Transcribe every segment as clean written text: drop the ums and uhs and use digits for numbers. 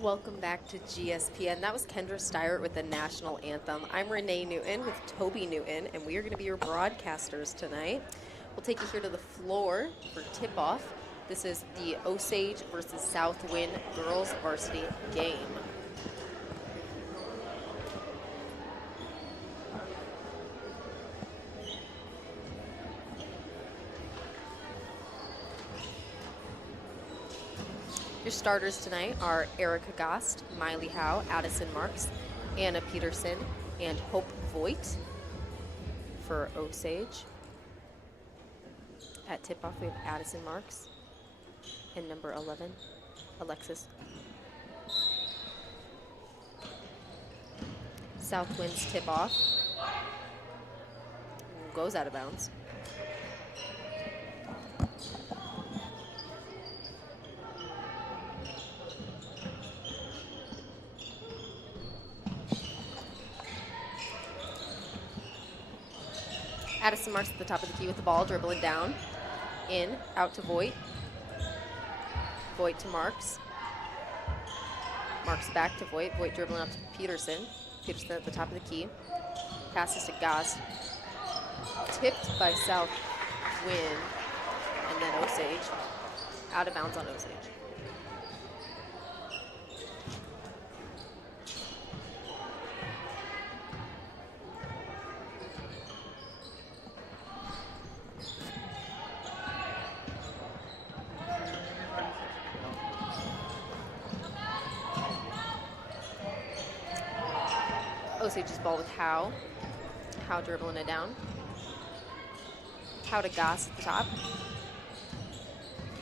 Welcome back to GSPN. That was Kendra Steyert with the national anthem. I'm Renee Newton with Toby Newton, and we are going to be your broadcasters tonight. We'll take you here to the floor for tip-off. This is the Osage versus South Winn girls varsity game. Your starters tonight are Erica Gost, Miley Howe, Addison Marks, Anna Peterson, and Hope Voigt for Osage. At tip-off, we have Addison Marks and number 11, Alexis. South Winn's tip-off goes out of bounds. Addison Marks at the top of the key with the ball, dribbling down, in, out to Voigt. Voigt to Marks. Marks back to Voigt. Voigt dribbling up to Peterson. Peterson at the top of the key. Passes to Goss. Tipped by South Winn, and then Osage. Out of bounds on Osage. Osage's ball with Howe. Howe dribbling it down. Howe to Goss at the top.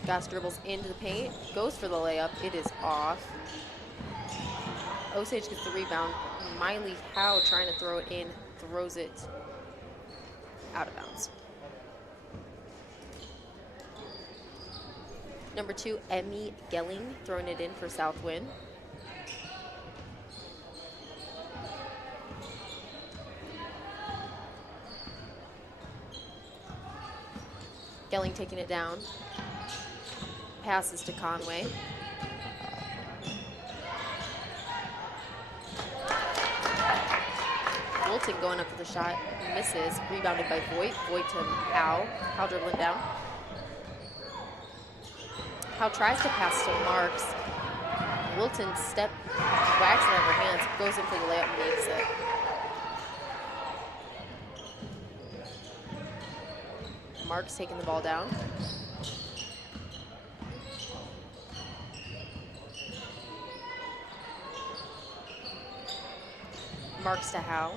Goss dribbles into the paint, goes for the layup. It is off. Osage gets the rebound. Miley Howe trying to throw it in, throws it out of bounds. Number 2, Emmy Gelling throwing it in for South Winn. Gelling taking it down. Passes to Conway. Wilton going up for the shot. Misses. Rebounded by Voigt. Voigt to Howe. Howe dribbling down. Howe tries to pass to Marks. Wilton wags it out of her hands. Goes in for the layup and makes it. Marks taking the ball down. Marks to Howe.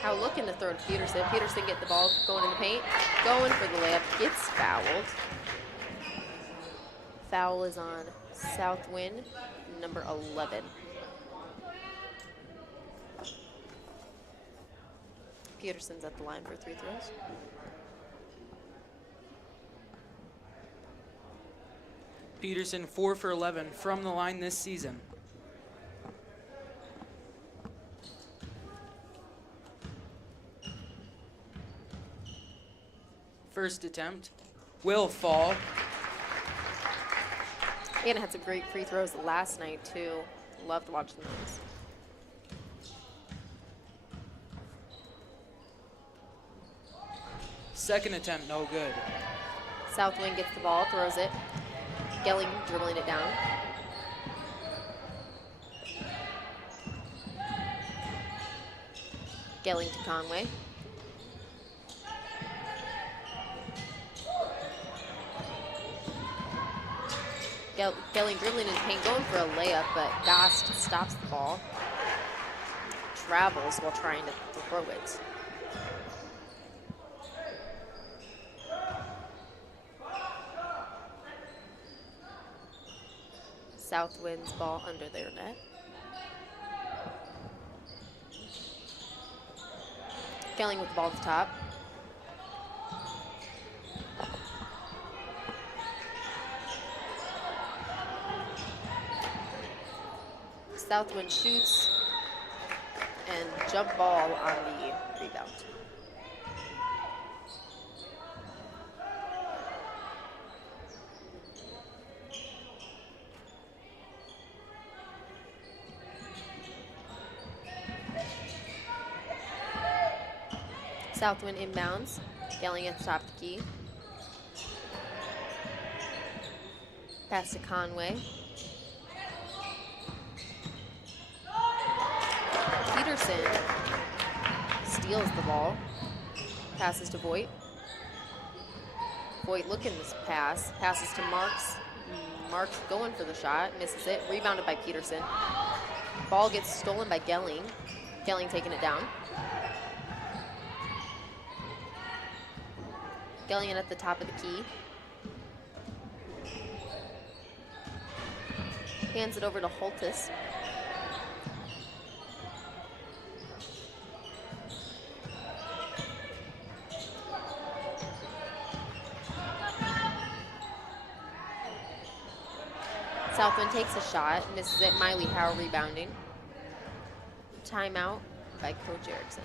Howe looking to throw to Peterson. Peterson get the ball going in the paint. Going for the layup. Gets fouled. Foul is on South Winn, number 11. Peterson's at the line for 3 throws. Peterson 4 for 11 from the line this season. First attempt will fall. Anna had some great free throws last night too. Loved watching those. Second attempt, no good. South Winn gets the ball, throws it. Gelling dribbling it down. Gelling to Conway. Gelling dribbling in paint, going for a layup, but Gast stops the ball. Travels while trying to throw it. South Winn's ball under their net. Gelling with the ball at the top. South Winn shoots and jump ball on the rebound. South Winn inbounds, Gelling at the top of the key. Pass to Conway. Peterson steals the ball. Passes to Voigt. Voigt looking this pass. Passes to Marks. Marks going for the shot. Misses it. Rebounded by Peterson. Ball gets stolen by Gelling. Gelling taking it down. Gelling in at the top of the key. Hands it over to Holtis. South Winn takes a shot, misses it. Miley Howe rebounding. Timeout by Coach Erickson.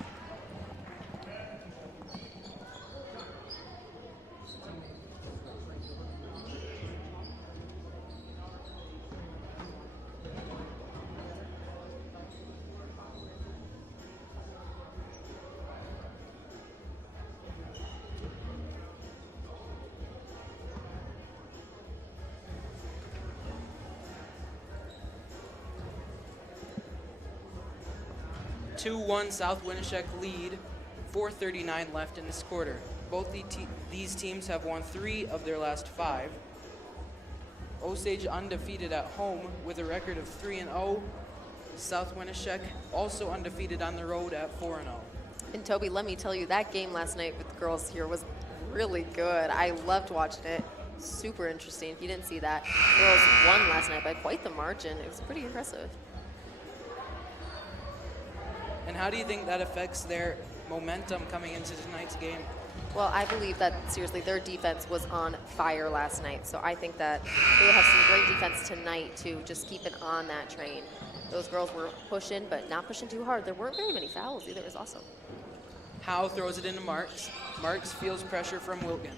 (2-1) South Winnipeg lead, 4:39 left in this quarter. Both these teams have won 3 of their last 5. Osage undefeated at home with a record of 3-0. South Winnipeg also undefeated on the road at 4-0. And Toby, let me tell you, that game last night with the girls here was really good. I loved watching it. Super interesting. If you didn't see that, girls won last night by quite the margin. It was pretty impressive. And how do you think that affects their momentum coming into tonight's game? Well, I believe that, seriously, their defense was on fire last night. So I think that they will have some great defense tonight to just keep it on that train. Those girls were pushing, but not pushing too hard. There weren't very many fouls either. It was awesome. Howe throws it into Marks. Marks feels pressure from Wilkin.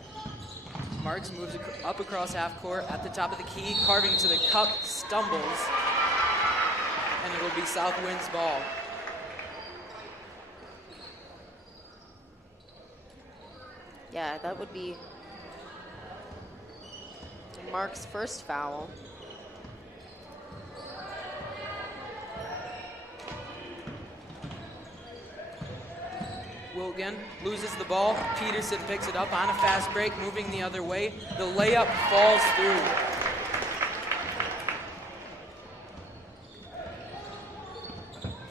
Marks moves up across half court at the top of the key, carving to the cup, stumbles, and it will be South Winn's ball. Yeah, that would be Mark's first foul. Wilkin loses the ball. Peterson picks it up on a fast break, moving the other way. The layup falls through.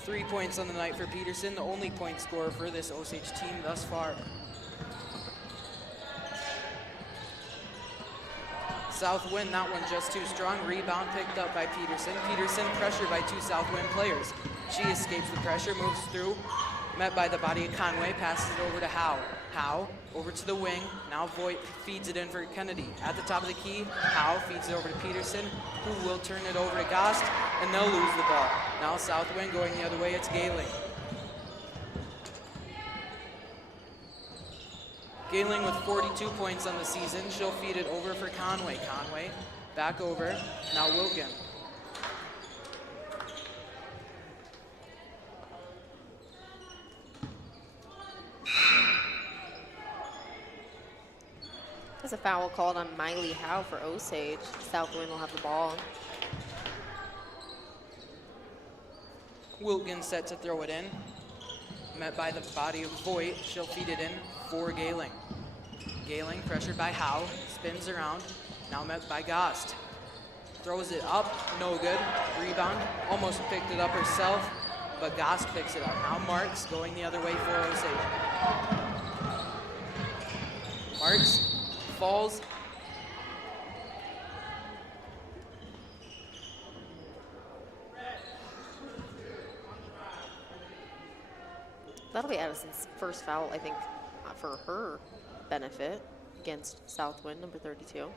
Three points on the night for Peterson, the only point scorer for this Osage team thus far. South Winn, that one just too strong. Rebound picked up by Peterson. Peterson pressured by 2 South Winn players. She escapes the pressure, moves through, met by the body of Conway, passes it over to Howe. Howe over to the wing. Now Voigt feeds it in for Kennedy. At the top of the key, Howe feeds it over to Peterson, who will turn it over to Gost, and they'll lose the ball. Now South Winn going the other way, it's Gayling. Gayling with 42 points on the season. She'll feed it over for Conway. Conway back over. Now Wilkin. There's a foul called on Miley Howe for Osage. South Winn will have the ball. Wilkin set to throw it in. Met by the body of Voigt. She'll feed it in for Gayling. Gayling pressured by Howe. Spins around. Now met by Gost. Throws it up. No good. Rebound. Almost picked it up herself, but Gost picks it up. Now Marks going the other way for Osage. Marks falls. That'll be Addison's first foul, I think, for her benefit against South Winn, number 32.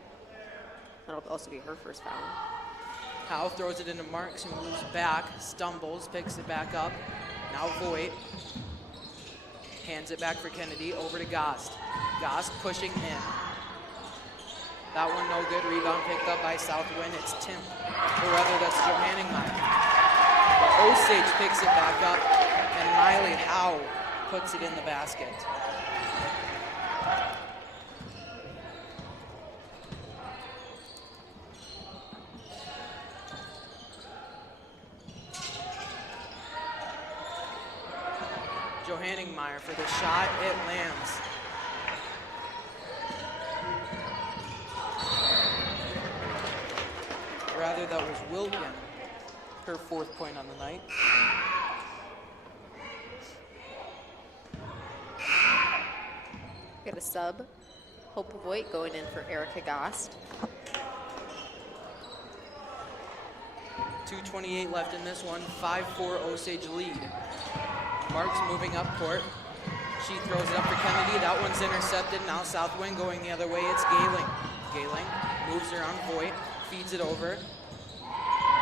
That'll also be her first foul. Howe throws it into Marks, who moves back, stumbles, picks it back up. Now Voigt hands it back for Kennedy, over to Gost. Gost pushing in. That one no good. Rebound picked up by South Winn. It's Tim, or rather that's Johanningmeyer. But Osage picks it back up, and Miley Howe puts it in the basket. Johanningmeyer for the shot. It lands. Rather, that was Wilkin, her 4th point on the night. Got a sub. Hope Voigt going in for Erica Gost. 2:28 left in this one. 5-4 Osage lead. Marks moving up court. She throws it up for Kennedy. That one's intercepted. Now South Winn going the other way. It's Gayling. Gayling moves around Voigt, feeds it over.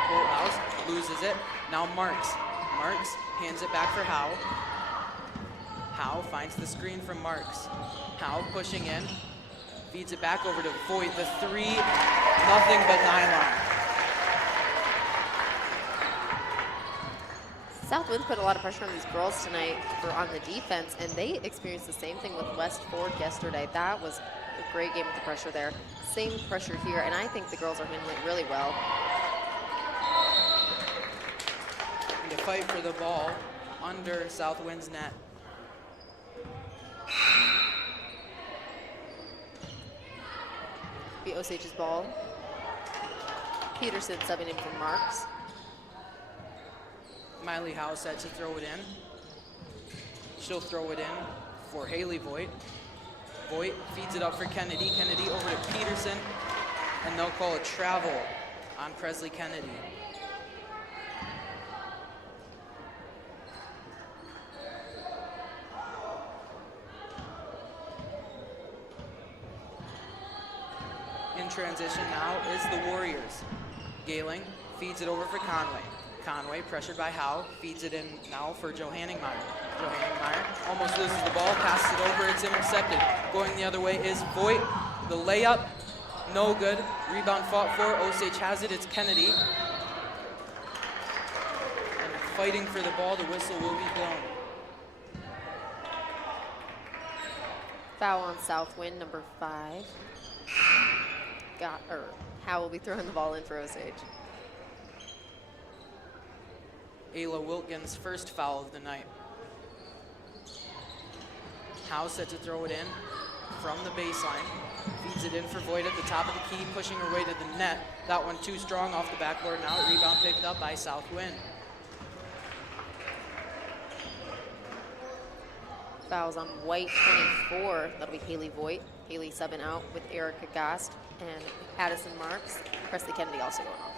House loses it. Now Marks. Marks hands it back for Howe. Howe finds the screen from Marks. Howe pushing in. Feeds it back over to Voigt. The three, nothing but nylon. South Winn put a lot of pressure on these girls tonight on the defense, and they experienced the same thing with West Fork yesterday. That was a great game with the pressure there. Same pressure here, and I think the girls are handling it really well. And to fight for the ball under South Winn's net. Be Osage's ball. Peterson subbing in for Marks. Miley Howe set to throw it in. She'll throw it in for Haley Voigt. Voigt feeds it up for Kennedy. Kennedy over to Peterson, and they'll call a travel on Presley Kennedy. In transition now is the Warriors. Gayling feeds it over for Conway. Conway, pressured by Howe, feeds it in now for Johanningmeyer. Johanningmeyer almost loses the ball, passes it over, it's intercepted. Going the other way is Voigt. The layup, no good. Rebound fought for, Osage has it, it's Kennedy. And fighting for the ball, the whistle will be blown. Foul on South Winn, number 5. Howe will be throwing the ball in for Osage. Ayla Wilkins' first foul of the night. Howe set to throw it in from the baseline. Feeds it in for Voigt at the top of the key, pushing her way to the net. That one too strong off the backboard now. Rebound picked up by South Winn. Fouls on White, 24. That'll be Haley Voigt. Haley subbing out with Erica Gost and Addison Marks. Presley Kennedy also going off.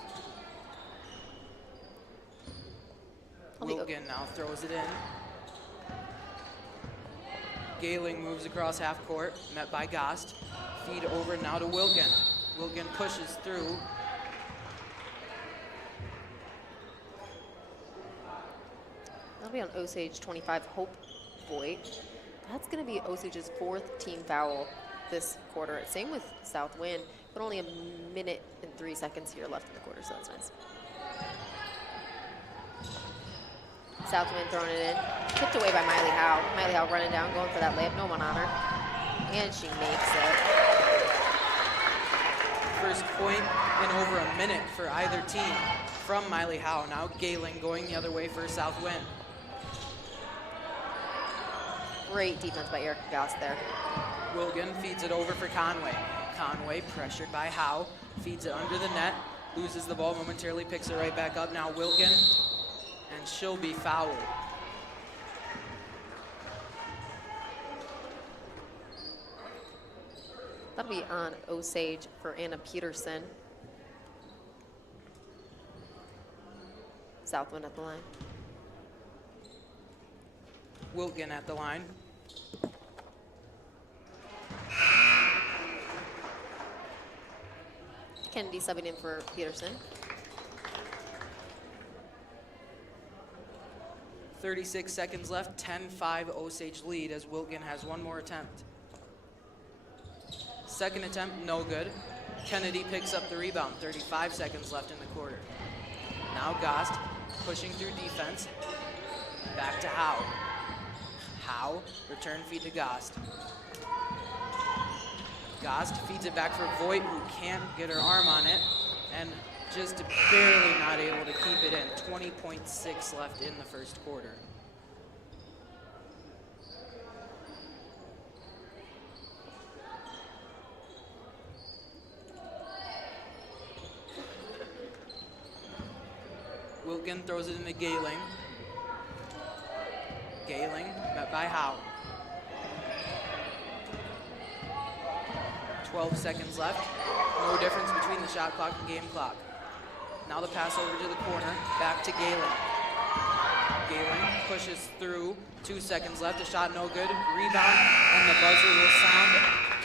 Wilkin now throws it in. Gayling moves across half court, met by Gost. Feed over now to Wilkin. Wilkin pushes through. That'll be on Osage 25, Hope Voigt. That's going to be Osage's 4th team foul this quarter. Same with South Winn, but only a minute and 3 seconds here left in the quarter, so that's nice. South Winn throwing it in. Tipped away by Miley Howe. Miley Howe running down, going for that layup. No one on her. And she makes it. First point in over a minute for either team from Miley Howe. Now Gayling going the other way for South Winn. Great defense by Erica Gost there. Wilkin feeds it over for Conway. Conway pressured by Howe. Feeds it under the net. Loses the ball momentarily, picks it right back up. Now Wilkin. And she'll be fouled. That'll be on Osage for Anna Peterson. South Winn at the line. Wilkin at the line. Kennedy subbing in for Peterson. 36 seconds left, 10-5 Osage lead as Wilkin has one more attempt. Second attempt, no good. Kennedy picks up the rebound, 35 seconds left in the quarter. Now Gost pushing through defense. Back to Howe. Howe, return feed to Gost. Gost feeds it back for Voigt, who can't get her arm on it, and just barely not able to keep it in. 20.6 left in the first quarter. Wilkin throws it into Gayling. Gayling met by Howe. 12 seconds left. No difference between the shot clock and game clock. Now the pass over to the corner, back to Gayling. Gayling pushes through, 2 seconds left, a shot no good, rebound, and the buzzer will sound.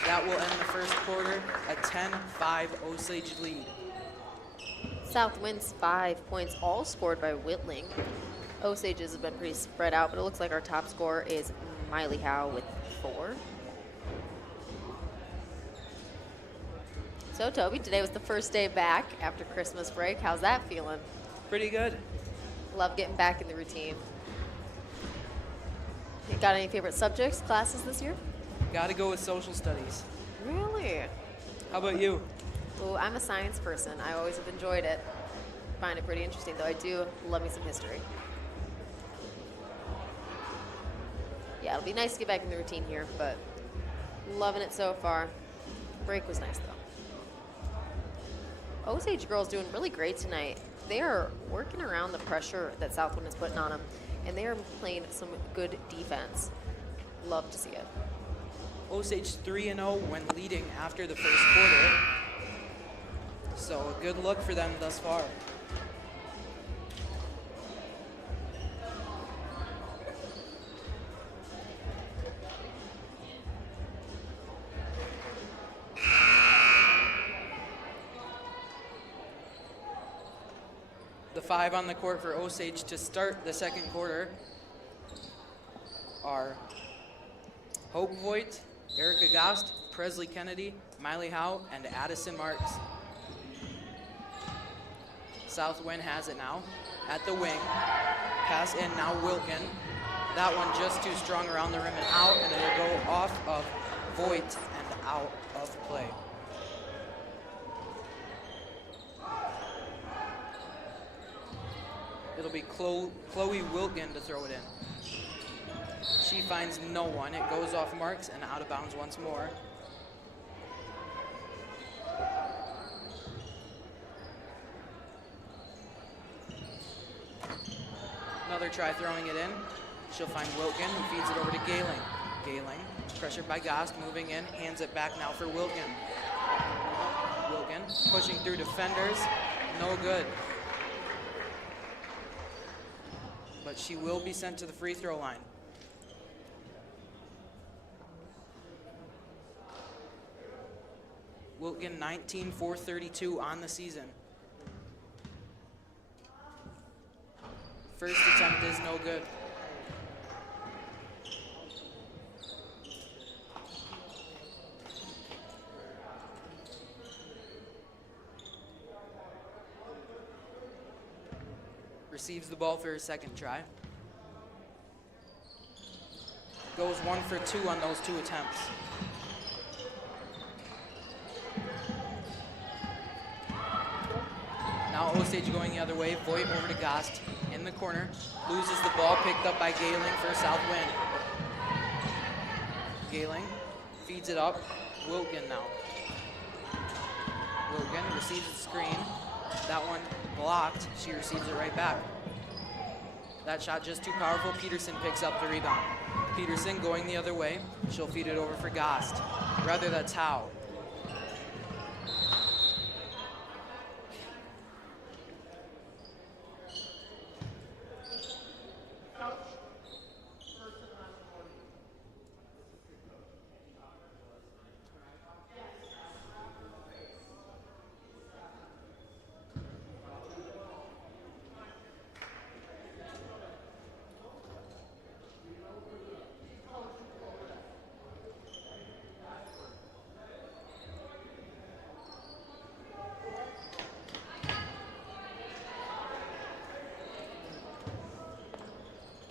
That will end the first quarter, a 10-5 Osage lead. South Winn's 5 points, all scored by Whitling. Osage's has been pretty spread out, but it looks like our top scorer is Miley Howe with 4. So, Toby, today was the first day back after Christmas break. How's that feeling? Pretty good. Love getting back in the routine. You got any favorite subjects, classes this year? Gotta go with social studies. Really? How about you? Oh, I'm a science person. I always have enjoyed it. Find it pretty interesting, though. I do love me some history. Yeah, it'll be nice to get back in the routine here, but loving it so far. Break was nice, though. Osage girls doing really great tonight. They are working around the pressure that South Winn is putting on them, and they are playing some good defense. Love to see it. Osage 3-0 when leading after the first quarter. So a good look for them thus far. The 5 on the court for Osage to start the second quarter are Hope Voigt, Erica Gost, Presley Kennedy, Miley Howe, and Addison Marks. South Winn has it now at the wing. Pass in now Wilkin. That one just too strong around the rim and out, and it'll go off of Voigt and out of play. It'll be Chloe Wilkin to throw it in. She finds no one. It goes off Marks and out of bounds once more. Another try throwing it in. She'll find Wilkin, who feeds it over to Gayling. Gayling Pressured by Gost, moving in, hands it back now for Wilkin. Wilkin pushing through defenders, no good. But she will be sent to the free throw line. Wilkin 19 for 32 on the season. First attempt is no good. Receives the ball for her second try. Goes 1 for 2 on those 2 attempts. Now Osage going the other way. Voigt over to Gost in the corner. Loses the ball, picked up by Gayling for South Winn. Gayling feeds it up. Wilkin now. Wilkin receives the screen. That one blocked. She receives it right back. That shot just too powerful. Peterson picks up the rebound. Peterson going the other way. She'll feed it over for Gost. Rather, that's Howe.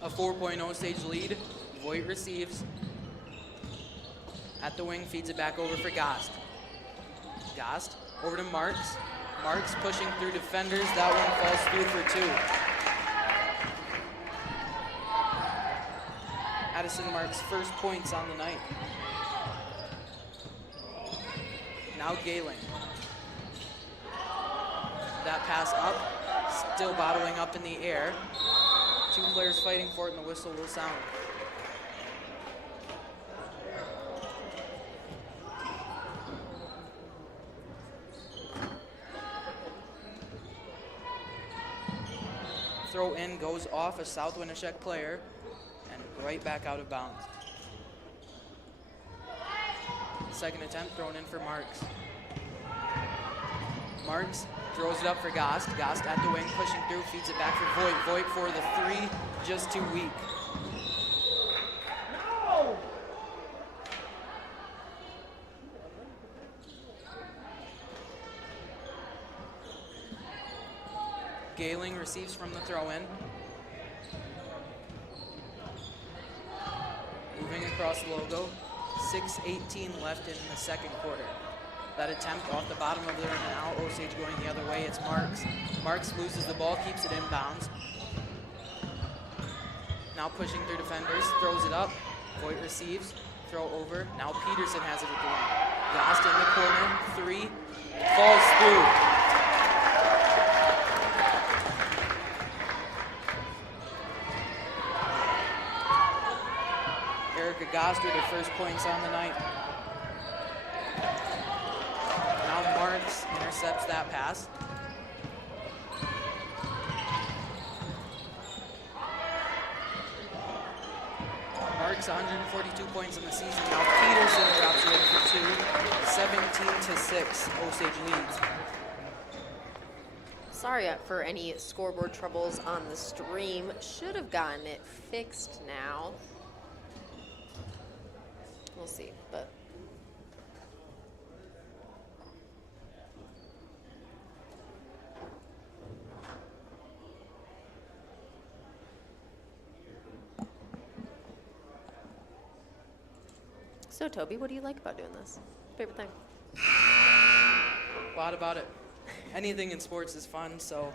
A 4-point Osage lead. Voigt receives. At the wing, feeds it back over for Gost. Gost over to Marks. Marks pushing through defenders. That one falls through for 2. Addison Marks' first points on the night. Now Gayling. That pass up, still bottling up in the air. 2 players fighting for it, and the whistle will sound. Throw in goes off a South Winneshiek player and right back out of bounds. Second attempt thrown in for Marks. Marks throws it up for Gost. Gost at the wing, pushing through, feeds it back for Voigt. Voigt for the 3, just too weak. No! Gayling receives from the throw-in. Moving across logo. 6:18 left in the second quarter. That attempt off the bottom of the rim now. Osage going the other way. It's Marks. Marks loses the ball, keeps it inbounds. Now pushing through defenders, throws it up. Voigt receives, throw over. Now Peterson has it at the wing. Gost in the corner, 3, falls through. Erica Gost with her first points on the night. Marks intercepts that pass. Marks 142 points in the season. Now Peterson drops it in for 2. 17-6, Osage leads. Sorry for any scoreboard troubles on the stream. Should have gotten it fixed now. We'll see, but. So, Toby, what do you like about doing this? Favorite thing? A lot about it. Anything in sports is fun, so.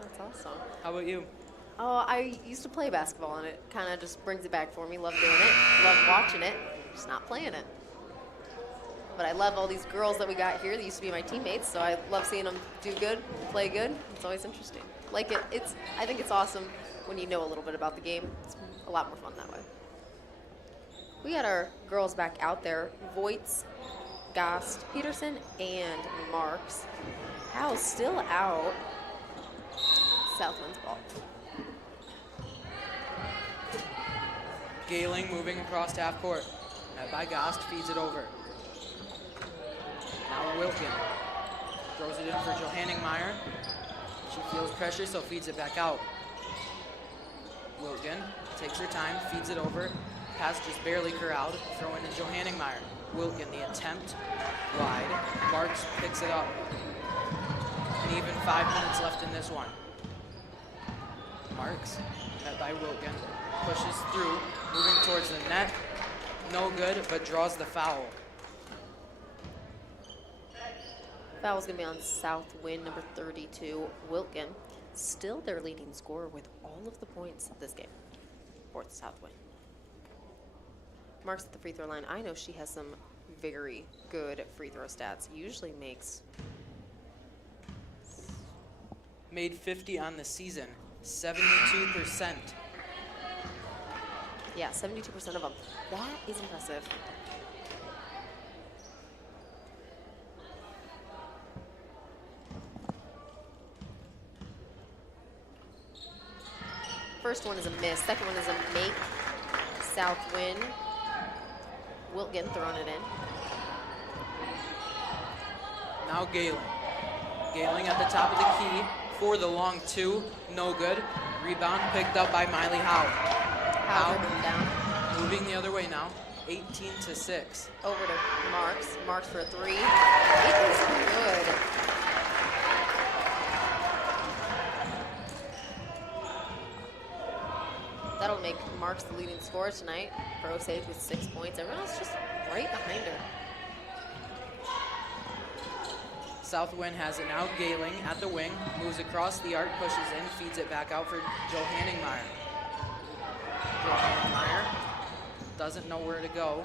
That's awesome. How about you? Oh, I used to play basketball, and it kind of just brings it back for me. Love doing it. Love watching it. Just not playing it. But I love all these girls that we got here that used to be my teammates, so I love seeing them do good, play good. It's always interesting. Like I think it's awesome when you know a little bit about the game. It's a lot more fun that way. We got our girls back out there. Voits, Gost, Peterson, and Marks. How's still out. Southwind's ball. Galing moving across half court. By Gost, feeds it over. Now Wilkin throws it in for Johanningmeyer. She feels pressure, so feeds it back out. Wilkin takes her time, feeds it over. Pass just barely corralled. Throw in to Johanningmeyer. Wilkin, the attempt wide. Marks picks it up. And even 5 minutes left in this one. Marks, met by Wilkin, pushes through, moving towards the net. No good, but draws the foul. Foul's going to be on South Winn, number 32, Wilkin. Still their leading scorer with all of the points of this game for the South Winn. Marks at the free throw line. I know she has some very good free throw stats. Usually makes... Made 50 on the season, 72%. Yeah, 72% of them. That is impressive. First one is a miss. Second one is a make. South Winn. Wilkin throwing it in. Now Galing. Galing at the top of the key for the long two. No good. Rebound picked up by Miley Howe. Howe dribbling down. Moving the other way now. 18-6. Over to Marks. Marks for a three. It is good. That'll make Marks the leading scorer tonight for Osage with 6 points. Everyone else just right behind her. South Winn has it now. Galing at the wing. Moves across the arc, pushes in, feeds it back out for Johanningmeyer. Johanningmeyer doesn't know where to go.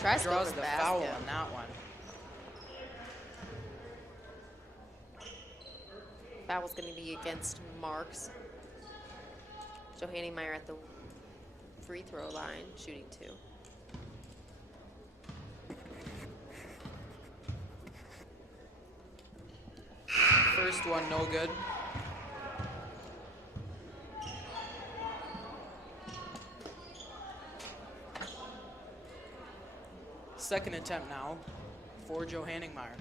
Tries to draws go for the the foul basket. on that one. Foul's going to be against Marks. Johanningmeyer at the free throw line, shooting two. First one, no good. Second attempt now for Johanningmeyer.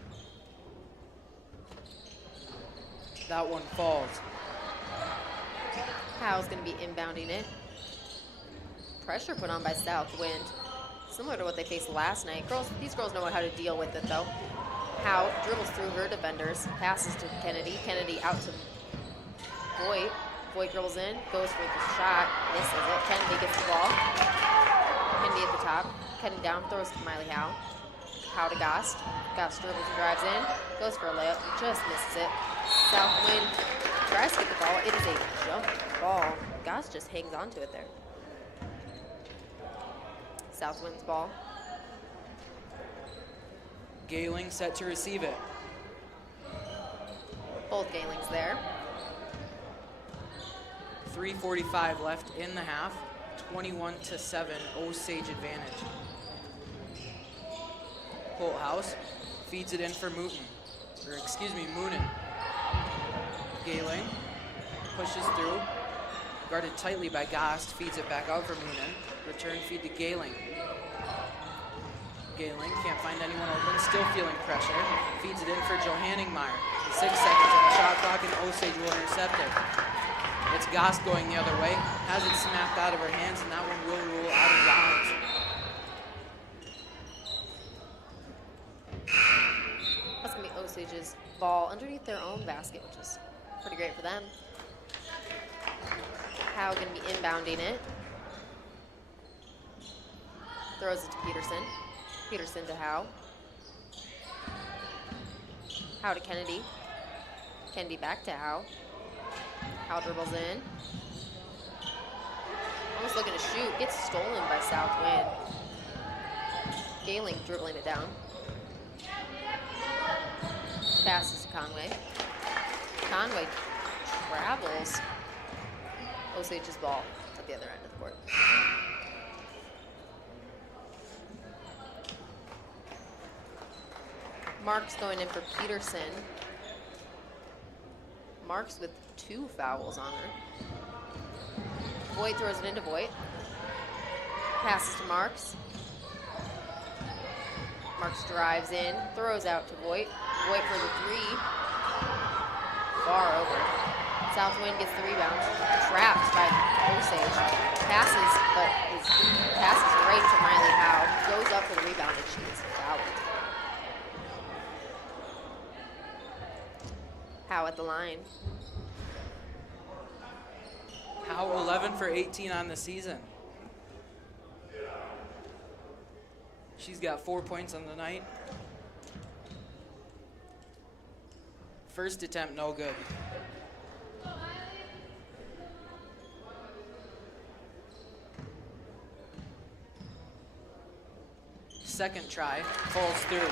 That one falls. Howe's going to be inbounding it. Pressure put on by South Winn, similar to what they faced last night. These girls know how to deal with it, though. Howe dribbles through her defenders, passes to Kennedy. Kennedy out to Voigt. Voigt dribbles in, goes for the shot, misses it. Kennedy gets the ball. Kennedy at the top. Kennedy down, throws to Miley Howe. Howe to Gost. Gost dribbles and drives in, goes for a layup, just misses it. South Winn tries to get the ball. It is a jump ball. Gost just hangs on to it there. South Winn's ball. Galing set to receive it. Both Galings there. 3:45 left in the half. 21-7, Osage advantage. Holthouse feeds it in for Moonen. Galing pushes through, guarded tightly by Gost, feeds it back out for Moonen. Return feed to Galing. Galing can't find anyone open, still feeling pressure. Feeds it in for Johanningmeyer. 6 seconds on the shot clock, and Osage will intercept it. It's Gost going the other way, has it smacked out of her hands, and that one will rule out of bounds. That's going to be Osage's ball underneath their own basket, which is pretty great for them. Howe going to be inbounding it. Throws it to Peterson. Peterson to Howe. Howe to Kennedy. Kennedy back to Howe. Howe dribbles in. Almost looking to shoot. Gets stolen by South Winn. Galing dribbling it down. Passes to Conway. Conway travels. Osage's ball at the other end of the court. Marks going in for Peterson. Marks with 2 fouls on her. Voigt throws it into Voigt. Passes to Marks. Marks drives in, throws out to Voigt. Voigt for the 3. Far over. South Winn gets the rebound. Trapped by Osage. Passes, but passes right to Miley Howe. Goes up for the rebound, and she is fouled. Howe at the line. Howe 11 for 18 on the season. She's got 4 points on the night. First attempt, no good. Second try, falls through.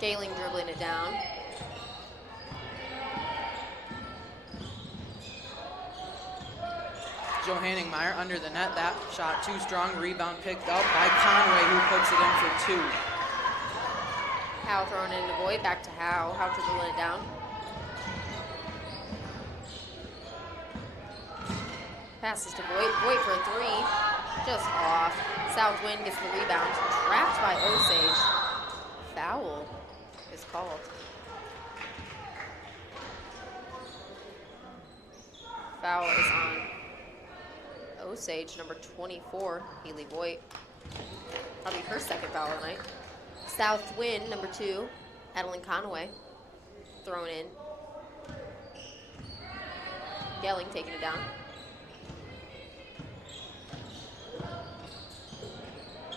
Gayling dribbling it down. Johanningmeyer under the net. That shot too strong. Rebound picked up by Conway, who puts it in for 2. Howe throwing it into Voigt. Back to Howe. Howe dribbling it down. Passes to Voigt. Voigt for a 3. Just off. South Winn gets the rebound. Trapped by Osage. Foul is called. Foul is on Osage, number 24, Haley Voigt. That'll be her second foul of the night. South Winn, number 2, Adeline Conway, thrown in. Gelling taking it down.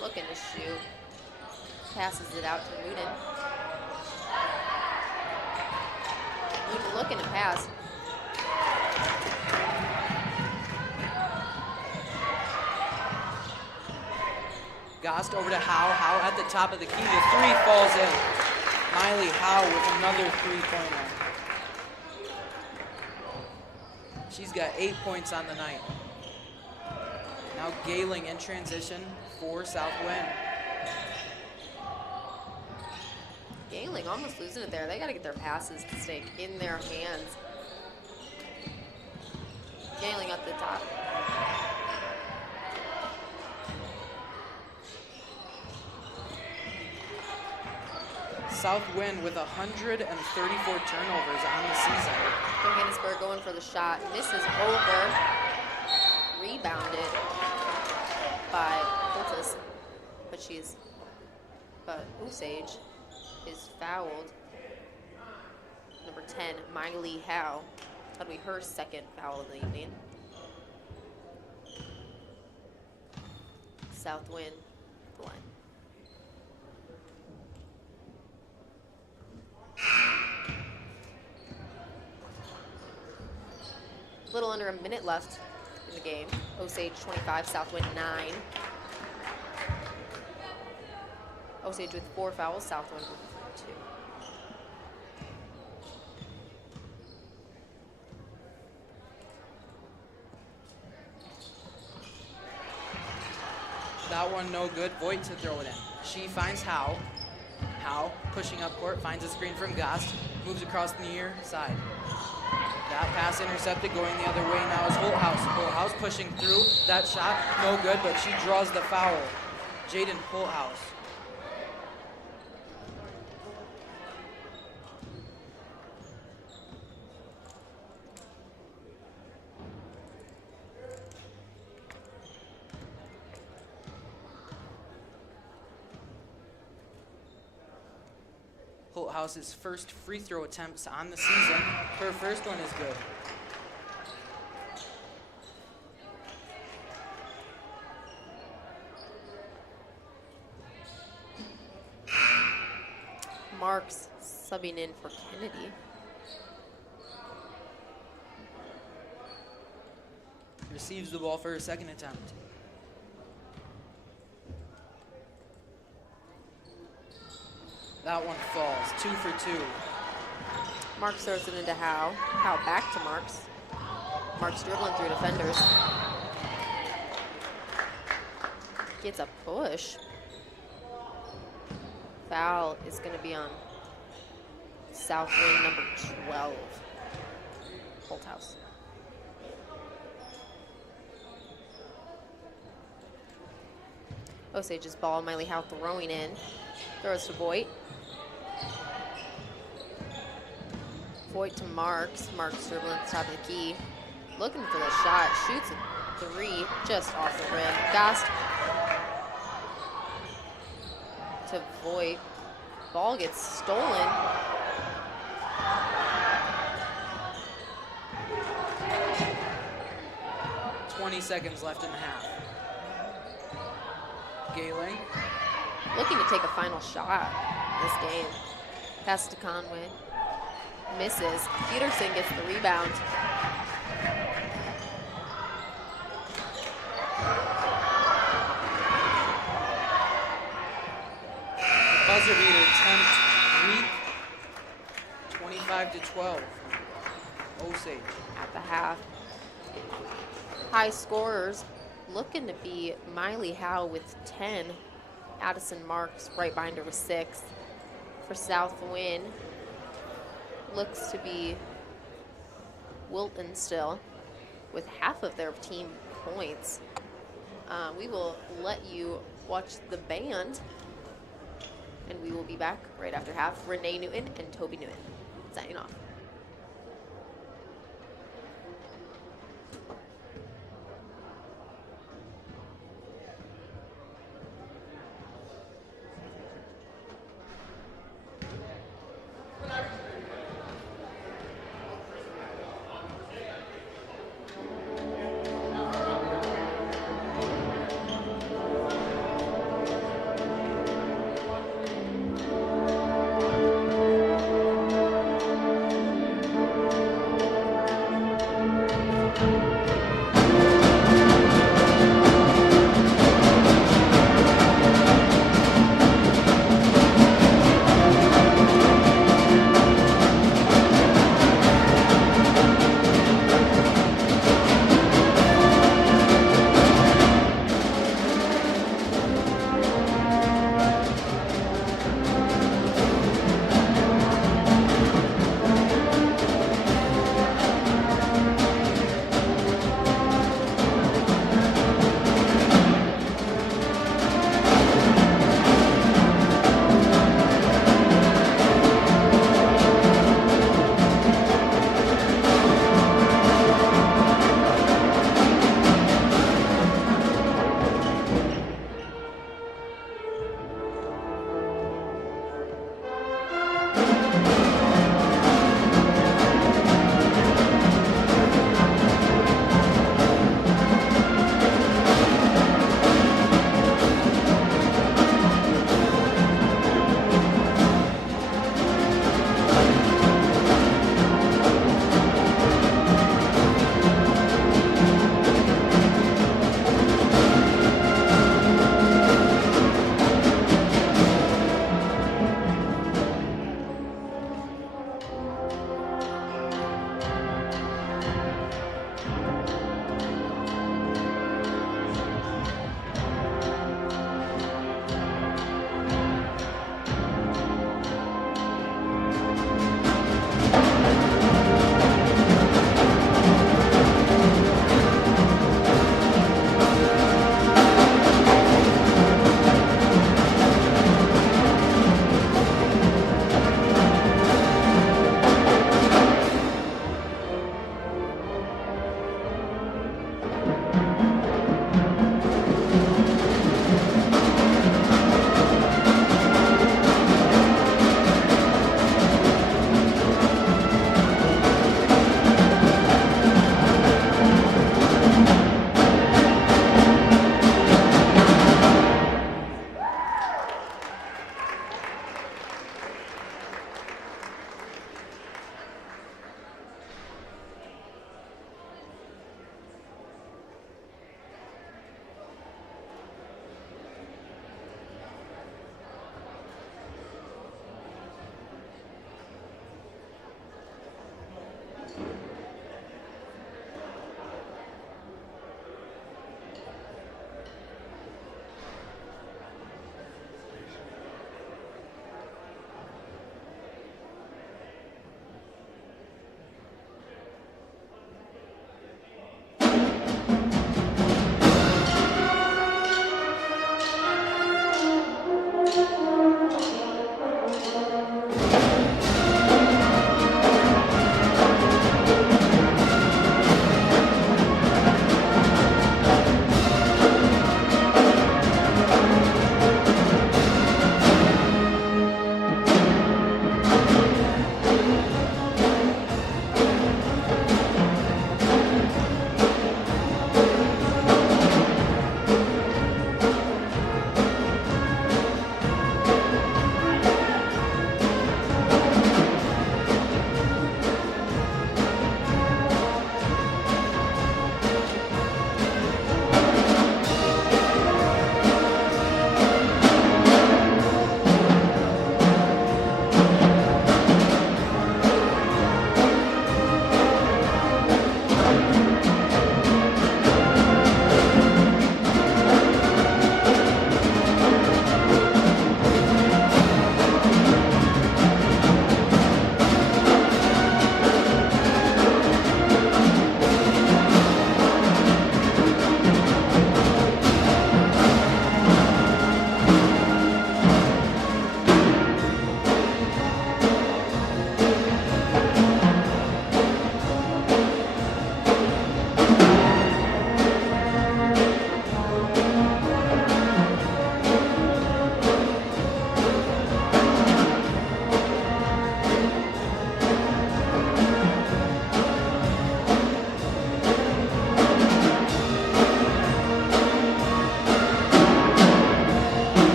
Looking to shoot. Passes it out to Mooden. Mooden looking to pass. Gost over to Howe. Howe at the top of the key. The 3 falls in. Miley Howe with another 3-pointer. She's got 8 points on the night. Now Gayling in transition for South Winn. Gayling almost losing it there. They got to get their passes to stay in their hands. Gayling at the top. South Winn with 134 turnovers on the season. Johannesburg going for the shot. Misses over. Rebounded by Holtis. But Osage is fouled. Number 10, Miley Howe. That'll be her second foul of the evening. South Winn, the line. A little under a minute left in the game. Osage 25, South Winn 9. Osage with 4 fouls, South Winn with 2. That one no good. Voigt to throw it in. She finds Howe. Howe pushing up court, finds a screen from Gost, moves across the near side. That pass intercepted, going the other way now is Holthouse. Holthouse pushing through. That shot, no good, but she draws the foul. Jaden Holthouse. Holthouse's first free throw attempts on the season. Her first one is good. Marks subbing in for Kennedy. Receives the ball for her second attempt. That one falls, 2 for 2. Marks throws it into Howe. Howe back to Marks. Marks dribbling through defenders. Gets a push. Foul is going to be on South Winn number 12. Holthouse. Osage's ball, Miley Howe throwing in. Throws to Voigt. Voigt to Marks. Marks dribbling at the top of the key. Looking for the shot. Shoots a 3 just off the rim. Gast to Voigt. Ball gets stolen. Seconds left in the half. Gayling. Looking to take a final shot this game. Pass to Conway. Misses. Peterson gets the rebound. The buzzer beater attempt weak. 25-12. Osage. At the half. High scorers looking to be Miley Howe with 10. Addison Marks right behind her with 6. For South Winn, looks to be Wilton still with half of their team points. We will let you watch the band, and we will be back right after half. Renee Newton and Toby Newton signing off.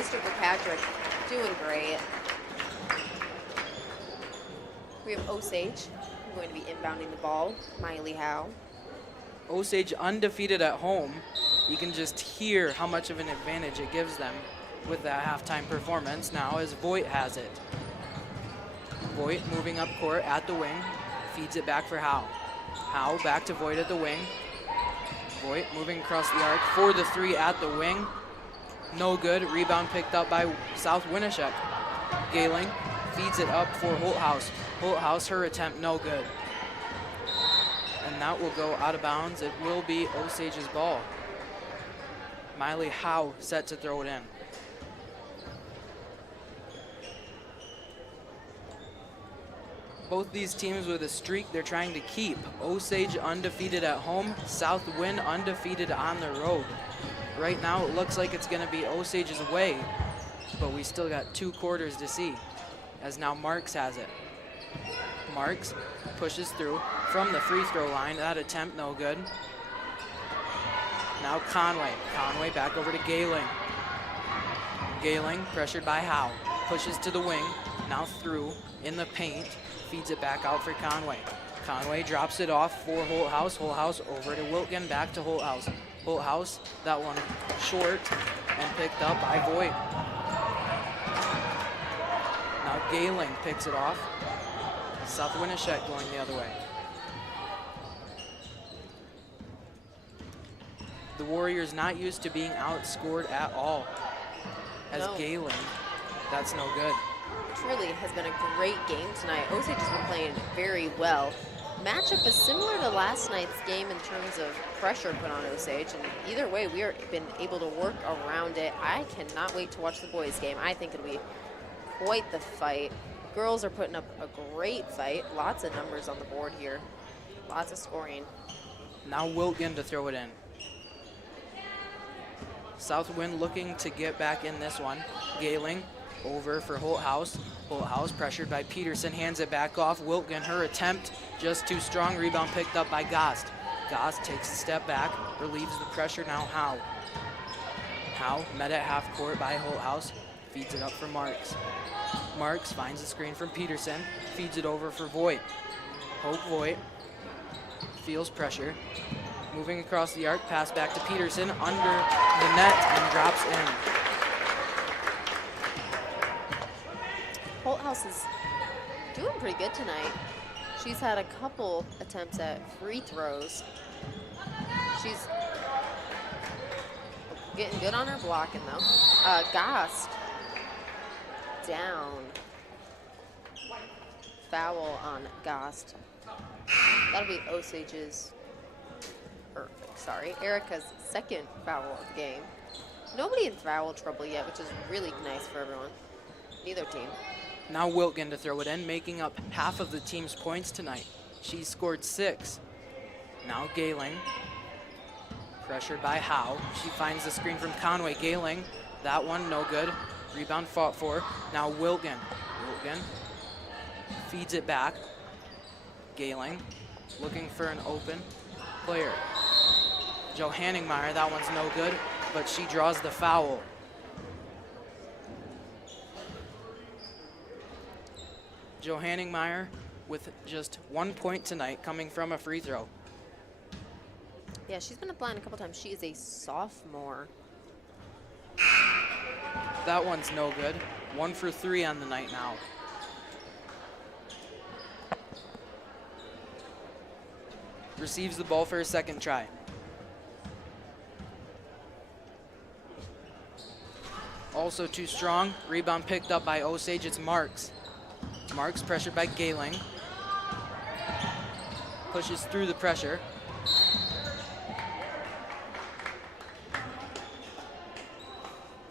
Mr. Kirkpatrick doing great. We have Osage going to be inbounding the ball. Miley Howe. Osage undefeated at home. You can just hear how much of an advantage it gives them with that halftime performance now as Voigt has it. Voigt moving up court at the wing, feeds it back for Howe. Howe back to Voigt at the wing. Voigt moving across the arc for the three at the wing. No good. Rebound picked up by South Winneshek. Gayling feeds it up for Holthouse. Holthouse, her attempt, no good. And that will go out of bounds. It will be Osage's ball. Miley Howe set to throw it in. Both these teams with a streak they're trying to keep. Osage undefeated at home, South Winn undefeated on the road. Right now it looks like it's going to be Osage's way, but we still got 2 quarters to see, as now Marks has it. Marks pushes through from the free throw line. That attempt no good. Now Conway. Conway back over to Gayling. Gayling pressured by Howe. Pushes to the wing. Now through in the paint. Feeds it back out for Conway. Conway drops it off for Holthouse. Holthouse over to Wilkin, back to Holthouse. Holthouse, that one short and picked up by Voigt. Now Gayling picks it off. South Winneshek going the other way. The Warriors not used to being outscored at all. As No. Gayling, that's no good. Truly has been a great game tonight. Osage has been playing very well. Matchup is similar to last night's game in terms of pressure put on Osage, and either way, we are been able to work around it. I cannot wait to watch the boys' game. I think it'll be quite the fight. Girls are putting up a great fight. Lots of numbers on the board here. Lots of scoring. Now Wilkin to throw it in. South Winn looking to get back in this one. Gayling over for Holthouse. Holthouse pressured by Peterson, hands it back off. Wilkin, her attempt just too strong. Rebound picked up by Gost. Gost takes a step back, relieves the pressure. Now Howe. Howe met at half court by Holthouse, feeds it up for Marks. Marks finds the screen from Peterson, feeds it over for Voigt. Hope Voigt feels pressure. Moving across the arc, pass back to Peterson, under the net and drops in. Holthouse is doing pretty good tonight. She's had a couple attempts at free throws. She's getting good on her blocking though. Gost down. Foul on Gost. That'll be Osage's, Erica's second foul of the game. Nobody in foul trouble yet, which is really nice for everyone. Neither team. Now Wilkin to throw it in, making up half of the team's points tonight. She scored 6. Now Gayling, pressured by Howe. She finds the screen from Conway. Gayling, that one no good. Rebound fought for. Now Wilkin. Wilkin feeds it back. Gayling looking for an open player. Joe Hanningmeyer, that one's no good, but she draws the foul. Joe Hanningmeyer with just 1 point tonight, coming from a free throw. Yeah, she's been applying a couple times. She is a sophomore. That one's no good. 1 for 3 on the night now. Receives the ball for a second try. Also too strong. Rebound picked up by Osage. It's Marks. Marks pressured by Gayling. Pushes through the pressure.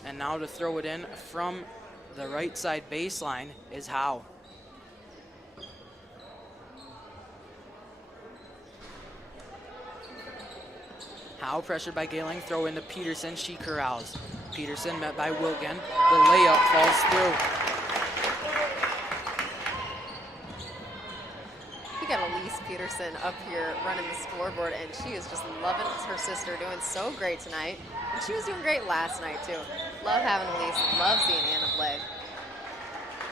And now to throw it in from the right side baseline is Howe. Howe pressured by Gayling, throw into Peterson, she corrals. Peterson met by Wilkin, the layup falls through. We gotta Elise Peterson up here running the scoreboard, and she is just loving her sister, doing so great tonight. And she was doing great last night, too. Love having Elise, love seeing Anna play.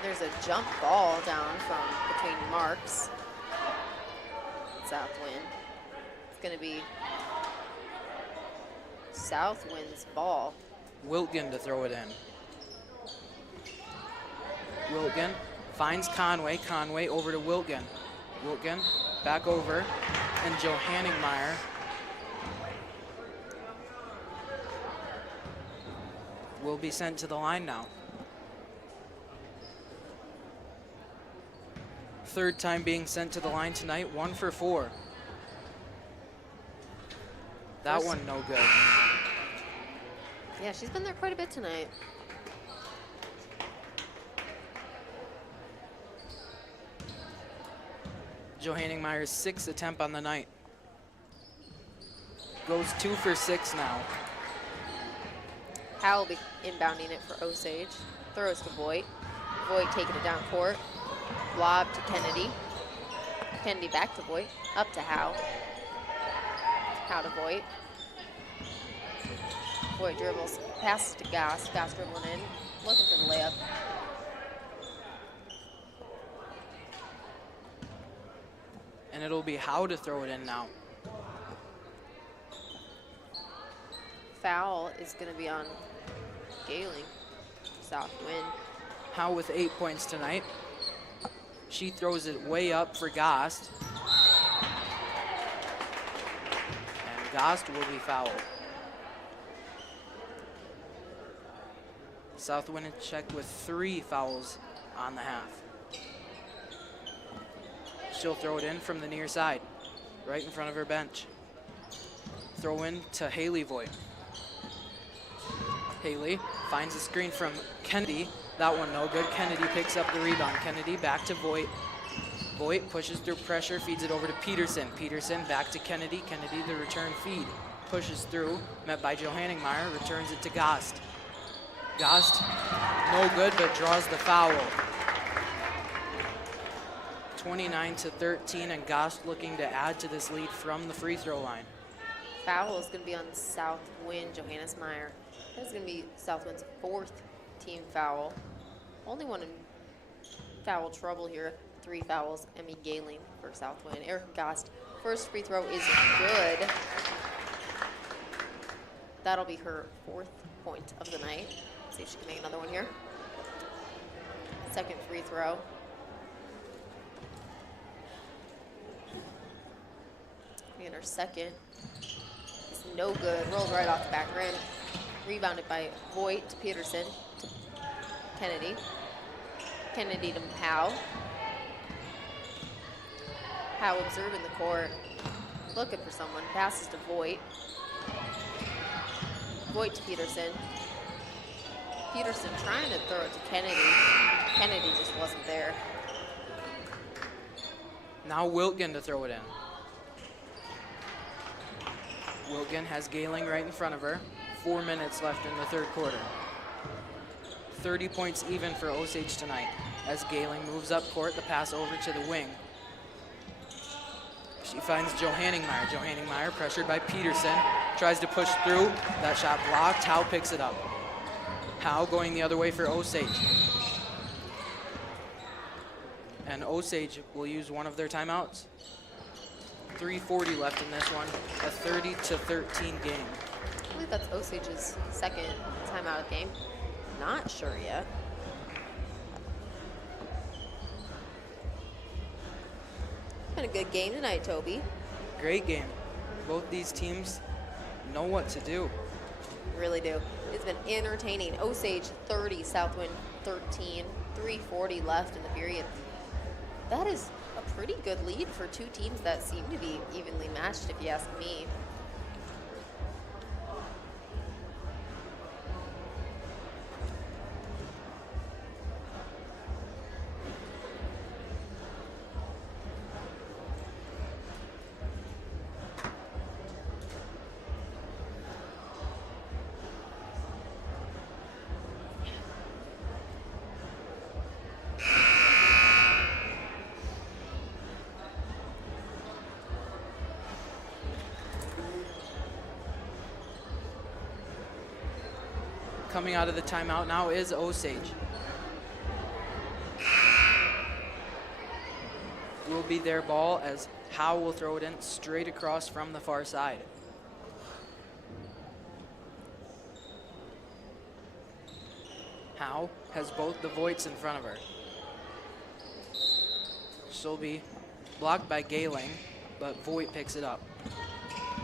There's a jump ball down from between marks. South Winn. It's going to be South Winn's ball. Wiltgen to throw it in. Wiltgen finds Conway. Conway over to Wiltgen. Wiltgen back over. And Johanningmeyer will be sent to the line now. Third time being sent to the line tonight, 1 for 4. That one no good. Yeah, she's been there quite a bit tonight. Johanningmeyer's 6th attempt on the night. Goes 2 for 6 now. Howell will be inbounding it for Osage. Throws to Voigt. Voigt taking it down court. Lob to Kennedy. Kennedy back to Voigt. Up to Howe. Howe to Voigt. Voigt dribbles. Passes to Goss. Goss dribbling in. Looking for the layup. And it'll be Howe to throw it in now. Foul is going to be on Gailing. South Winn. Howe with 8 points tonight. She throws it way up for Gost. And Gost will be fouled. South Winnicek with 3 fouls on the half. She'll throw it in from the near side, right in front of her bench. Throw in to Haley Voigt. Haley finds a screen from Kennedy. That one no good. Kennedy picks up the rebound. Kennedy back to Voigt. Voigt pushes through pressure, feeds it over to Peterson. Peterson back to Kennedy. Kennedy the return feed. Pushes through, met by Johanningmeyer, returns it to Gost. Gost, no good, but draws the foul. 29-13, and Gost looking to add to this lead from the free throw line. Foul is going to be on South Winn, Johannes Meyer. That is going to be South Winn's 4th team foul. Only one in foul trouble here. 3 fouls. Emmy Gailing for South Winn. Erica Gost, first free throw is good. That'll be her 4th point of the night. See if she can make another one here. Second free throw. And her second is no good. Rolled right off the back rim. Rebounded by Voigt to Peterson to Kennedy. Kennedy to Howe. Howe observing the court. Looking for someone. Passes to Voigt. Voigt to Peterson. Peterson trying to throw it to Kennedy. Kennedy just wasn't there. Now Wiltgen to throw it in. Wiltgen has Gailing right in front of her. 4 minutes left in the third quarter. 30 points even for Osage tonight as Gailing moves up court, the pass over to the wing. She finds Johanningmeyer. Johanningmeyer pressured by Peterson. Tries to push through. That shot blocked. Howe picks it up. Howe going the other way for Osage. And Osage will use one of their timeouts. 3:40 left in this one. A 30-13 game. I believe that's Osage's 2nd timeout of the game. Not sure yet. Been a good game tonight, Toby. Great game. Both these teams know what to do. Really do. It's been entertaining. Osage 30, South Winn 13. 3:40 left in the period. That is a pretty good lead for 2 teams that seem to be evenly matched, if you ask me. coming out of the timeout now is Osage. Will be their ball as Howe will throw it in straight across from the far side. Howe has both the Voights in front of her. She'll be blocked by Gayling, but Voight picks it up.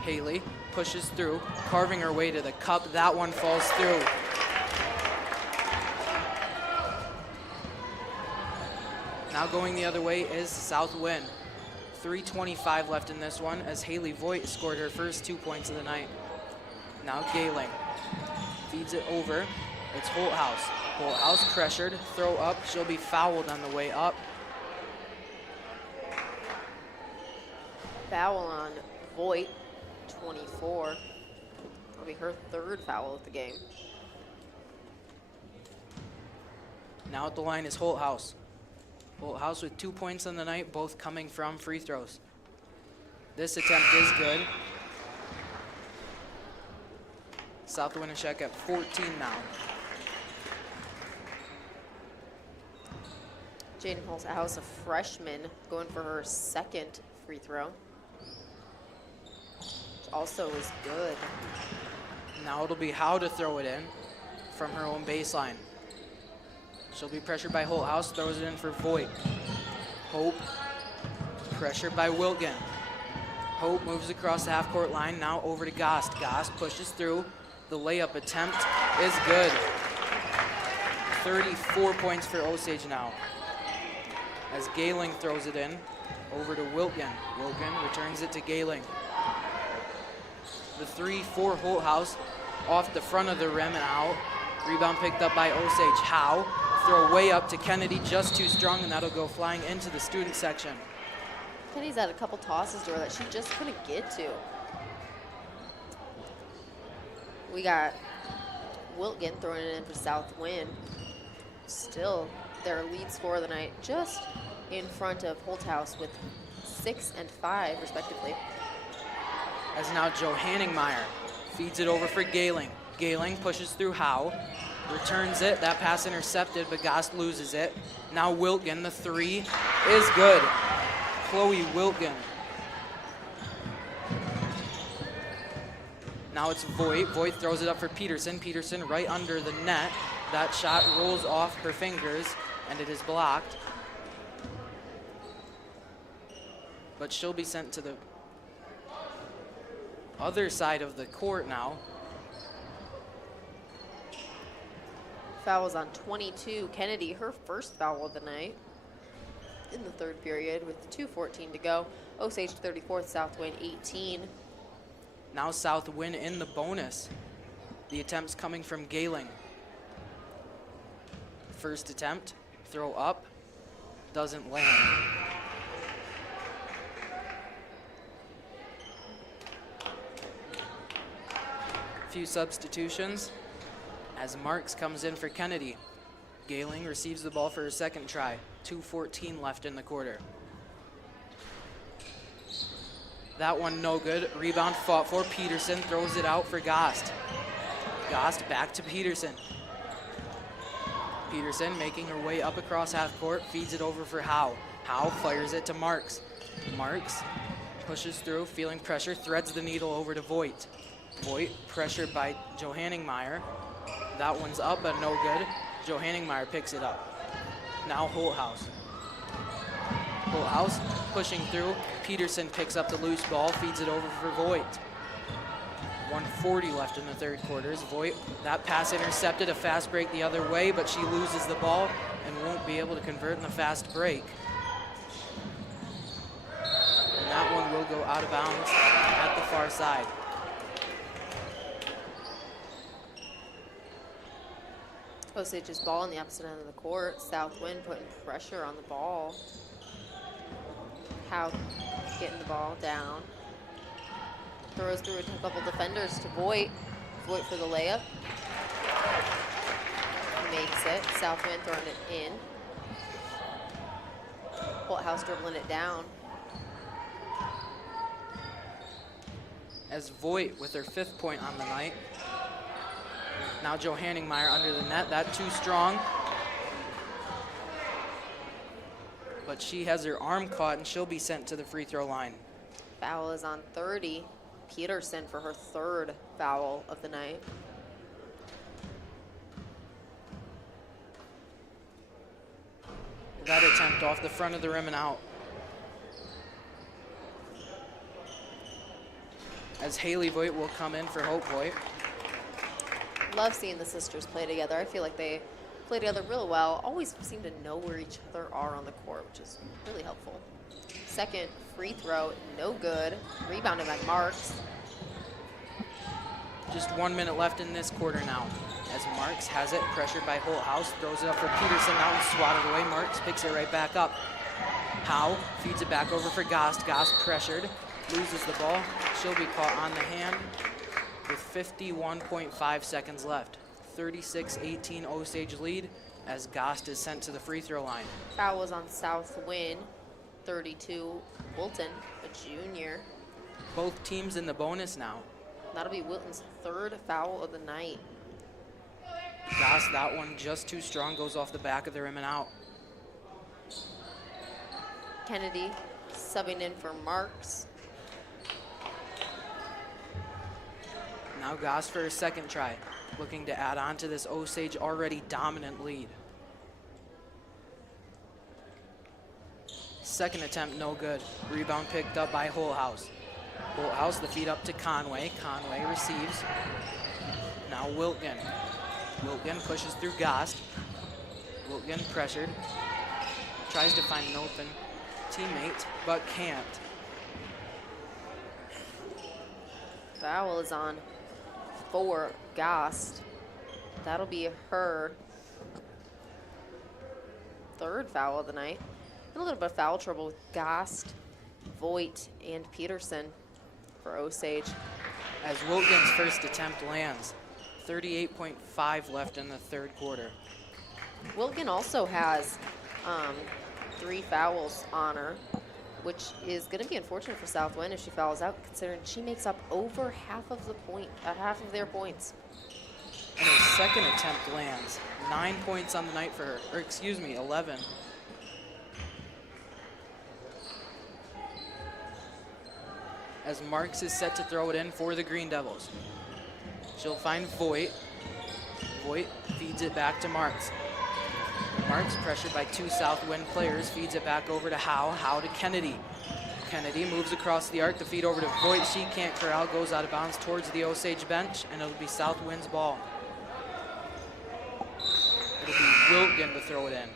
Haley pushes through, carving her way to the cup. That one falls through. Now going the other way is South Winn. 3:25 left in this one as Haley Voight scored her first 2 points of the night. Now Gayling feeds it over. It's Holthouse. Holthouse pressured, throw up. She'll be fouled on the way up. Foul on Voight, 24. That'll be her third foul of the game. Now at the line is Holthouse. Holthouse with 2 points on the night, both coming from free throws. This attempt is good. South Winneshiek at 14 now. Jaden Holthouse, a freshman, going for her second free throw. Which also is good. Now it'll be Howe to throw it in from her own baseline. She'll be pressured by Holthouse, throws it in for Voight. Hope, pressured by Wilkin. Hope moves across the half-court line, now over to Gost. Gost pushes through. The layup attempt is good. 34 points for Osage now. As Gayling throws it in, over to Wilkin. Wilkin returns it to Gayling. The 3 for Holthouse, off the front of the rim and out. Rebound picked up by Osage. Howe, throw way up to Kennedy, just too strong, and that'll go flying into the student section. Kennedy's had a couple tosses to her that she just couldn't get to. We got Wilkin throwing it in for South Winn. Still their lead scorer of the night, just in front of Holthouse with 6 and 5 respectively. As now Joe Hanningmeyer feeds it over for Gayling. Gayling pushes through Howe, returns it. That pass intercepted, but Gost loses it. Now Wilkin, the 3 is good. Chloe Wilkin. Now it's Voight. Voight throws it up for Peterson. Peterson right under the net. That shot rolls off her fingers, and it is blocked. But she'll be sent to the other side of the court now. Fouls on 22. Kennedy, her first foul of the night in the third period with 2:14 to go. Osage 34th, South Winn 18. Now South Winn in the bonus. The attempts coming from Gayling. First attempt, throw up, doesn't land. Few substitutions as Marks comes in for Kennedy. Gayling receives the ball for her second try. 2:14 left in the quarter. That one no good. Rebound fought for. Peterson throws it out for Gost. Gost back to Peterson. Peterson making her way up across half court, feeds it over for Howe. Howe fires it to Marks. Marks pushes through, feeling pressure, threads the needle over to Voight. Voight pressured by Joe Hanningmeyer. That one's up, but no good. Joe Hanningmeyer picks it up. Now Holthouse. Holthouse pushing through. Peterson picks up the loose ball, feeds it over for Voight. 1:40 left in the third quarters. Voight, that pass intercepted, a fast break the other way, but she loses the ball and won't be able to convert in the fast break. And that one will go out of bounds at the far side. Osage's ball on the opposite end of the court. South Winn putting pressure on the ball. Howe getting the ball down. Throws through a couple defenders to Voight. Voight for the layup. Makes it. South Winn throwing it in. Holthouse dribbling it down. As Voight with her 5th point on the night. Now Joe Hanningmeyer under the net. That too strong. But she has her arm caught, and she'll be sent to the free throw line. Foul is on 30. Peterson for her 3rd foul of the night. That attempt off the front of the rim and out. As Haley Voigt will come in for Hope Voigt. Love seeing the sisters play together. I feel like they play together real well. Always seem to know where each other are on the court, which is really helpful. Second free throw, no good. Rebounded by Marks. Just 1 minute left in this quarter now. As Marks has it, pressured by Holthouse, throws it up for Peterson, that one's swatted away. Marks picks it right back up. Howe feeds it back over for Gost. Gost pressured, loses the ball. She'll be caught on the hand with 51.5 seconds left. 36-18 Osage lead as Gost is sent to the free throw line. Foul was on South Winn. 32, Wilton, a junior. Both teams in the bonus now. That'll be Wilton's 3rd foul of the night. Goss, that one just too strong, goes off the back of the rim and out. Kennedy subbing in for Marks. Now Goss for his 2nd try, looking to add on to this Osage already dominant lead. 2nd attempt, no good. Rebound picked up by Holthouse. Holthouse, the feed up to Conway. Conway receives. Now Wiltgen. Wiltgen pushes through Gost. Wiltgen pressured. Tries to find an open teammate, but can't. Foul is on for Gost. That'll be her 3rd foul of the night. And a little bit of foul trouble with Gost, Voigt, and Peterson for Osage. As Wiltgen's 1st attempt lands. 38.5 left in the 3rd quarter. Wilton also has 3 fouls on her, which is going to be unfortunate for South Winn if she fouls out, considering she makes up over half of their points. And her 2nd attempt lands. 9 points on the night for her, or excuse me, 11. As Marks is set to throw it in for the Green Devils. She'll find Voigt. Voigt feeds it back to Marks. Marks, pressured by 2 South Winn players, feeds it back over to Howe. Howe to Kennedy. Kennedy moves across the arc, the feed over to Voigt. She can't corral, goes out of bounds towards the Osage bench, and it'll be South Winn's ball. It'll be Wiltgen to throw it in.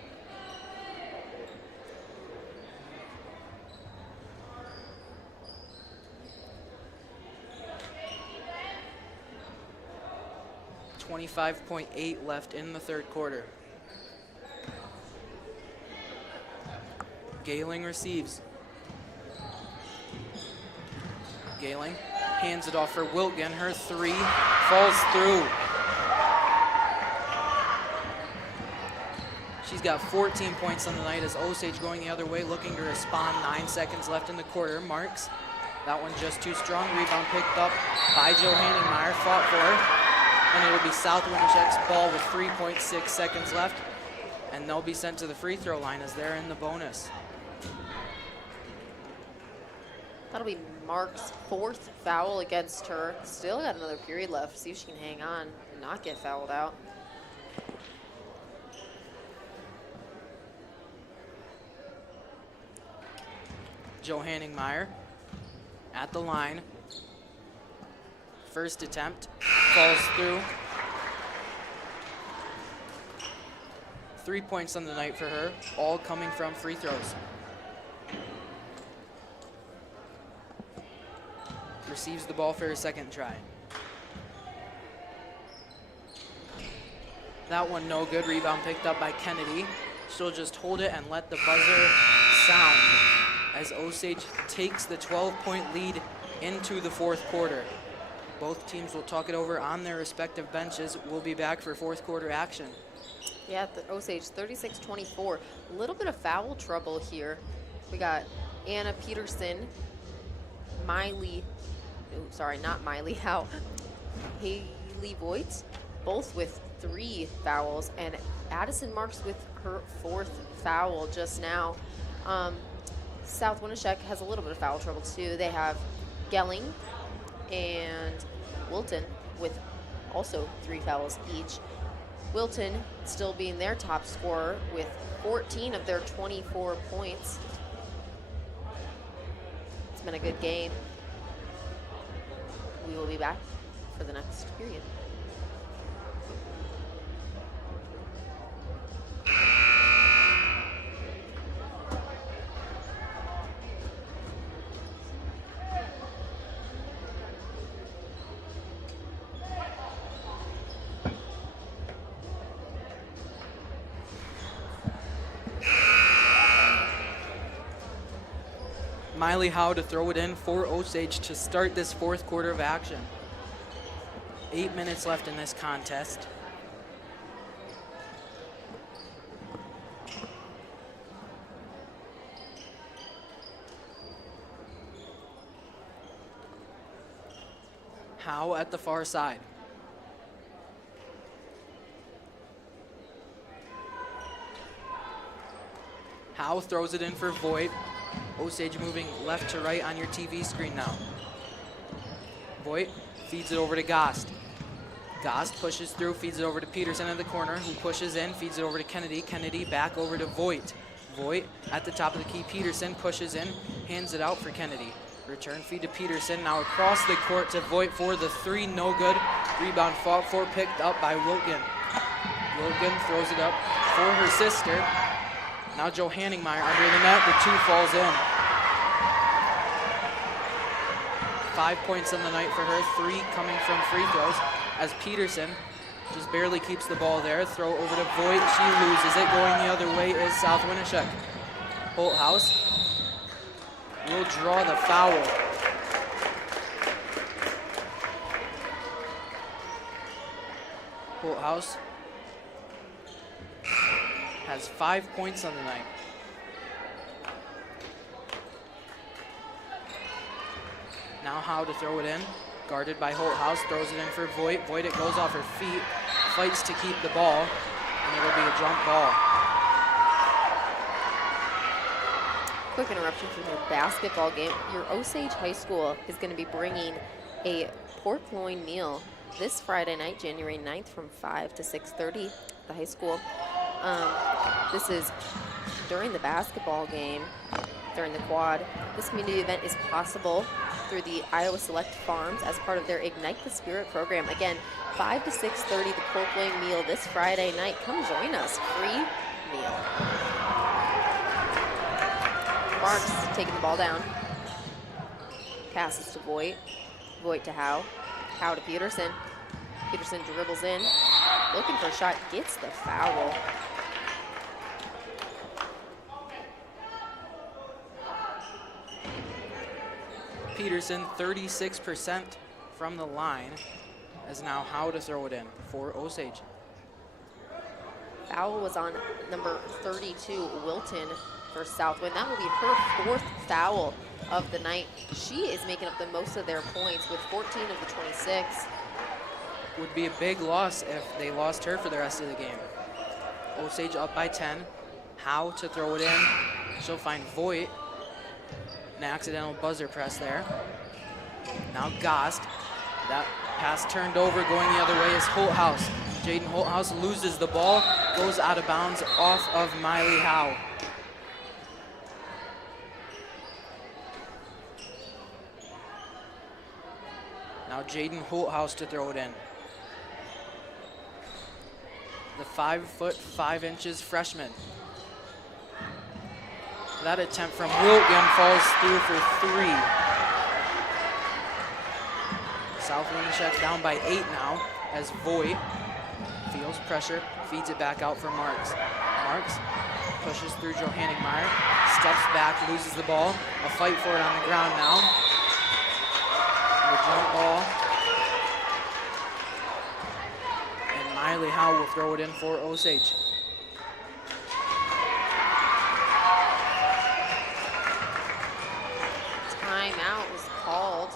.8 left in the 3rd quarter. Gayling receives. Gayling hands it off for Wiltgen. Her 3 falls through. She's got 14 points on the night as Osage going the other way, looking to respond. 9 seconds left in the quarter. Marks, that one just too strong. Rebound picked up by Joe Hanningmeyer, fought for her. And it'll be South Winnipeg's ball with 3.6 seconds left. And they'll be sent to the free throw line as they're in the bonus. That'll be Mark's 4th foul against her. Still got another period left. See if she can hang on and not get fouled out. Joe Hanningmeyer at the line. 1st attempt falls through. 3 points on the night for her, all coming from free throws. Receives the ball for her 2nd try. That one no good. Rebound picked up by Kennedy. She'll just hold it and let the buzzer sound as Osage takes the 12-point lead into the 4th quarter. Both teams will talk it over on their respective benches. We'll be back for 4th quarter action. Yeah, the Osage 36-24. A little bit of foul trouble here. We got Anna Peterson, Miley, no, sorry, not Miley, Howe, Haley Voigt, both with 3 fouls, and Addison Marks with her 4th foul just now. South Winneshek has a little bit of foul trouble too. They have Gelling and Wilton with also 3 fouls each. Wilton still being their top scorer with 14 of their 24 points. It's been a good game. We will be back for the next period. Miley Howe to throw it in for Osage to start this 4th quarter of action. 8 minutes left in this contest. Howe at the far side. Howe throws it in for Voigt. Osage moving left to right on your TV screen now. Voigt feeds it over to Gost. Gost pushes through, feeds it over to Peterson in the corner, who pushes in, feeds it over to Kennedy. Kennedy back over to Voigt. Voigt at the top of the key. Peterson pushes in, hands it out for Kennedy. Return feed to Peterson, now across the court to Voigt for the 3, no good. Rebound fought for, picked up by Wilkin. Wilkin throws it up for her sister. Now Joe Hanningmeyer under the net, the 2 falls in. 5 points on the night for her, 3 coming from free throws, as Peterson just barely keeps the ball there. Throw over to Voigt, she loses it. Going the other way is South Winneshek. Holthouse will draw the foul. Holthouse has 5 points on the night. Now Howe to throw it in, guarded by Holthouse, throws it in for Voigt. Voigt, it goes off her feet, fights to keep the ball, and it'll be a jump ball. Quick interruption from your basketball game. Your Osage High School is going to be bringing a pork loin meal this Friday night, January 9th from 5 to 6:30 at the high school. This is during the basketball game, during the quad. This community event is possible through the Iowa Select Farms as part of their Ignite the Spirit program. Again, 5 to 6:30, the pork loin meal this Friday night. Come join us, free meal. Marks taking the ball down. Passes to Voigt. Voigt to Howe. Howe to Peterson. Peterson dribbles in. Looking for a shot, gets the foul. Peterson, 36% from the line, as now Howe to throw it in for Osage. Foul was on number 32, Wilton, for Southwind. That will be her 4th foul of the night. She is making up the most of their points with 14 of the 26. Would be a big loss if they lost her for the rest of the game. Osage up by 10. Howe to throw it in. She'll find Voigt. An accidental buzzer press there. Now Gost. That pass turned over, going the other way is Holthouse. Jaden Holthouse loses the ball, goes out of bounds off of Miley Howe. Now Jaden Holthouse to throw it in. The 5'5" freshman. That attempt from Wilkin falls through for 3. South Winneshek down by 8 now as Voigt feels pressure, feeds it back out for Marks. Marks pushes through Joe Hanningmeyer, steps back, loses the ball. A fight for it on the ground now. The jump ball. And Miley Howe will throw it in for Osage. Timeout was called.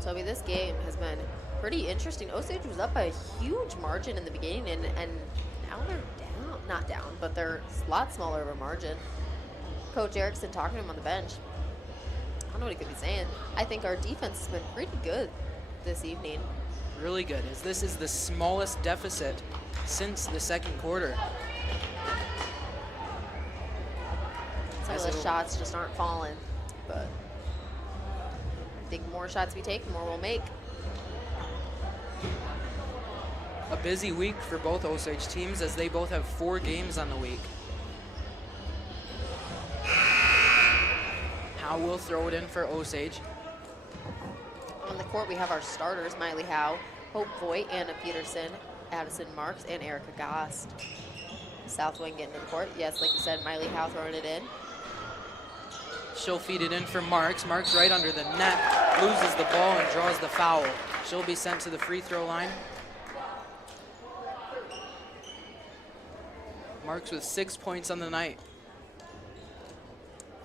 Toby, this game has been pretty interesting. Osage was up by a huge margin in the beginning, and now they're down. Not down, but they're a lot smaller of a margin. Coach Erickson talking to him on the bench. I don't know what he could be saying. I think our defense has been pretty good this evening. Really good, as this is the smallest deficit since the second quarter. Some of the shots just aren't falling, but I think more shots we take, the more we'll make. A busy week for both Osage teams, as they both have 4 games on the week. Howe will throw it in for Osage. On the court, we have our starters, Miley Howe, Hope Voigt, Anna Peterson, Addison Marks, and Erica Gost. South Wing getting to the court. Yes, like you said, Miley Howe throwing it in. She'll feed it in for Marks. Marks right under the net, loses the ball and draws the foul. She'll be sent to the free throw line. Marks with 6 points on the night.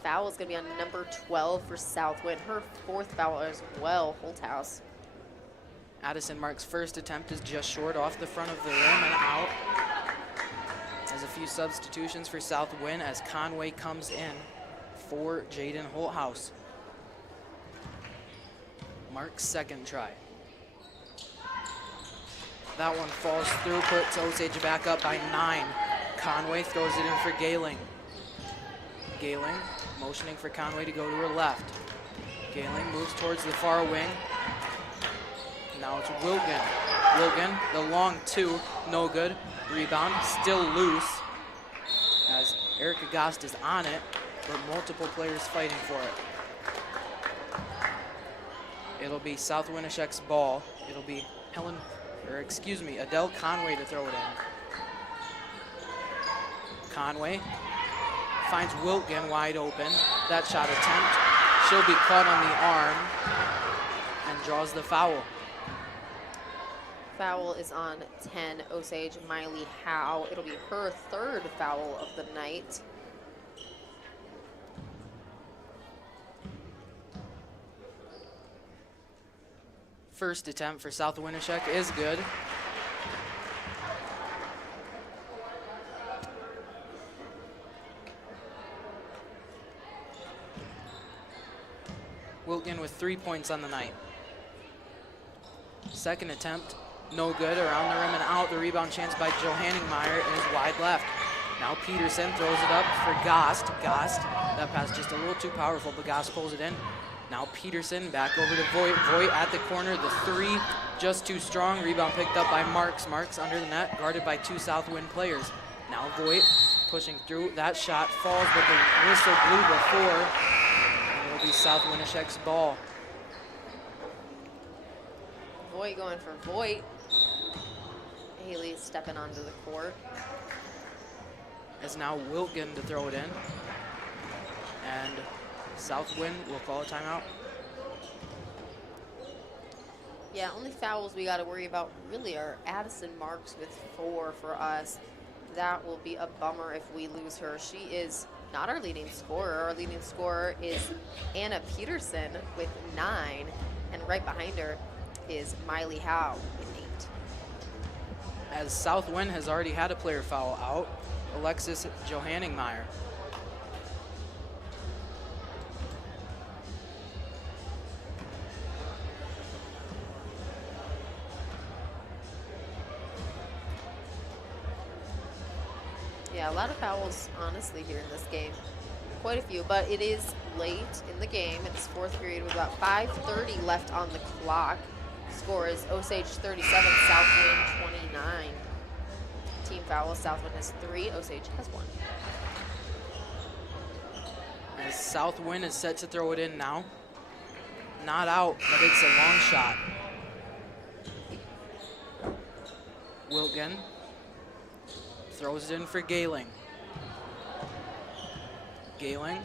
Foul is going to be on number 12 for Southwind. Her 4th foul as well, Holthouse. Addison Marks' first attempt is just short off the front of the rim and out. There's a few substitutions for South Winn as Conway comes in for Jaden Holthouse. Marks' second try. That one falls through, puts Osage back up by 9. Conway throws it in for Gayling. Gayling motioning for Conway to go to her left. Gayling moves towards the far wing. Now it's Wilgan. Wilgan, the long 2, no good. Rebound, still loose, as Erica Gost is on it, but multiple players fighting for it. It'll be South Winneshek's ball. It'll be Adele Conway to throw it in. Conway finds Wilgan wide open. That shot attempt. She'll be caught on the arm and draws the foul. Foul is on 10, Osage, Miley Howe. It'll be her 3rd foul of the night. First attempt for South Winneshek is good. Wilgan with 3 points on the night. Second attempt, no good, around the rim and out. The rebound chance by Johanningmeyer is wide left. Now Peterson throws it up for Gost. Gost, that pass just a little too powerful, but Gost pulls it in. Now Peterson back over to Voigt. Voigt at the corner, the 3 just too strong. Rebound picked up by Marks. Marks under the net, guarded by 2 South Winn players. Now Voigt pushing through. That shot falls, but the whistle blew before. And it'll be South Winneshek's ball. Voigt going for Voigt. Haley is stepping onto the court. It's now Wilgan to throw it in. And South Winn will call a timeout. Yeah, only fouls we got to worry about really are Addison Marks with 4 for us. That will be a bummer if we lose her. She is not our leading scorer. Our leading scorer is Anna Peterson with 9, and right behind her is Miley Howe with 8. As South Winn has already had a player foul out, Alexis Johanningmeyer. Yeah, a lot of fouls, honestly, here in this game. Quite a few, but it is late in the game. It's 4th period with about 5:30 left on the clock. Score is Osage 37, Southwind 29. Team fouls, Southwind has 3, Osage has 1. As South Winn is set to throw it in now. Not out, but it's a long shot. Wilgan throws it in for Gayling. Gayling,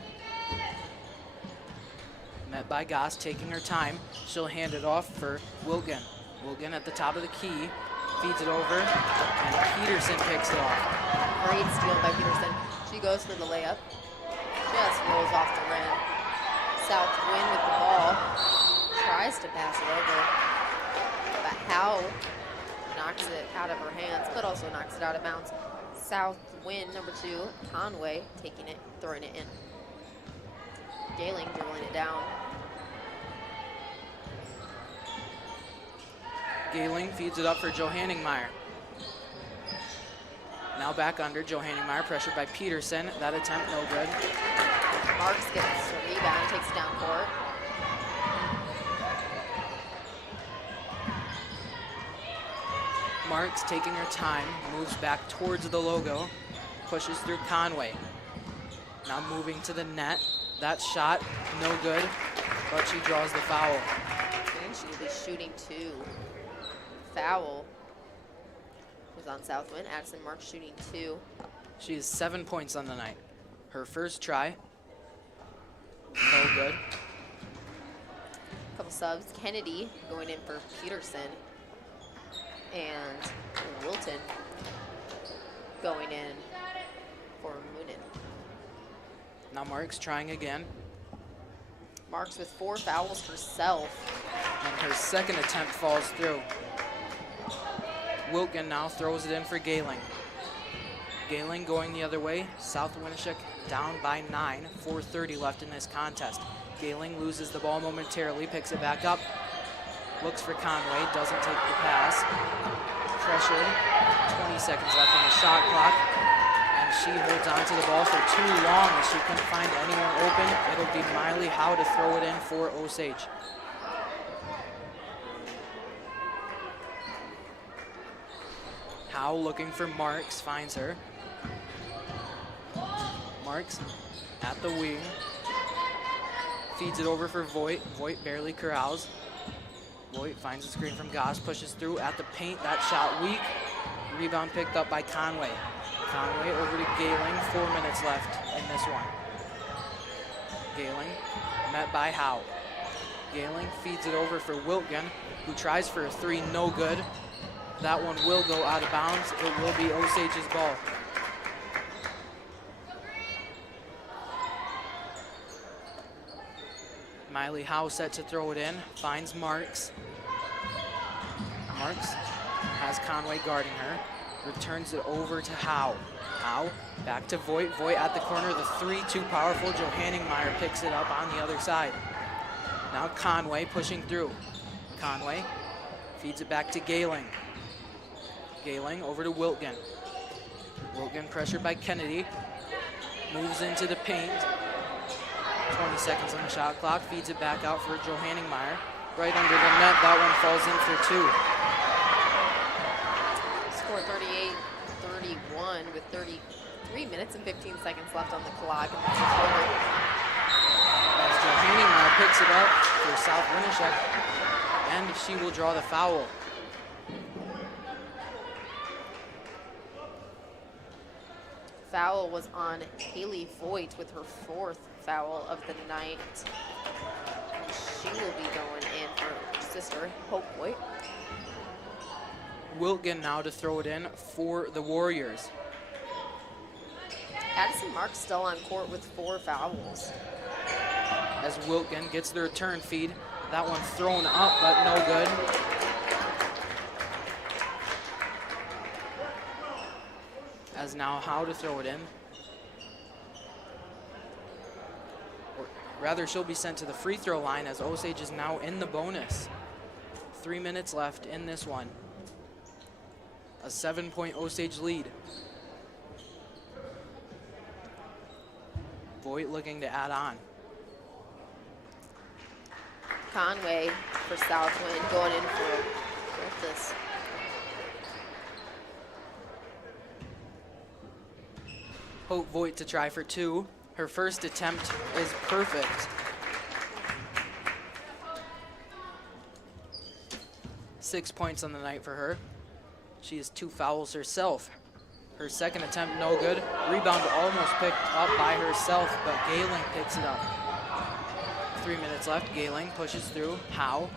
met by Goss, taking her time. She'll hand it off for Wilgan. Wilgan at the top of the key, feeds it over, and Peterson picks it off. Great steal by Peterson. She goes for the layup. Just rolls off the rim. South Winn with the ball. Tries to pass it over. But Howe knocks it out of her hands, but also knocks it out of bounds. South Winn, number 2, Conway, taking it, throwing it in. Gayling dribbling it down. Gayling feeds it up for Johanningmeyer. Now back under, Johanningmeyer pressured by Peterson. That attempt no good. Marks gets a rebound, takes it down court. Marks taking her time, moves back towards the logo, pushes through Conway. Now moving to the net. That shot, no good, but she draws the foul. And she'll be shooting 2. Foul was on South Winn. Addison Marks shooting 2. She has 7 points on the night. Her first try, no good. Couple subs. Kennedy going in for Peterson. And Wilton going in for Moonen. Now Marks trying again. Marks with 4 fouls herself. And her second attempt falls through. Wilkin now throws it in for Gayling. Gayling going the other way. South Winneshiek down by 9. 4:30 left in this contest. Gayling loses the ball momentarily, picks it back up. Looks for Conway, doesn't take the pass. Pressured, 20 seconds left on the shot clock. And she holds on to the ball for too long as she couldn't find anyone open. It'll be Miley Howe to throw it in for Osage. Howe looking for Marks, finds her. Marks at the wing. Feeds it over for Voigt. Voigt barely corrals. Voigt finds the screen from Goss, pushes through at the paint. That shot weak. Rebound picked up by Conway. Conway over to Gayling. 4 minutes left in this one. Gayling met by Howe. Gayling feeds it over for Wilkin, who tries for a 3, no good. That one will go out of bounds. It will be Osage's ball. Miley Howe set to throw it in, finds Marks. Marks has Conway guarding her, returns it over to Howe. Howe back to Voigt. Voigt at the corner, the 3, too powerful. Johanningmeyer picks it up on the other side. Now Conway pushing through. Conway feeds it back to Gayling. Gayling over to Wilkin. Wilkin pressured by Kennedy. Moves into the paint. 20 seconds on the shot clock. Feeds it back out for Johanningmeyer. Right under the net. That one falls in for 2. Score 38-31 with 33 minutes and 15 seconds left on the clock. As Johanningmeyer picks it up for South Winneshiek, and she will draw the foul. Foul was on Haley Voigt with her 4th foul of the night. And she will be going in for her sister, Hope Voigt. Wilkin now to throw it in for the Warriors. Addison Marks still on court with 4 fouls. As Wilkin gets the return feed. That one thrown up, but no good. As now Howe to throw it in. Or rather, she'll be sent to the free throw line as Osage is now in the bonus. 3 minutes left in this one. A 7-point Osage lead. Voigt looking to add on. Conway for South Winn going in for this. Hope Voigt to try for 2. Her first attempt is perfect. 6 points on the night for her. She has 2 fouls herself. Her second attempt no good. Rebound almost picked up by herself, but Gayling picks it up. 3 minutes left. Gayling pushes through. Howe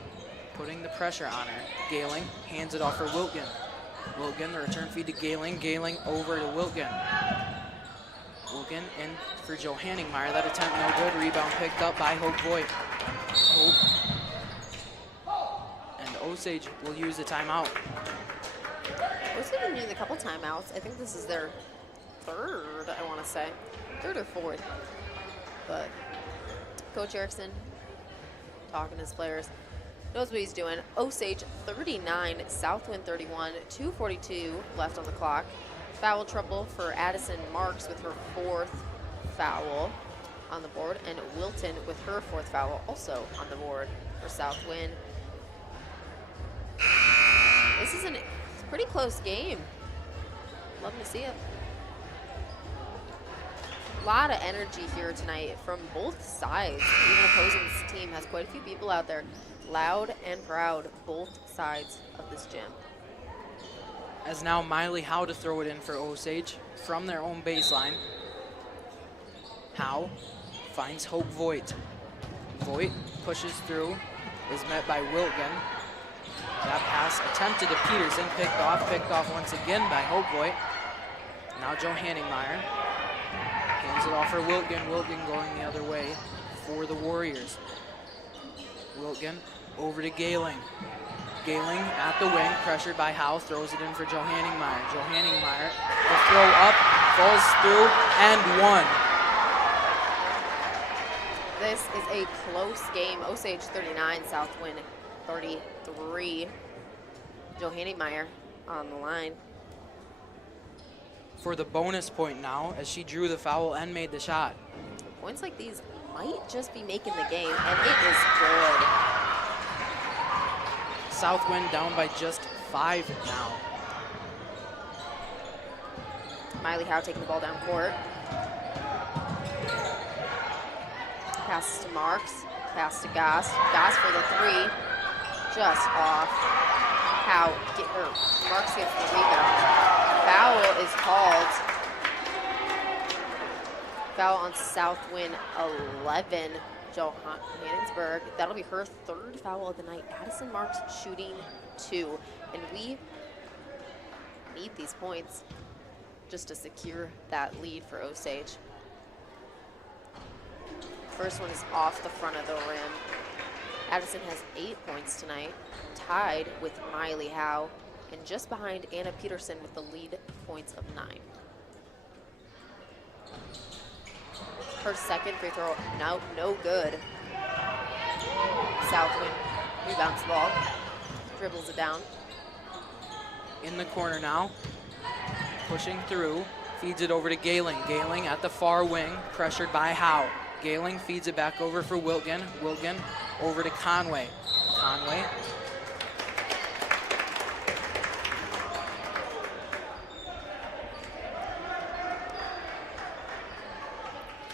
putting the pressure on her. Gayling hands it off for Wilkin. Wilkin, the return feed to Gayling. Gayling over to Wilkin. Wilkin in for Johanningmeyer. That attempt no good. Rebound picked up by Hope Voigt. Hope Osage will use a timeout. Osage have been using a couple timeouts. I think this is their third, I want to say. Third or fourth. But Coach Erickson talking to his players. Knows what he's doing. Osage 39, Southwind 31, 2:42 left on the clock. Foul trouble for Addison Marks with her 4th foul on the board, and Wilton with her 4th foul also on the board for Southwind. This is it's a pretty close game. Love to see it. A lot of energy here tonight from both sides. Even opposing team has quite a few people out there. Loud and proud, both sides of this gym. As now Miley Howe to throw it in for Osage from their own baseline. Howe finds Hope Voigt. Voigt pushes through, is met by Wilton. That pass attempted to Peterson, picked off once again by Hope Voigt. Now Joe Hanningmeyer hands it off for Wilton. Wilton going the other way for the Warriors. Wilton over to Gayling. Gayling at the wing, pressured by Howe, throws it in for Joe Hanningmeyer. Joe Hanningmeyer, the throw up, falls through, and one. This is a close game. Osage 39, Southwind 33. Joe Hanningmeyer on the line. For the bonus point now, as she drew the foul and made the shot. Points like these might just be making the game, and it is good. Southwind down by just 5 now. Miley Howe taking the ball down court. Passes to Marks, pass to Goss. Goss for the 3, just off. Howe, Marks gets the rebound. Foul is called. Foul on Southwind 11, Johannesburg. That'll be her 3rd foul of the night. Addison Marks shooting 2. And we need these points just to secure that lead for Osage. First one is off the front of the rim. Addison has 8 points tonight, tied with Miley Howe, and just behind Anna Peterson with the lead points of 9. Her 2nd free throw, no good. Southwind rebounds the ball, dribbles it down. In the corner now, pushing through, feeds it over to Gayling. Gayling at the far wing, pressured by Howe. Gayling feeds it back over for Wilton. Wilton over to Conway. Conway.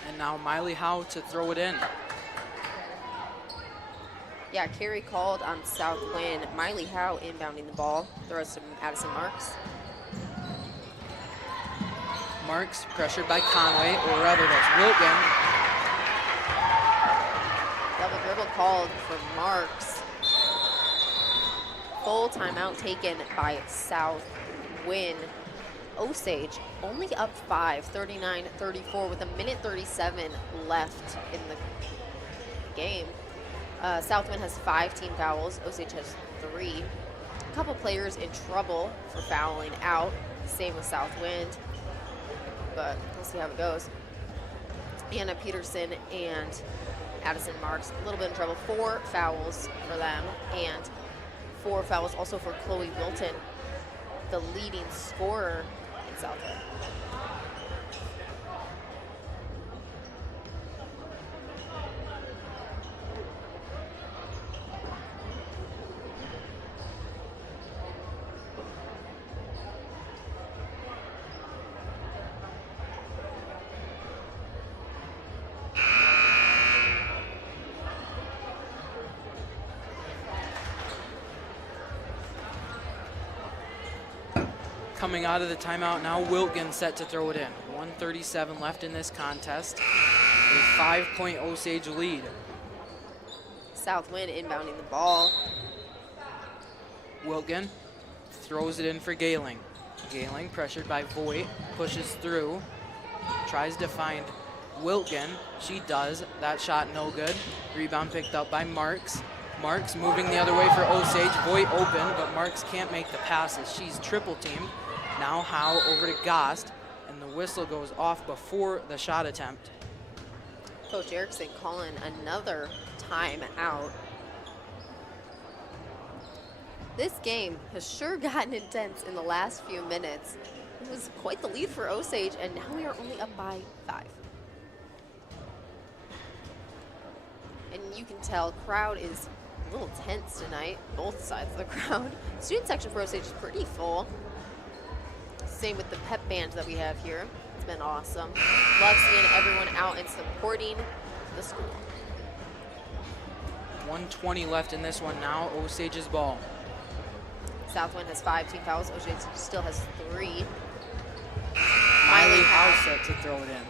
And now Miley Howe to throw it in. Yeah, carry called on Southwind. Miley Howe inbounding the ball. Throws to Addison Marks. Marks pressured by Conway, or rather that's Wilton. Double dribble called for Marks. Full timeout taken by Southwind. Osage only up 5, 39-34 with 1:37 left in the game. Southwind has 5 team fouls. Osage has 3. A couple players in trouble for fouling out. Same with Southwind, but we'll see how it goes. Anna Peterson and Addison Marks, a little bit in trouble. 4 fouls for them, and 4 fouls also for Chloe Wilton, the leading scorer in Southwind. Coming out of the timeout now, Wilton set to throw it in. 1:37 left in this contest. A 5-point Osage lead. Southwind inbounding the ball. Wilton throws it in for Gayling. Gayling pressured by Voigt, pushes through, tries to find Wilton. She does. That shot no good. Rebound picked up by Marks. Marks moving the other way for Osage. Voigt open, but Marks can't make the passes. She's triple teamed. Now Howe over to Gost, and the whistle goes off before the shot attempt. Coach Erickson calling another timeout. This game has sure gotten intense in the last few minutes. It was quite the lead for Osage, and now we are only up by 5. And you can tell crowd is a little tense tonight, both sides of the crowd. Student section for Osage is pretty full. Same with the pep band that we have here. It's been awesome. Love seeing everyone out and supporting the school. 1:20 left in this one now. Osage's ball. Southwind has 5 team fouls. Osage still has 3. Miley Howe set to throw it in.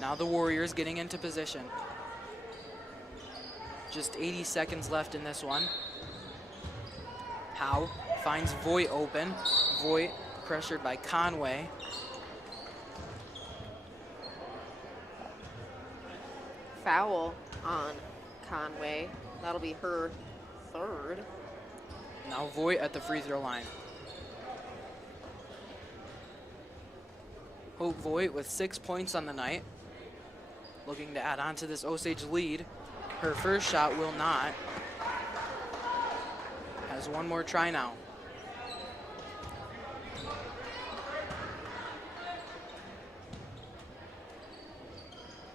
Now the Warriors getting into position. Just 80 seconds left in this one. Howe finds Voigt open. Voigt pressured by Conway. Foul on Conway. That'll be her 3rd. Now Voigt at the free throw line. Hope Voigt with 6 points on the night. Looking to add on to this Osage lead. Her first shot will not. Has one more try now.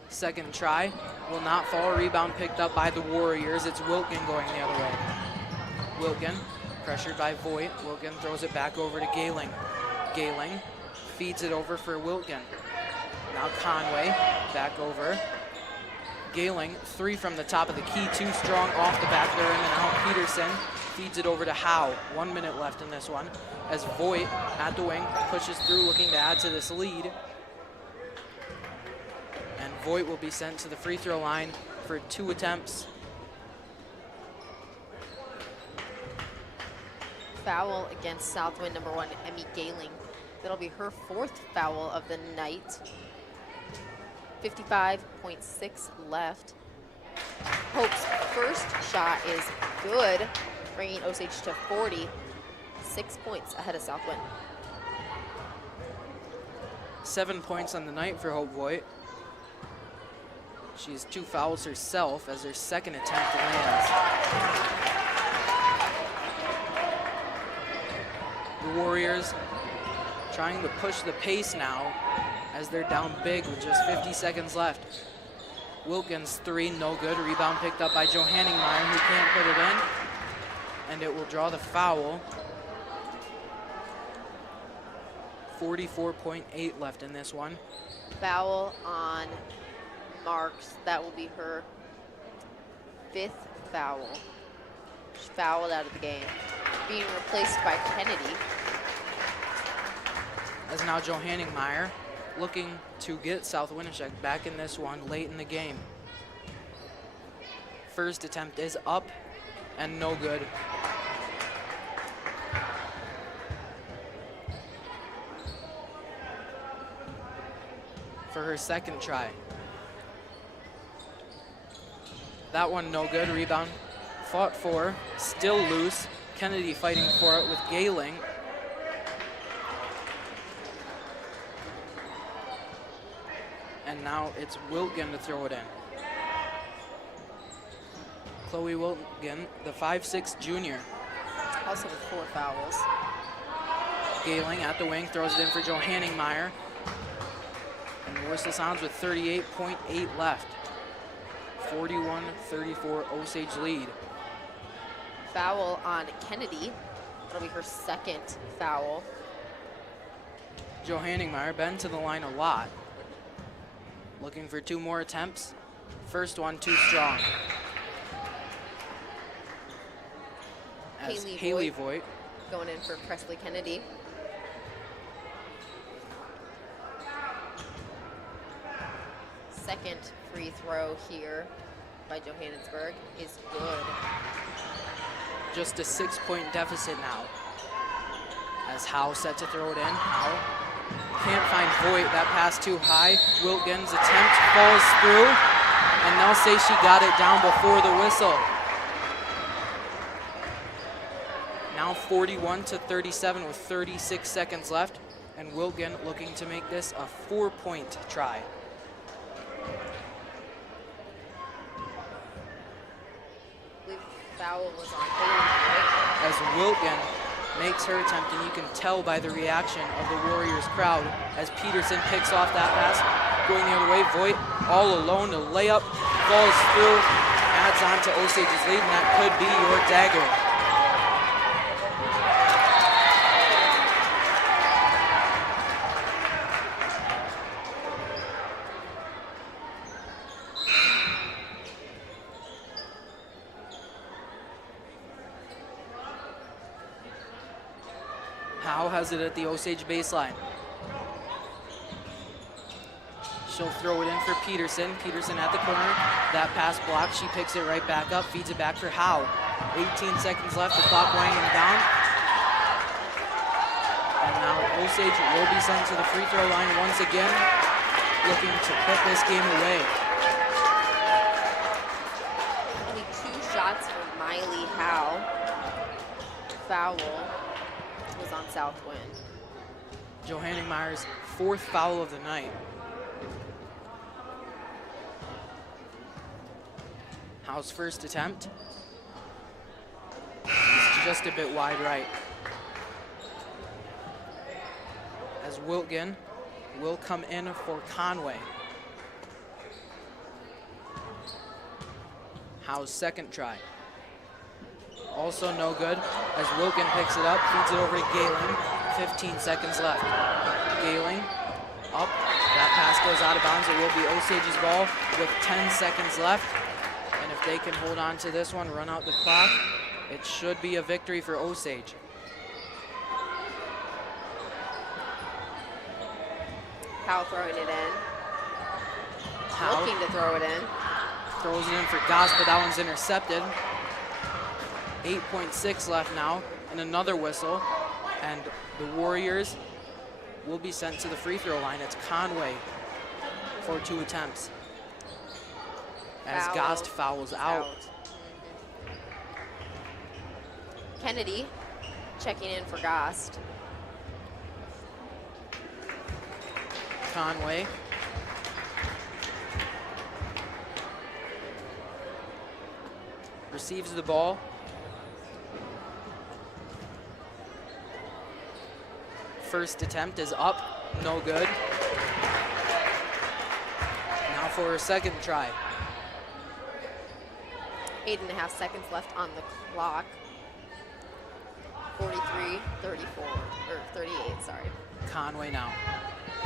Second try will not fall. Rebound picked up by the Warriors. It's Wilkin going the other way. Wilkin pressured by Voigt. Wilkin throws it back over to Gayling. Gayling feeds it over for Wilkin. Now Conway back over. Gayling, 3 from the top of the key, too strong off the back there, and now Peterson feeds it over to Howe. 1 minute left in this one as Voigt at the wing pushes through, looking to add to this lead. And Voigt will be sent to the free throw line for 2 attempts. Foul against Southwind number 1, Emmy Gayling. That'll be her 4th foul of the night. 55.6 left. Hope's first shot is good, bringing Osage to 40. 6 points ahead of Southwind. 7 points on the night for Hope Voigt. She has 2 fouls herself as her second attempt lands. The Warriors trying to push the pace now as they're down big with just 50 seconds left. Wilkins 3, no good. Rebound picked up by Johanningmeyer, who can't put it in. And it will draw the foul. 44.8 left in this one. Foul on Marks. That will be her 5th foul. She fouled out of the game. Being replaced by Kennedy. As now Johanningmeyer looking to get South Winnipeg back in this one late in the game. First attempt is up and no good. For her second try. That one no good. Rebound fought for, still loose. Kennedy fighting for it with Gayling. And now it's Wilkin to throw it in. Chloe Wilkin, the 5'6" junior. Also with 4 fouls. Gayling at the wing, throws it in for Johanningmeyer. And the whistle sounds with 38.8 left. 41-34 Osage lead. Foul on Kennedy. That'll be her 2nd foul. Johanningmeyer been to the line a lot. Looking for 2 more attempts. First one too strong. As Haley Voigt going in for Presley Kennedy. Second free throw here by Johannesburg is good. Just a 6-point deficit now. As Howe set to throw it in. Howe Can't find Voigt. That pass too high. Wilkins' attempt falls through, and they'll say she got it down before the whistle. Now 41-37 with 36 seconds left, and Wilkin looking to make this a 4-point try. Foul was on Haley. As Wilkin makes her attempt, and you can tell by the reaction of the Warriors crowd as Peterson picks off that pass. Going the other way, Voigt all alone, the layup falls through, adds on to Osage's lead, and that could be your dagger. Howe has it at the Osage baseline. She'll throw it in for Peterson. Peterson at the corner. That pass blocked. She picks it right back up, feeds it back for Howe. 18 seconds left, the clock winding down. And now Osage will be sent to the free throw line once again, looking to put this game away. Only 2 shots for Miley Howe. Foul was on South Winn. Johanning Meyer's 4th foul of the night. Howe's first attempt is just a bit wide right. As Wilkin will come in for Conway. Howe's second try. Also no good, as Wilkin picks it up, feeds it over to Galen. 15 seconds left. Galen up, that pass goes out of bounds. It will be Osage's ball with 10 seconds left. And if they can hold on to this one, run out the clock, it should be a victory for Osage. Howe throwing it in. Howe Looking to throw it in. throws it in for Goss, but that one's intercepted. 8.6 left now, and another whistle, and the Warriors will be sent to the free throw line. It's Conway for 2 attempts. As Gost fouls out. Kennedy checking in for Gost. Conway. Receives the ball. First attempt is up, no good. Now for her second try. 8.5 seconds left on the clock. 43, 34, or 38, sorry. Conway now.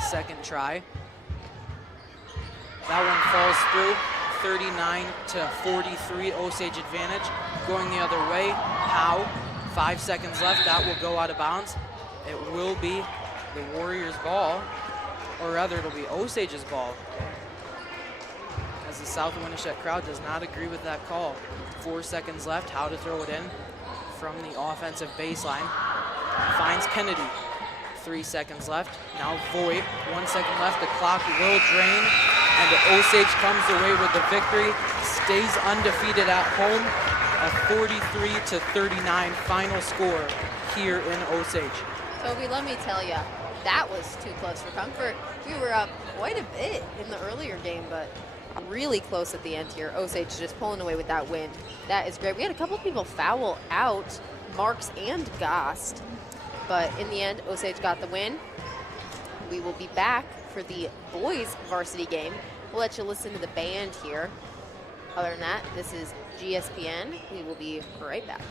Second try. That one falls through. 39-43, Osage advantage. Going the other way, Howe. 5 seconds left, that will go out of bounds. It will be the Warriors' ball, or rather it'll be Osage's ball, as the South Winneshiek crowd does not agree with that call. 4 seconds left, Howe to throw it in from the offensive baseline. Finds Kennedy. 3 seconds left. Now Voigt. 1 second left. The clock will drain, and Osage comes away with the victory. Stays undefeated at home. A 43-39 final score here in Osage. Toby, let me tell you, that was too close for comfort. We were up quite a bit in the earlier game, but really close at the end here. Osage just pulling away with that win. That is great. We had a couple people foul out, Marks and Gost, but in the end, Osage got the win. We will be back for the boys varsity game. We'll let you listen to the band here. Other than that, this is GSPN. We will be right back.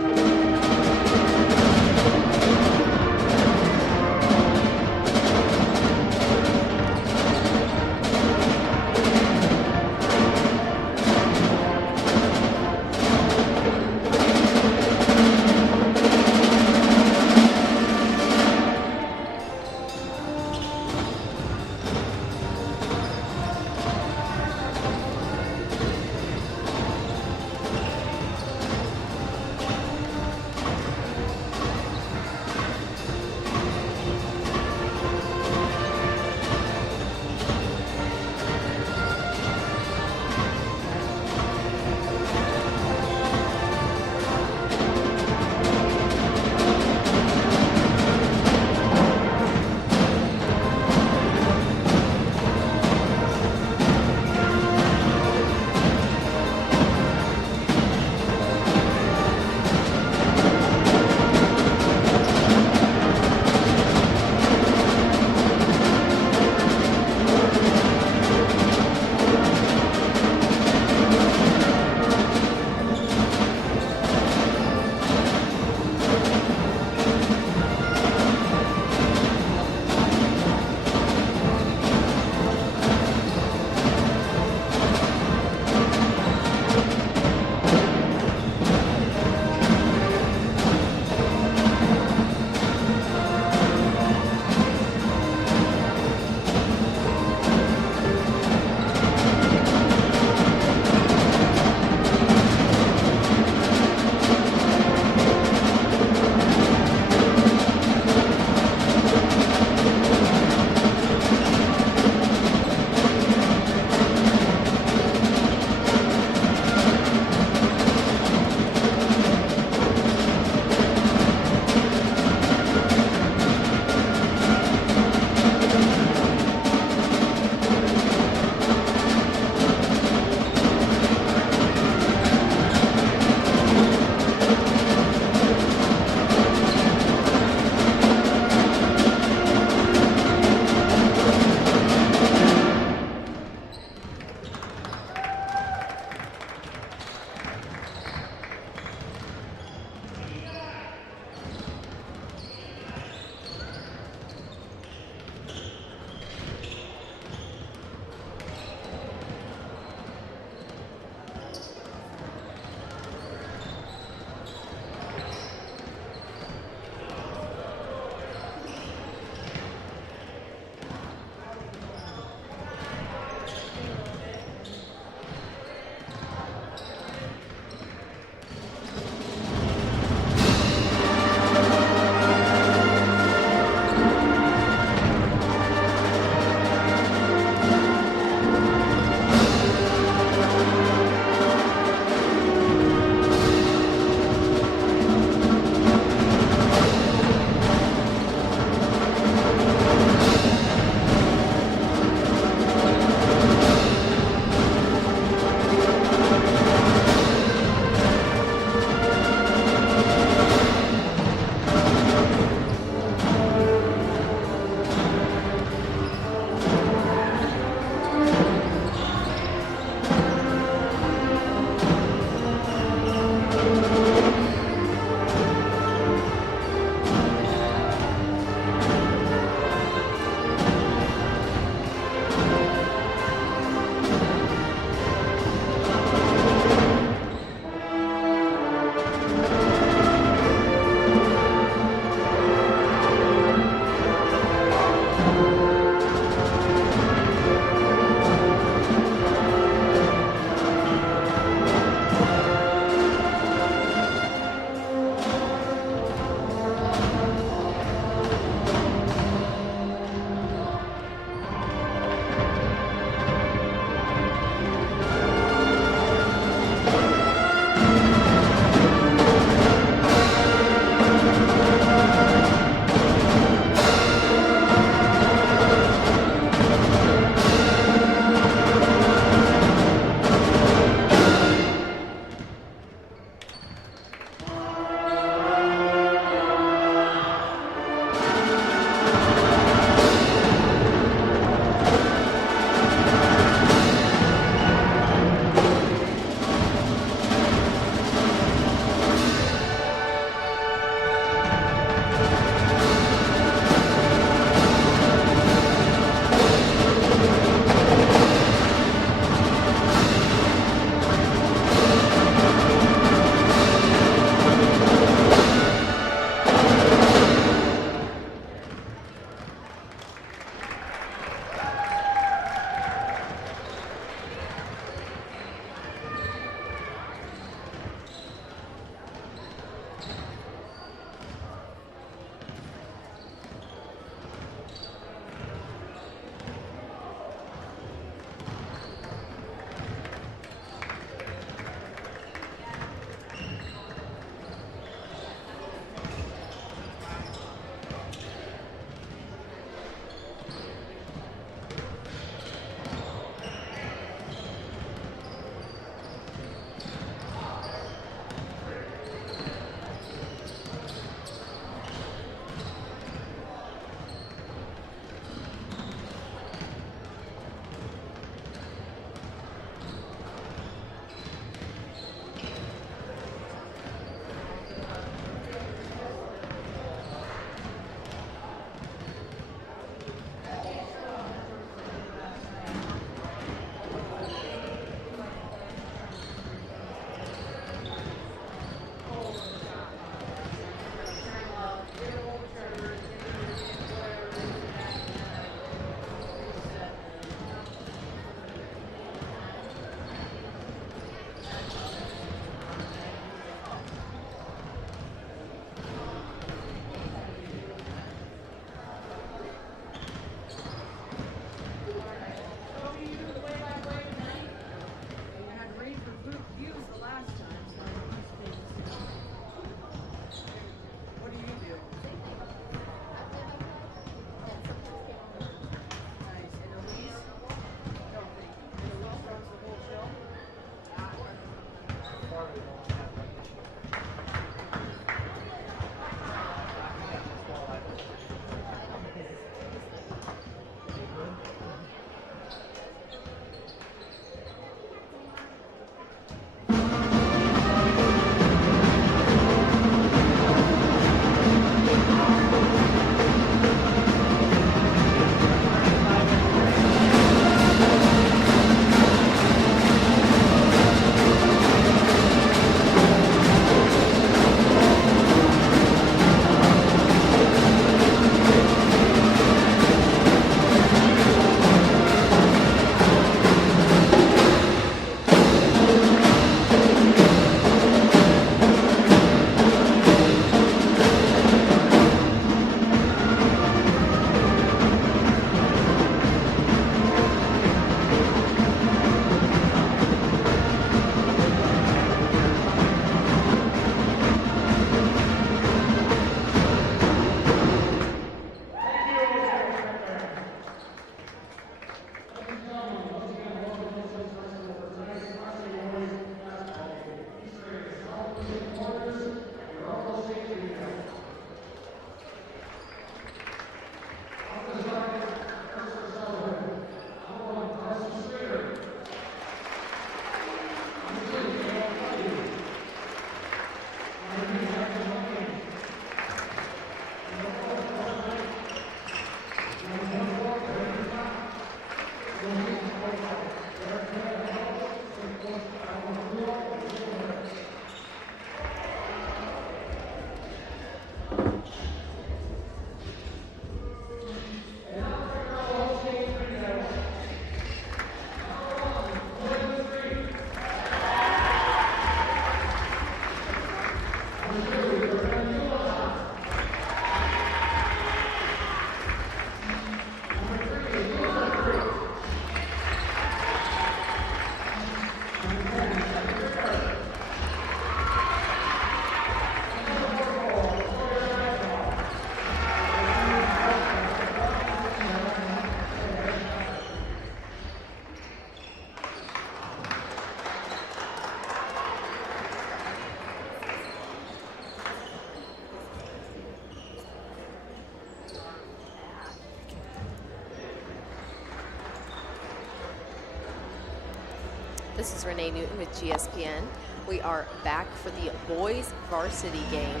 This is Renee Newton with GSPN. We are back for the boys varsity game.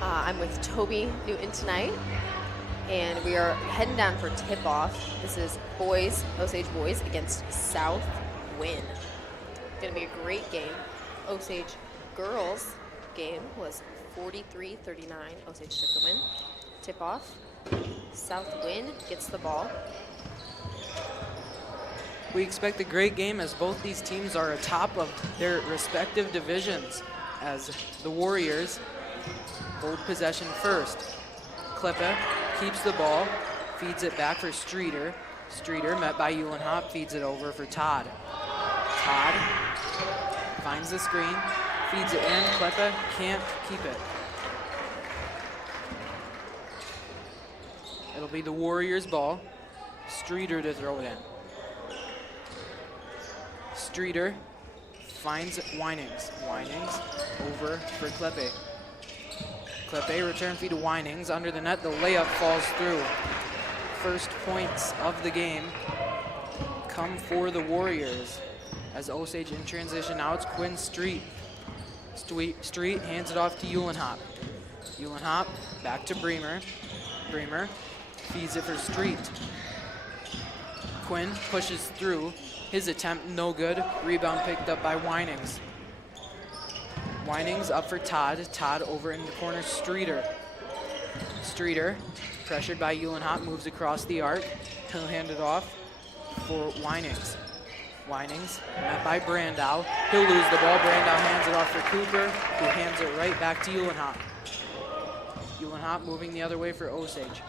I'm with Toby Newton tonight, and we are heading down for tip-off. This is boys, Osage boys against South Winn. Going to be a great game. Osage girls game was 43-39. Osage took the win. Tip-off. South Winn gets the ball. We expect a great game as both these teams are atop of their respective divisions, as the Warriors hold possession first. Klippa keeps the ball, feeds it back for Streeter. Streeter, met by Uhlenhop, feeds it over for Todd. Todd finds the screen, feeds it in. Klippa can't keep it. It'll be the Warriors' ball. Streeter to throw it in. Streeter finds Winings. Winings over for Kleppe. Kleppe return feed to Winings under the net. The layup falls through. First points of the game come for the Warriors as Osage in transition. Now it's Quinn Street. Street hands it off to Uhlenhop. Uhlenhop back to Bremer. Bremer feeds it for Street. Quinn pushes through. His attempt no good. Rebound picked up by Winings. Winings up for Todd. Todd over in the corner. Streeter. Streeter, pressured by Uhlenhop, moves across the arc. He'll hand it off for Winings. Winings met by Brandow. He'll lose the ball. Brandow hands it off for Cooper, who hands it right back to Uhlenhop. Uhlenhop moving the other way for Osage.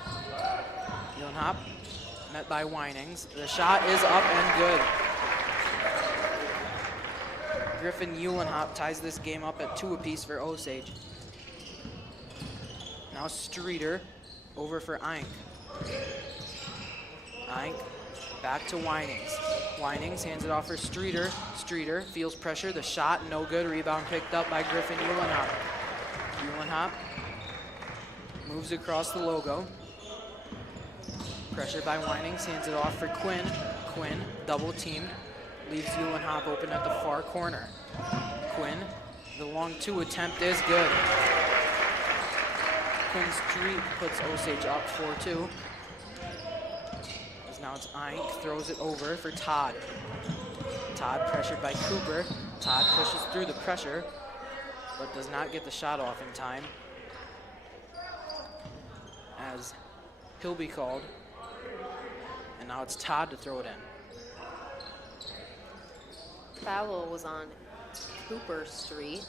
Uhlenhop met by Winings. The shot is up and good. Griffin Uhlenhop ties this game up at 2 apiece for Osage. Now Streeter over for Eink. Eink back to Winings. Winings hands it off for Streeter. Streeter feels pressure. The shot no good. Rebound picked up by Griffin Uhlenhop. Uhlenhop moves across the logo. Pressured by Winings, hands it off for Quinn. Quinn double teamed. Leaves Uhlenhop open at the far corner. Quinn, the long 2 attempt is good. Quinn Street puts Osage up 4-2. As now it's Eink, throws it over for Todd. Todd pressured by Cooper. Todd pushes through the pressure, but does not get the shot off in time, as he'll be called. And now it's Todd to throw it in. Foul was on Cooper Street.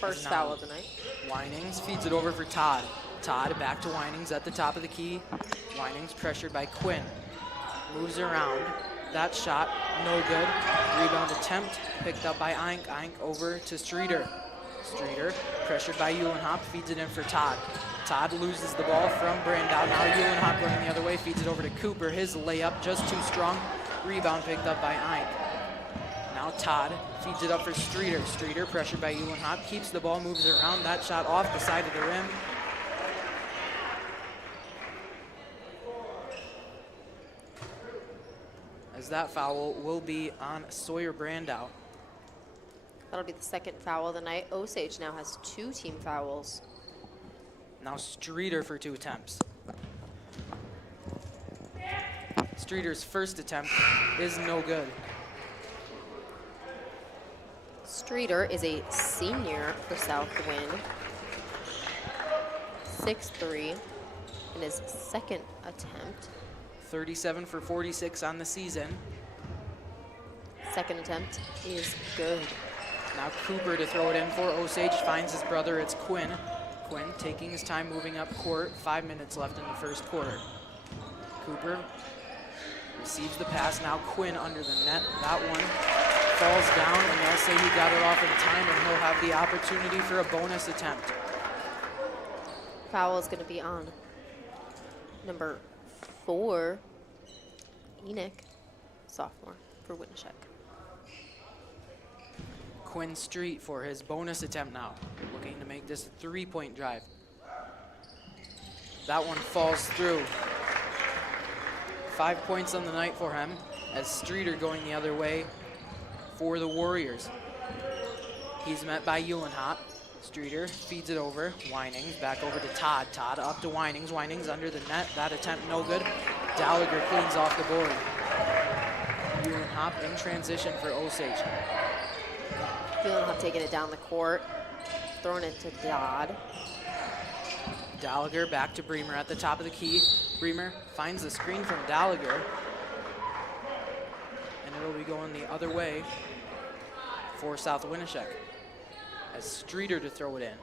First foul of the night. Winings feeds it over for Todd. Todd back to Winings at the top of the key. Winings pressured by Quinn. Moves around. That shot, no good. Rebound attempt picked up by Eink. Eink over to Streeter. Streeter pressured by Uhlenhop, feeds it in for Todd. Todd loses the ball from Brandow. Now Uhlenhop running the other way, feeds it over to Cooper. His layup just too strong. Rebound picked up by Eink. Now Todd feeds it up for Streeter. Streeter pressured by Uhlenhop, keeps the ball, moves around. That shot off the side of the rim. As that foul will be on Sawyer Brandow. That'll be the second foul of the night. Osage now has 2 team fouls. Now Streeter for 2 attempts. Streeter's first attempt is no good. Streeter is a senior for South Winn. 6'3", in his second attempt. 37 for 46 on the season. Second attempt is good. Now Cooper to throw it in for Osage, finds his brother, it's Quinn. Quinn taking his time moving up court, 5 minutes left in the first quarter. Cooper receives the pass, now Quinn under the net. That one falls down, and they'll say he got it off in time, and he'll have the opportunity for a bonus attempt. Foul is going to be on number 4, Enoch, sophomore for Winshek. Quinn Street for his bonus attempt now, looking to make this a 3-point drive. That one falls through. 5 points on the night for him. as Streeter going the other way for the Warriors. He's met by Uhlenhop. Streeter feeds it over. Winings back over to Todd. Todd up to Winings. Winings under the net. That attempt no good. Gallagher cleans off the board. Uhlenhop in transition for Osage. Uhlenhop taking it down the court, throwing it to Dodd. Gallagher back to Bremer at the top of the key. Bremer finds the screen from Gallagher. And it'll be going the other way for South Winneshiek. As Streeter to throw it in.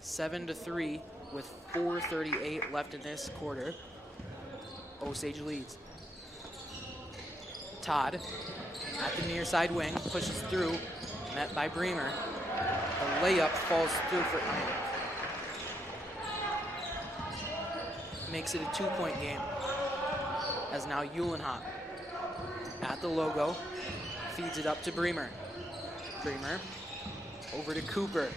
7-3 with 4:38 left in this quarter. Osage leads. Todd at the near side wing, pushes through, met by Bremer. The layup falls through for Iron. Makes it a 2-point game. As now Uhlenhop at the logo, feeds it up to Bremer. Bremer over to Cooper.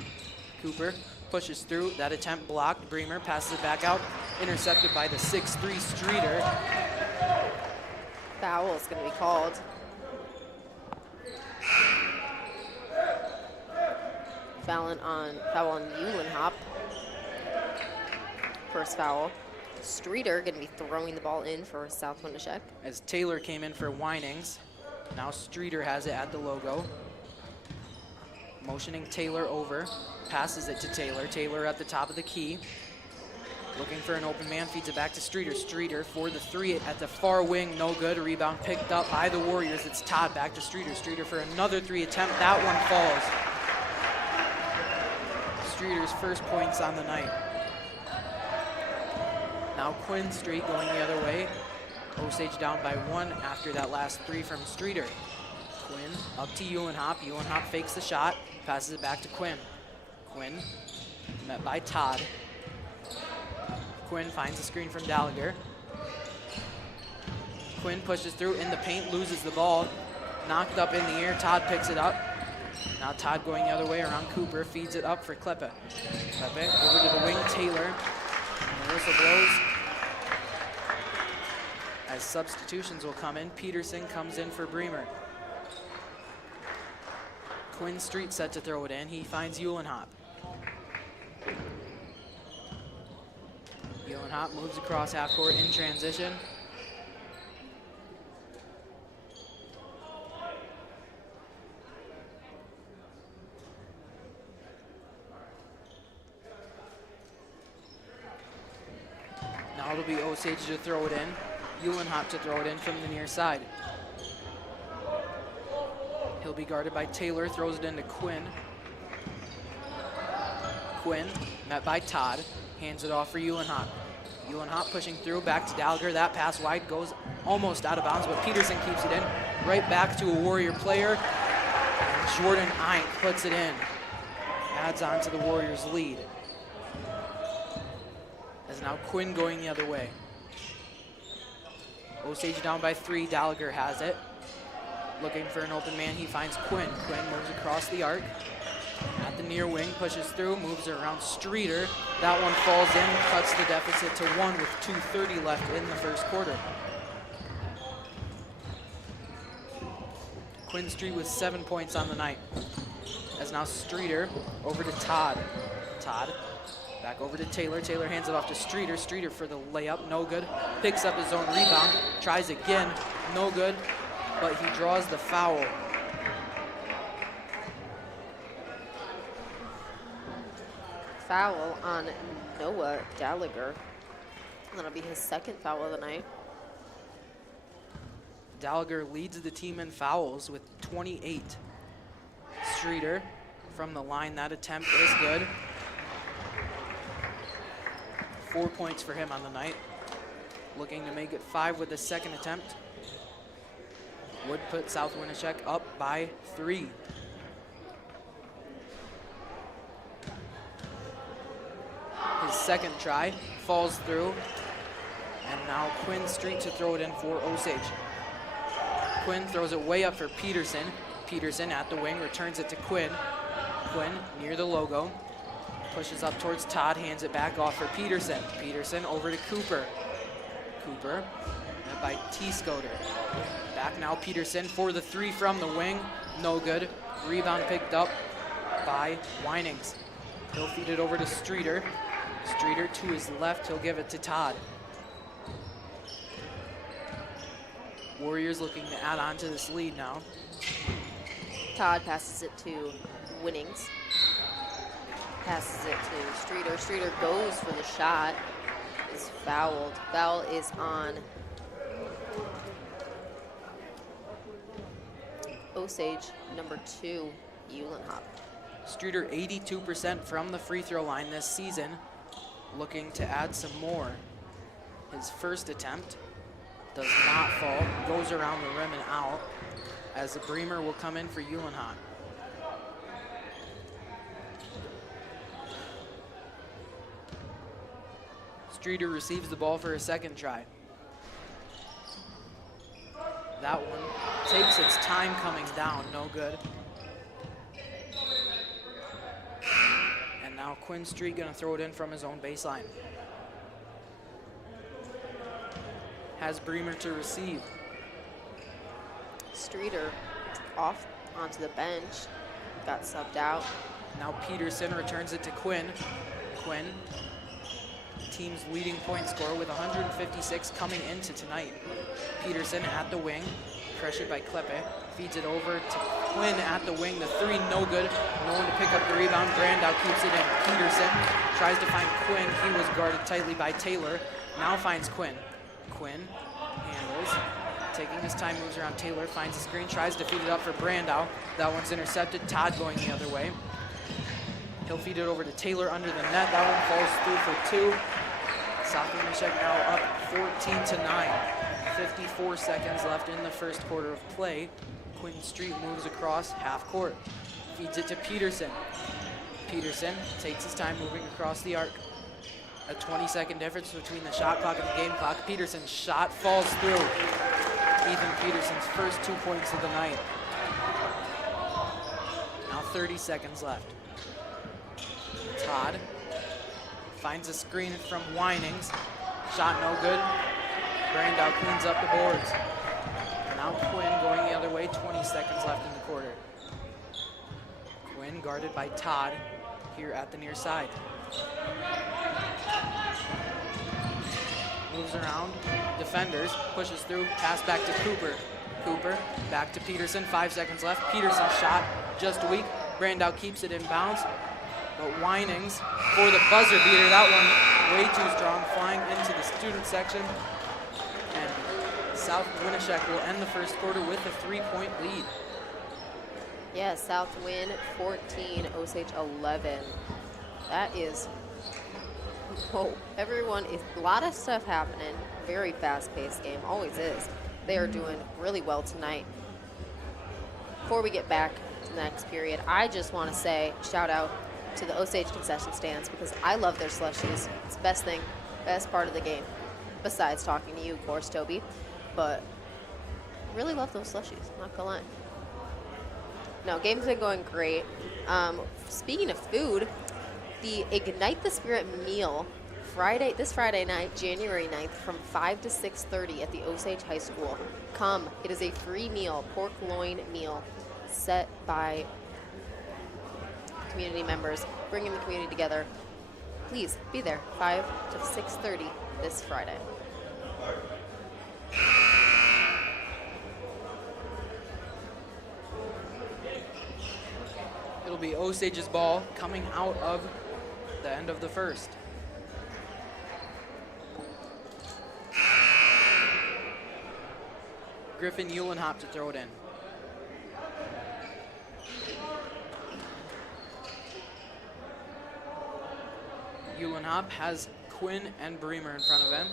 Cooper pushes through. That attempt blocked. Bremer passes it back out. Intercepted by the 6'3 Streeter. Foul is going to be called. Foul on Uhlenhop. First foul. Streeter going to be throwing the ball in for South Winneshiek. As Taylor came in for Winings. Now Streeter has it at the logo. Motioning Taylor over, passes it to Taylor. Taylor at the top of the key. Looking for an open man, feeds it back to Streeter. Streeter for the three at the far wing, no good. Rebound picked up by the Warriors. It's Todd back to Streeter. Streeter for another three attempt. That one falls. Streeter's first points on the night. Now Quinn Street going the other way. Osage down by 1 after that last three from Streeter. Quinn up to Uhlenhop. Uhlenhop fakes the shot, passes it back to Quinn. Quinn met by Todd. Quinn finds a screen from Gallagher. Quinn pushes through in the paint, loses the ball. Knocked up in the air, Todd picks it up. Now Todd going the other way around Cooper, feeds it up for Kleppe. Kleppe over to the wing, Taylor. And the whistle blows. As substitutions will come in, Peterson comes in for Bremer. Quinn Street set to throw it in. He finds Uhlenhop. Uhlenhop moves across half court in transition. Now it'll be Osage to throw it in. Uhlenhop to throw it in from the near side. He'll be guarded by Taylor, throws it into Quinn. Quinn, met by Todd, hands it off for Uhlenhop. Uhlenhop pushing through, back to Gallagher. That pass wide goes almost out of bounds, but Peterson keeps it in. Right back to a Warrior player. And Jordan Eink puts it in. Adds on to the Warriors' lead. As now Quinn going the other way. Osage down by 3, Gallagher has it. Looking for an open man, he finds Quinn. Quinn moves across the arc. At the near wing, pushes through, moves around Streeter. That one falls in, cuts the deficit to 1 with 2:30 left in the first quarter. Quinn Street with 7 points on the night. As now Streeter over to Todd. Todd back over to Taylor. Taylor hands it off to Streeter. Streeter for the layup, no good. Picks up his own rebound, tries again, no good. But he draws the foul. Foul on Noah Gallagher. That'll be his second foul of the night. Gallagher leads the team in fouls with 28. Streeter from the line, that attempt is good. 4 points for him on the night. Looking to make it 5 with the second attempt. Would put South Winneshiek up by 3. His second try falls through. And now Quinn Street to throw it in for Osage. Quinn throws it way up for Peterson. Peterson at the wing, returns it to Quinn. Quinn near the logo. Pushes up towards Todd, hands it back off for Peterson. Peterson over to Cooper. Cooper by T-Scoter. Back now, Peterson for the three from the wing. No good. Rebound picked up by Winings. He'll feed it over to Streeter. Streeter to his left, he'll give it to Todd. Warriors looking to add on to this lead now. Todd passes it to Winnings. Passes it to Streeter. Streeter goes for the shot. Is fouled. Foul is on Osage, number 2, Uhlenhop. Streeter 82% from the free throw line this season, looking to add some more. His first attempt does not fall, goes around the rim and out, as the Bremer will come in for Uhlenhop. Streeter receives the ball for a second try. That one takes its time coming down, no good. And now Quinn Street gonna throw it in from his own baseline. Has Bremer to receive. Streeter off onto the bench, got subbed out. Now Peterson returns it to Quinn. Quinn, team's leading point scorer with 156 coming into tonight. Peterson at the wing, pressured by Kleppe, feeds it over to Quinn at the wing. The three, no good. No one to pick up the rebound. Brandow keeps it in. Peterson tries to find Quinn. He was guarded tightly by Taylor. Now finds Quinn. Quinn handles, taking his time, moves around Taylor, finds a screen, tries to feed it up for Brandow. That one's intercepted. Todd going the other way. He'll feed it over to Taylor under the net. That one falls through for two. South Winishek now up 14-9. 54 seconds left in the first quarter of play. Quinn Street moves across half court. Feeds it to Peterson. Peterson takes his time moving across the arc. A 20-second difference between the shot clock and the game clock. Peterson's shot falls through. Ethan Peterson's first 2 points of the night. Now 30 seconds left. Todd finds a screen from Winings. Shot no good. Brandow cleans up the boards. Now Quinn going the other way, 20 seconds left in the quarter. Quinn guarded by Todd here at the near side. Moves around, defenders, pushes through, pass back to Cooper. Cooper back to Peterson, 5 seconds left. Peterson's shot just weak. Brandow keeps it in bounds, but Winings for the buzzer beater. That one way too strong, flying into the student section. And South Winishek will end the first quarter with a 3-point lead. Yeah, South Winn 14, Osage 11. That is, whoa, everyone is, a lot of stuff happening. Very fast-paced game, always is. They are doing really well tonight. Before we get back to the next period, I just want to say shout out to the Osage concession stands because I love their slushies. It's the best thing, best part of the game. Besides talking to you, of course, Toby. But really love those slushies, not gonna lie. No, game's been going great. Speaking of food, the Ignite the Spirit meal this Friday night, January 9th, from 5 to 6:30 at the Osage High School. Come, it is a free meal, pork loin meal, set by community members, bringing the community together. Please be there, 5 to 6:30 this Friday. It'll be Osage's ball coming out of the end of the first. Griffin Uhlenhop to throw it in. Uhlenhop has Quinn and Bremer in front of him.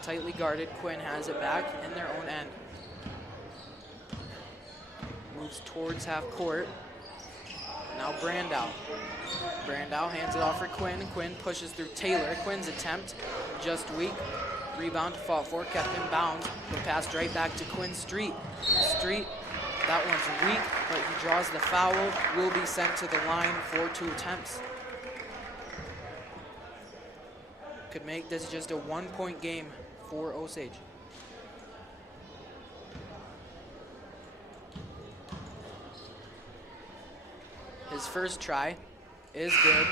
Tightly guarded, Quinn has it back in their own end. Moves towards half court. Now Brandow. Brandow hands it off for Quinn. Quinn pushes through Taylor. Quinn's attempt just weak. Rebound fought for, kept in bounds, but passed right back to Quinn Street. Street, that one's weak, but he draws the foul. Will be sent to the line for 2 attempts. Could make this just a 1-point game for Osage. His first try is good.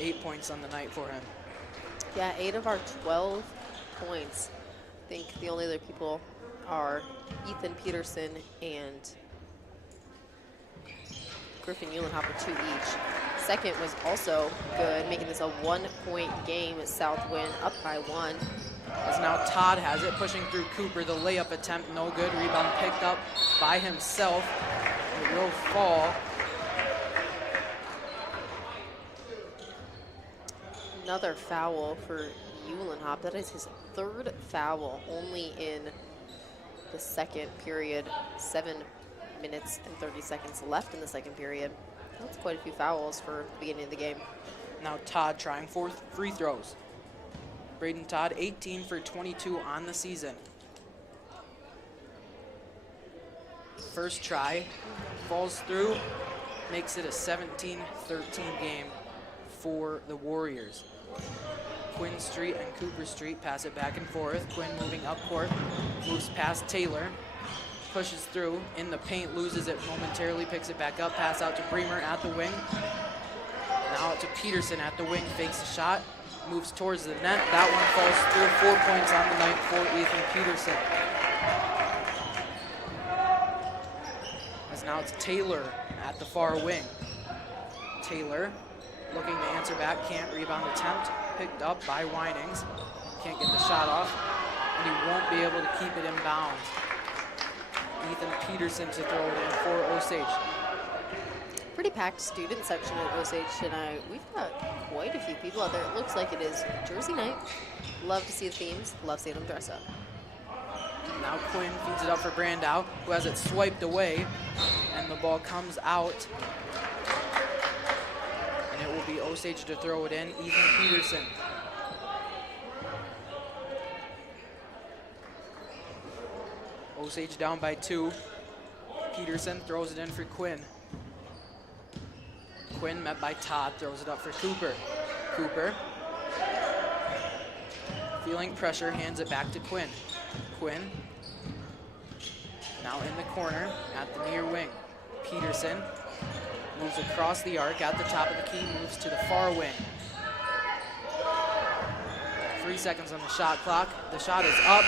Eight points on the night for him. Yeah, 8 of our 12 points. I think the only other people are Ethan Peterson and Griffin Eulenhop with 2 each. Second was also good, making this a 1-point game at South Winn, up by 1. As now Todd has it, pushing through Cooper. The layup attempt, no good. Rebound picked up by himself. It will fall. Another foul for Eulenhop. That is his 3rd foul, only in the second period. 7 minutes and 30 seconds left in the second period. That's quite a few fouls for the beginning of the game. Now Todd trying 4 free throws. Braden Todd, 18 for 22 on the season. First try, falls through, makes it a 17-13 game for the Warriors. Quinn Street and Cooper Street pass it back and forth. Quinn moving up court, moves past Taylor, pushes through in the paint, loses it momentarily, picks it back up, pass out to Bremer at the wing. Now out to Peterson at the wing, fakes a shot, moves towards the net. That one falls through. 4 points on the night for Ethan Peterson. As now it's Taylor at the far wing. Taylor looking to answer back, can't. Rebound attempt picked up by Winings. Can't get the shot off, and he won't be able to keep it in bounds. Ethan Peterson to throw it in for Osage. Pretty packed student section at Osage tonight. We've got quite a few people out there. It looks like it is Jersey night. Love to see the themes. Love seeing them dress up. Now Quinn feeds it up for Brandow, who has it swiped away, and the ball comes out. And it will be Osage to throw it in. Ethan Peterson. Osage down by 2. Peterson throws it in for Quinn. Quinn met by Todd, throws it up for Cooper. Cooper, feeling pressure, hands it back to Quinn. Quinn, now in the corner at the near wing. Peterson moves across the arc at the top of the key, moves to the far wing. 3 seconds on the shot clock. The shot is up,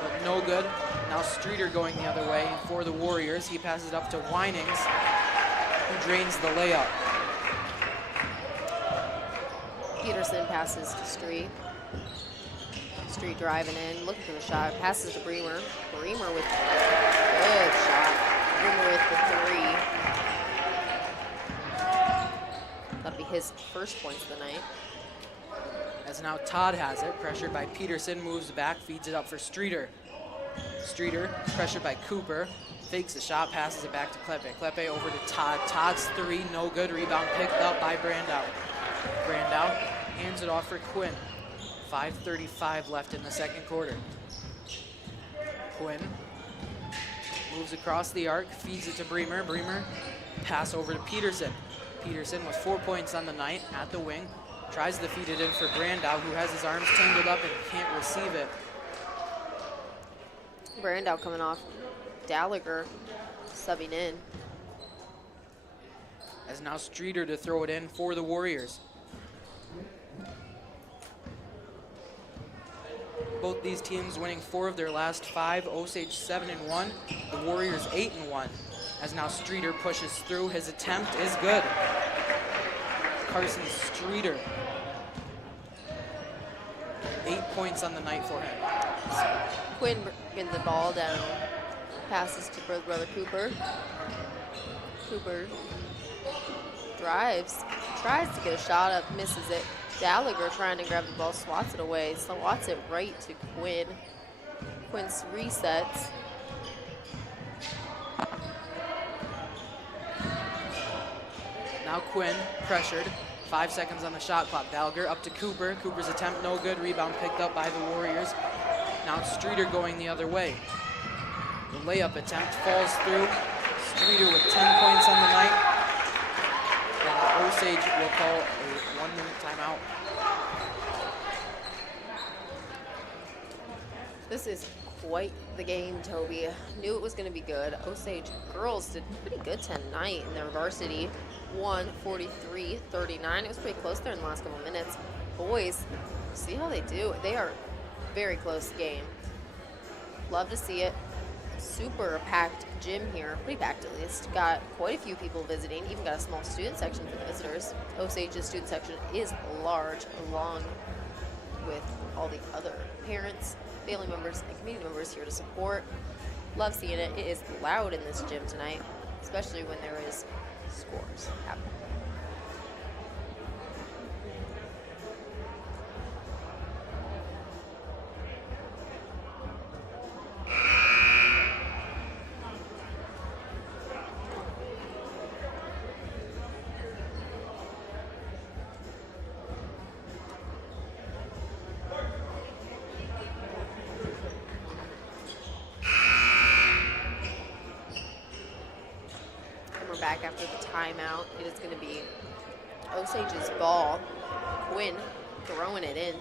but no good. Now Streeter going the other way for the Warriors. He passes it up to Winings, who drains the layup. Peterson passes to Street. Street driving in, looking for the shot. Passes to Bremer. Bremer with a good shot. Bremer with the 3. That'll be his first points of the night. As now Todd has it, pressured by Peterson, moves back, feeds it up for Streeter. Streeter, pressured by Cooper, fakes the shot, passes it back to Klepe. Klepe over to Todd. Todd's 3, no good. Rebound picked up by Brandow. Brandow hands it off for Quinn. 5:35 left in the second quarter. Quinn moves across the arc, feeds it to Bremer. Bremer, pass over to Peterson. Peterson with 4 points on the night at the wing. Tries to feed it in for Brandow, who has his arms tangled up and can't receive it. Brandow coming off. Gallagher subbing in. As now Streeter to throw it in for the Warriors. Both these teams winning 4 of their last 5. Osage 7-1. The Warriors 8-1. As now Streeter pushes through. His attempt is good. Carson Streeter. 8 points on the night for him. Quinn bringing the ball down. Passes to brother Cooper. Cooper drives, tries to get a shot up, misses it. Gallagher trying to grab the ball, swats it away, swats it right to Quinn. Quinn resets. Now Quinn pressured. 5 seconds on the shot clock. Gallagher up to Cooper. Cooper's attempt no good. Rebound picked up by the Warriors. Now it's Streeter going the other way. The layup attempt falls through. Streeter with 10 points on the night. And Osage will call a 1-minute timeout. This is quite the game, Toby. Knew it was going to be good. Osage girls did pretty good tonight in their varsity. Won 43-39. It was pretty close there in the last couple minutes. Boys, see how they do. They are very close game. Love to see it. Super packed gym here. Pretty packed at least. Got quite a few people visiting. Even got a small student section for the visitors. Osage's student section is large, along with all the other parents, family members, and community members here to support. Love seeing it. It is loud in this gym tonight, especially when there is scores happening. Back after the timeout. It is going to be Osage's ball. Winn throwing it in.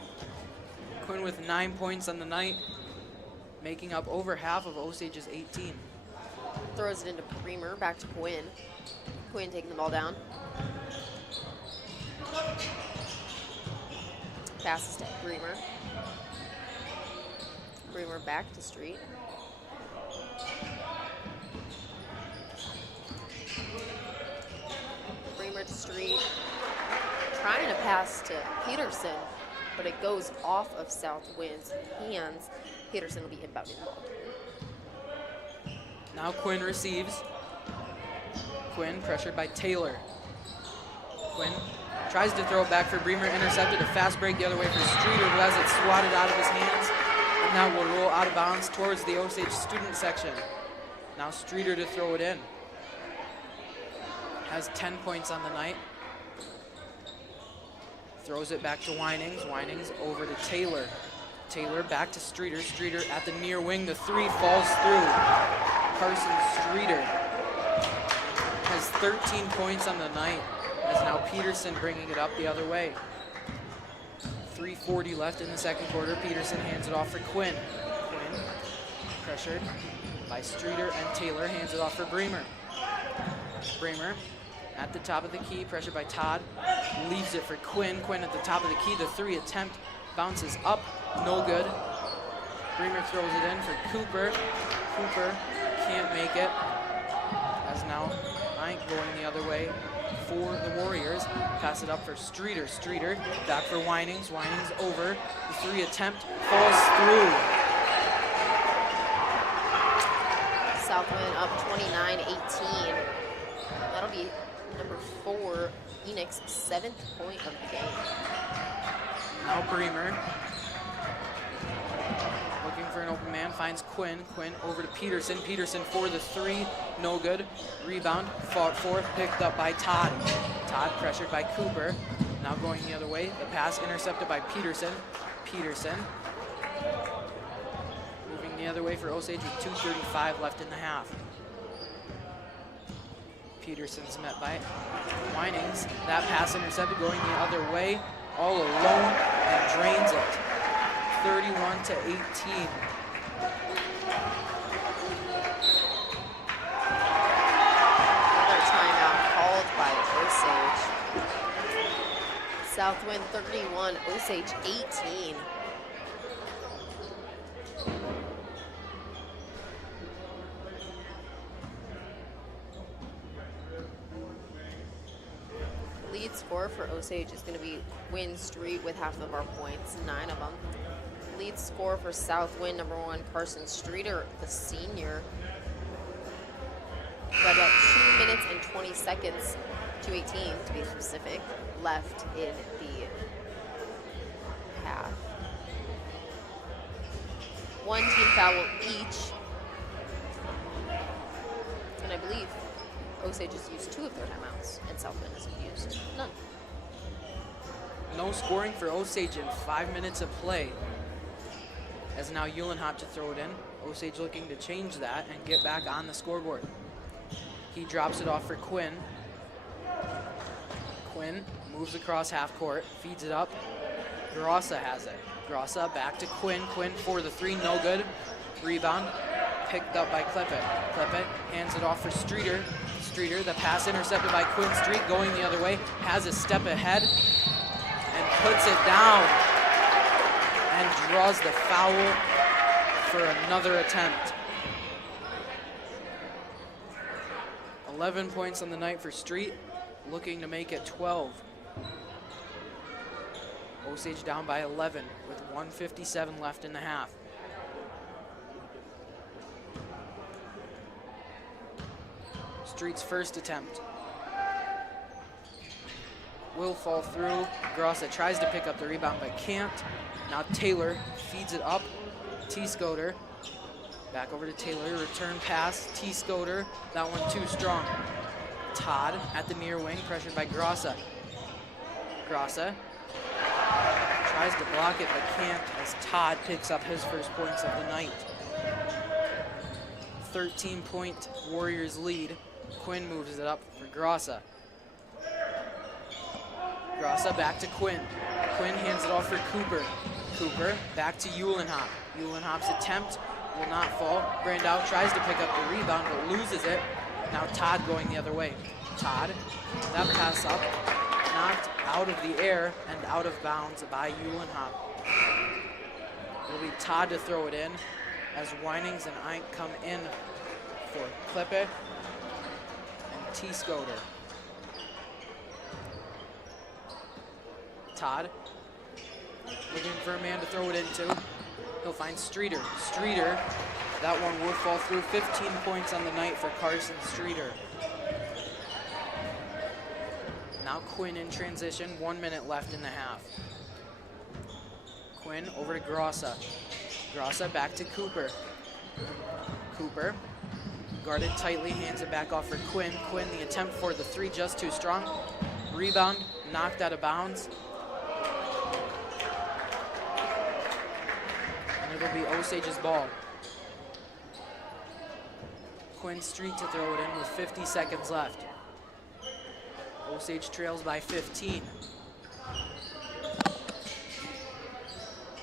Quinn with 9 points on the night, making up over half of Osage's 18. Throws it into Bremer, back to Quinn. Quinn taking the ball down. Passes to Bremer. Bremer back to Street. Bremer to Street. Trying to pass to Peterson, but it goes off of South Winn's hands. Peterson will be inbounding the ball. Now Quinn receives. Quinn pressured by Taylor. Quinn tries to throw it back for Bremer, intercepted. A fast break the other way for Streeter, who has it swatted out of his hands. And now will roll out of bounds towards the Osage student section. Now Streeter to throw it in. Has 10 points on the night. Throws it back to Winings. Winings over to Taylor. Taylor back to Streeter. Streeter at the near wing. The three falls through. Carson Streeter has 13 points on the night, as now Peterson bringing it up the other way. 3:40 left in the second quarter. Peterson hands it off for Quinn. Quinn pressured by Streeter and Taylor, hands it off for Bremer. Bremer at the top of the key, pressured by Todd, leaves it for Quinn. Quinn at the top of the key, the three attempt bounces up, no good. Bremer throws it in for Cooper. Cooper can't make it, as now Knight going the other way for the Warriors. Pass it up for Streeter. Streeter back for Winings. Winings over. The three attempt falls through. Southwind up 29-18. That'll be number 4, Phoenix's 7th point of the game. Now Bremer looking for an open man, finds Quinn. Quinn over to Peterson. Peterson for the three, no good. Rebound, fought forth, picked up by Todd. Todd pressured by Cooper. Now going the other way. The pass intercepted by Peterson. Peterson moving the other way for Osage with 2:35 left in the half. Peterson's met by Winings. That pass intercepted, going the other way, all alone, and drains it. 31-18. Another timeout called by Osage. Southwind 31, Osage 18. Lead scorer for Osage is going to be Winn Street with half of our points, 9 of them. Lead scorer for Southwind, number 1, Carson Streeter, the senior. Got about 2 minutes and 20 seconds, 2:18 to be specific, left in the half. 1 team foul each. And I believe Osage has used 2 of their timeouts, and Southwind hasn't used none. No scoring for Osage in 5 minutes of play, as now Uhlenhop to throw it in. Osage looking to change that and get back on the scoreboard. He drops it off for Quinn. Quinn moves across half court, feeds it up. Grossa has it. Grossa back to Quinn. Quinn for the three, no good. Rebound picked up by Kleppe. Kleppe hands it off for Streeter. Streeter, the pass intercepted by Quinn. Street going the other way, has a step ahead and puts it down and draws the foul for another attempt. 11 points on the night for Street, looking to make it 12. Osage down by 11 with 1:57 left in the half. Street's first attempt will fall through. Grossa tries to pick up the rebound but can't. Now Taylor feeds it up. T-Scoter back over to Taylor, return pass. T-Scoter, that one too strong. Todd at the near wing, pressured by Grossa. Grossa tries to block it but can't as Todd picks up his first points of the night. 13-point Warriors lead. Quinn moves it up for Grossa. Grossa back to Quinn. Quinn hands it off for Cooper. Cooper back to Uhlenhop. Uhlenhop's attempt will not fall. Brandow tries to pick up the rebound but loses it. Now Todd going the other way. Todd, that pass up, knocked out of the air and out of bounds by Uhlenhop. It'll be Todd to throw it in as Winings and Eink come in for Kleppe and T-Scoter. Todd looking for a man to throw it into. He'll find Streeter. Streeter, that one will fall through. 15 points on the night for Carson Streeter. Now Quinn in transition, 1 minute left in the half. Quinn over to Grossa. Grossa back to Cooper. Cooper, guarded tightly, hands it back off for Quinn. Quinn, the attempt for the three just too strong. Rebound, knocked out of bounds. And it'll be Osage's ball. Quinn Street to throw it in with 50 seconds left. Osage trails by 15.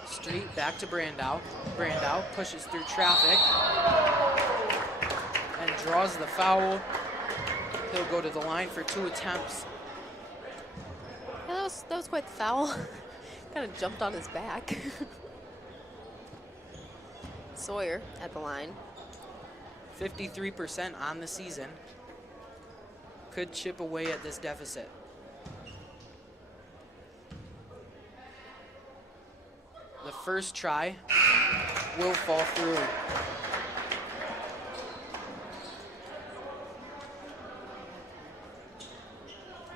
Street back to Brandow. Brandow pushes through traffic and draws the foul. He'll go to the line for 2 attempts. Yeah, that was quite the foul. Kind of jumped on his back. Sawyer at the line. 53% on the season. Could chip away at this deficit. The first try will fall through.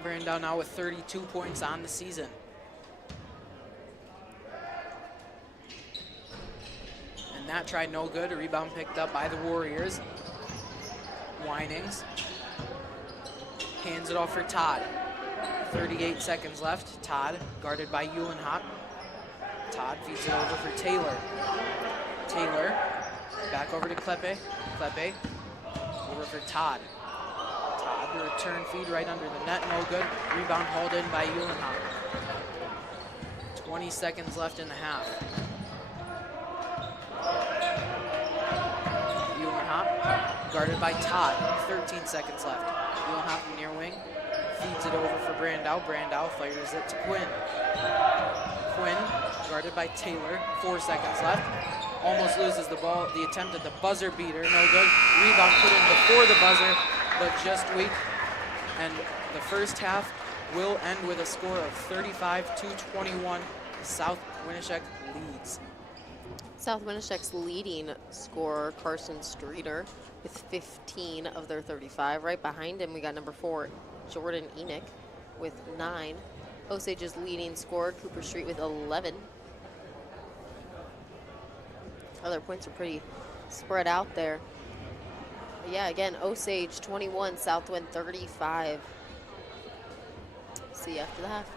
Brandow now with 32 points on the season. And that try no good. A rebound picked up by the Warriors. Winings hands it off for Todd. 38 seconds left. Todd guarded by Uhlenhop. Todd feeds it over for Taylor. Taylor back over to Kleppe. Kleppe over for Todd. Todd, the return feed right under the net, no good. Rebound hauled in by Uhlenhop. 20 seconds left in the half. Uhlenhop guarded by Todd. 13 seconds left. Uhlenhop near wing feeds it over for Brandow. Brandow fires it to Quinn. Quinn guarded by Taylor. 4 seconds left. Almost loses the ball. The attempt at the buzzer beater, no good. Rebound put in before the buzzer, but just weak. And the first half will end with a score of 35-21. South Winneshek leads. South Winneshek's leading scorer, Carson Streeter, with 15 of their 35. Right behind him, we got number 4, Jordan Enoch, with 9. Osage's leading scorer, Cooper Street, with 11. Other points are pretty spread out there. But yeah, again, Osage 21, Southwind 35. See you after the half.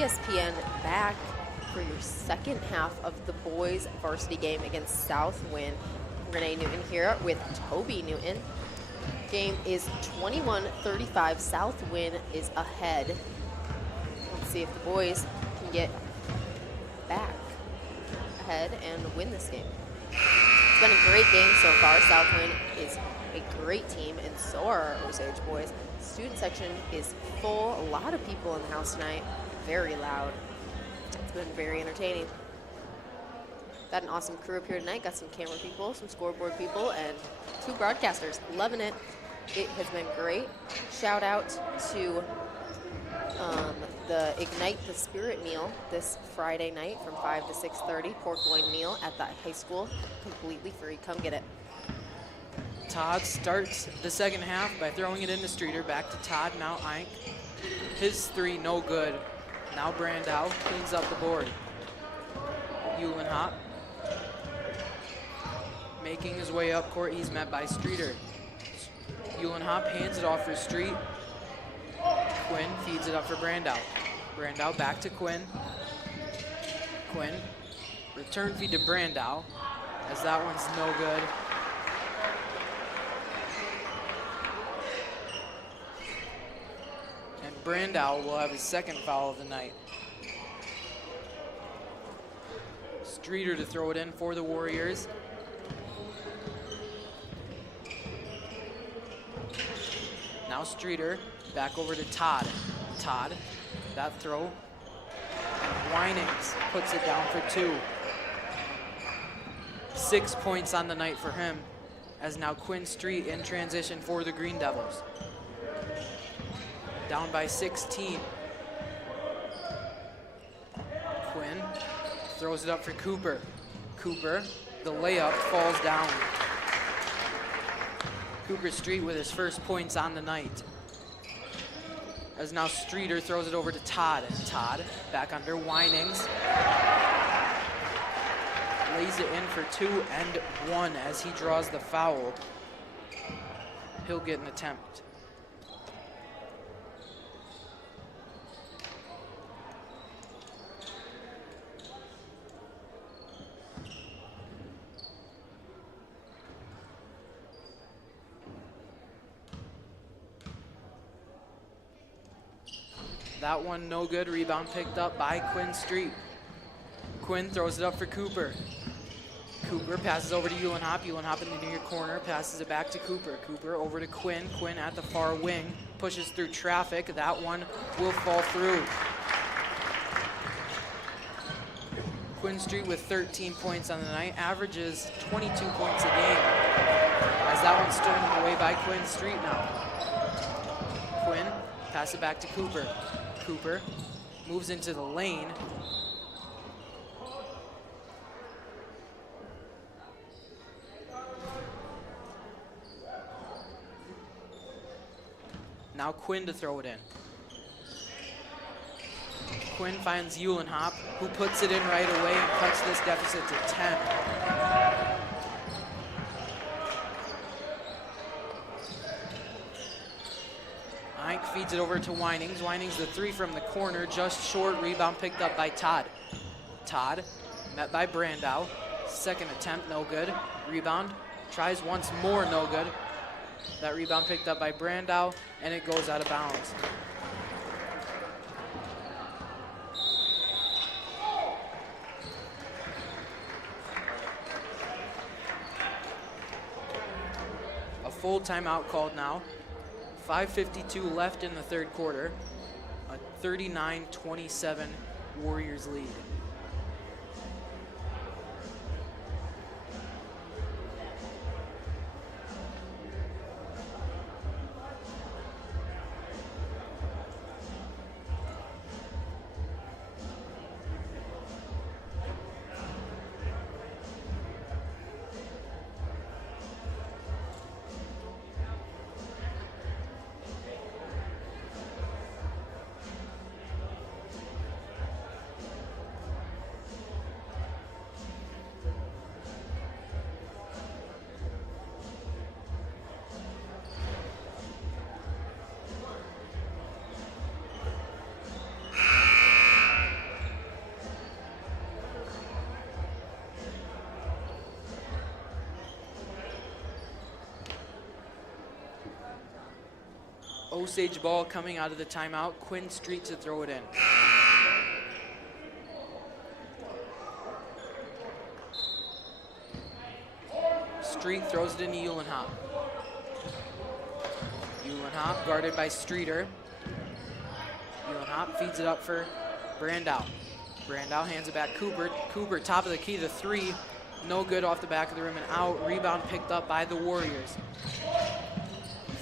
GSPN back for your second half of the boys varsity game against South Winn. Renee Newton here with Toby Newton. Game is 21-35. South Winn is ahead. Let's see if the boys can get back ahead and win this game. It's been a great game so far. South Winn is a great team, and so are our Osage boys. Student section is full. A lot of people in the house tonight. Very loud. It's been very entertaining. Got an awesome crew up here tonight. Got some camera people, some scoreboard people, and 2 broadcasters. Loving it. It has been great. Shout out to the Ignite the Spirit meal this Friday night from 5 to 6:30. Pork loin meal at the high school, completely free. Come get it. Todd starts the second half by throwing it into Streeter. Back to Todd, now Ike. His 3, no good. Now Brandow cleans up the board. Uhlenhop making his way up court. He's met by Streeter. Uhlenhop hands it off for Street. Quinn feeds it up for Brandow. Brandow back to Quinn. Quinn, return feed to Brandow, as that one's no good. And Brandow will have his second foul of the night. Streeter to throw it in for the Warriors. Now Streeter back over to Todd. Todd, that throw. And Winings puts it down for 2. 6 points on the night for him, as now Quinn Street in transition for the Green Devils. Down by 16. Quinn throws it up for Cooper. Cooper, the layup falls down. Cooper Street with his first points on the night. As now Streeter throws it over to Todd. Todd back under Winings. Lays it in for 2 and 1 as he draws the foul. He'll get an attempt. That one no good. Rebound picked up by Quinn Street. Quinn throws it up for Cooper. Cooper passes over to Uhlenhop. Uhlenhop in the near corner, passes it back to Cooper. Cooper over to Quinn. Quinn at the far wing, pushes through traffic. That one will fall through. Quinn Street with 13 points on the night, averages 22 points a game, as that one's stolen away by Quinn Street now. Quinn, pass it back to Cooper. Cooper moves into the lane. Now Quinn to throw it in. Quinn finds Uhlenhop, who puts it in right away and cuts this deficit to 10. Ike feeds it over to Winings. Winings the 3 from the corner, just short. Rebound picked up by Todd. Todd met by Brandow. Second attempt, no good. Rebound, tries once more, no good. That rebound picked up by Brandow, and it goes out of bounds. A full timeout called now. 5:52 left in the third quarter. A 39-27 Warriors lead. Osage ball coming out of the timeout. Quinn Street to throw it in. Street throws it into Uhlenhop. Uhlenhop guarded by Streeter. Uhlenhop feeds it up for Brandow. Brandow hands it back Cooper. Cooper, top of the key, the three. No good off the back of the rim and out. Rebound picked up by the Warriors.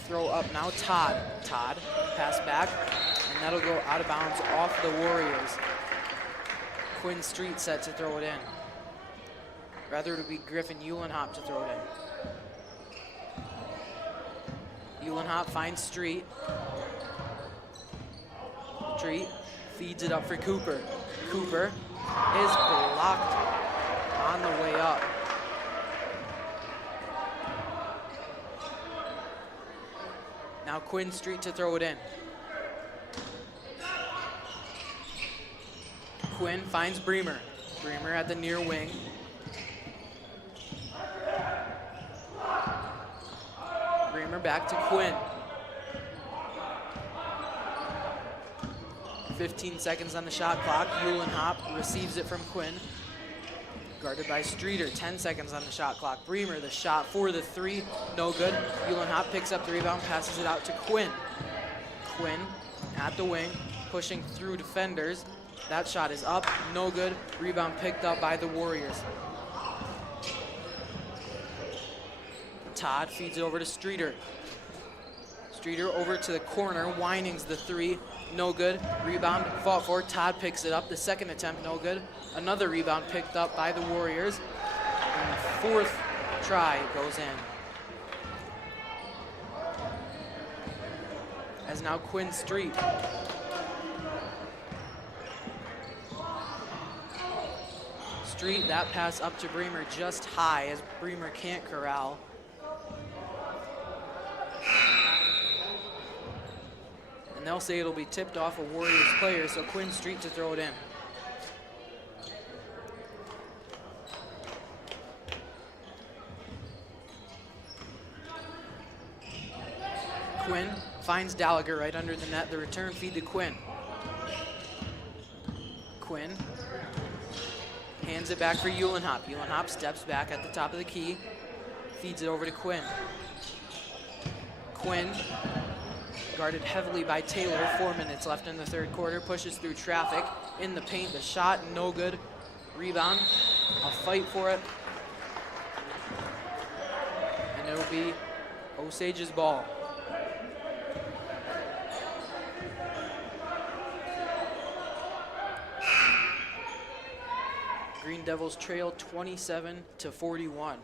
Throw up now, Todd. Todd, pass back, and that'll go out of bounds off the Warriors. Quinn Street set to throw it in. Rather, it'll be Griffin Uhlenhop to throw it in. Uhlenhop finds Street. Street feeds it up for Cooper. Cooper is blocked on the way up. Now Quinn Street to throw it in. Quinn finds Bremer. Bremer at the near wing. Bremer back to Quinn. 15 seconds on the shot clock. Uhlenhop receives it from Quinn. Guarded by Streeter. 10 seconds on the shot clock. Bremer, the shot for the three. No good. Uhlenhop picks up the rebound, passes it out to Quinn. Quinn at the wing, pushing through defenders. That shot is up. No good. Rebound picked up by the Warriors. Todd feeds it over to Streeter. Streeter over to the corner. Wining's the three. No good. Rebound fought for. Todd picks it up. The second attempt, no good. Another rebound picked up by the Warriors. And the fourth try goes in. As now Quinn Street. Street, that pass up to Bremer just high as Bremer can't corral. And they'll say it'll be tipped off a Warriors player, so Quinn Street to throw it in. Quinn finds Gallagher right under the net. The return feed to Quinn. Quinn hands it back for Uhlenhop. Uhlenhop steps back at the top of the key, feeds it over to Quinn. Quinn, guarded heavily by Taylor, 4 minutes left in the third quarter, pushes through traffic in the paint. The shot, no good. Rebound, a fight for it. And it'll be Osage's ball. Green Devils trail 27-41.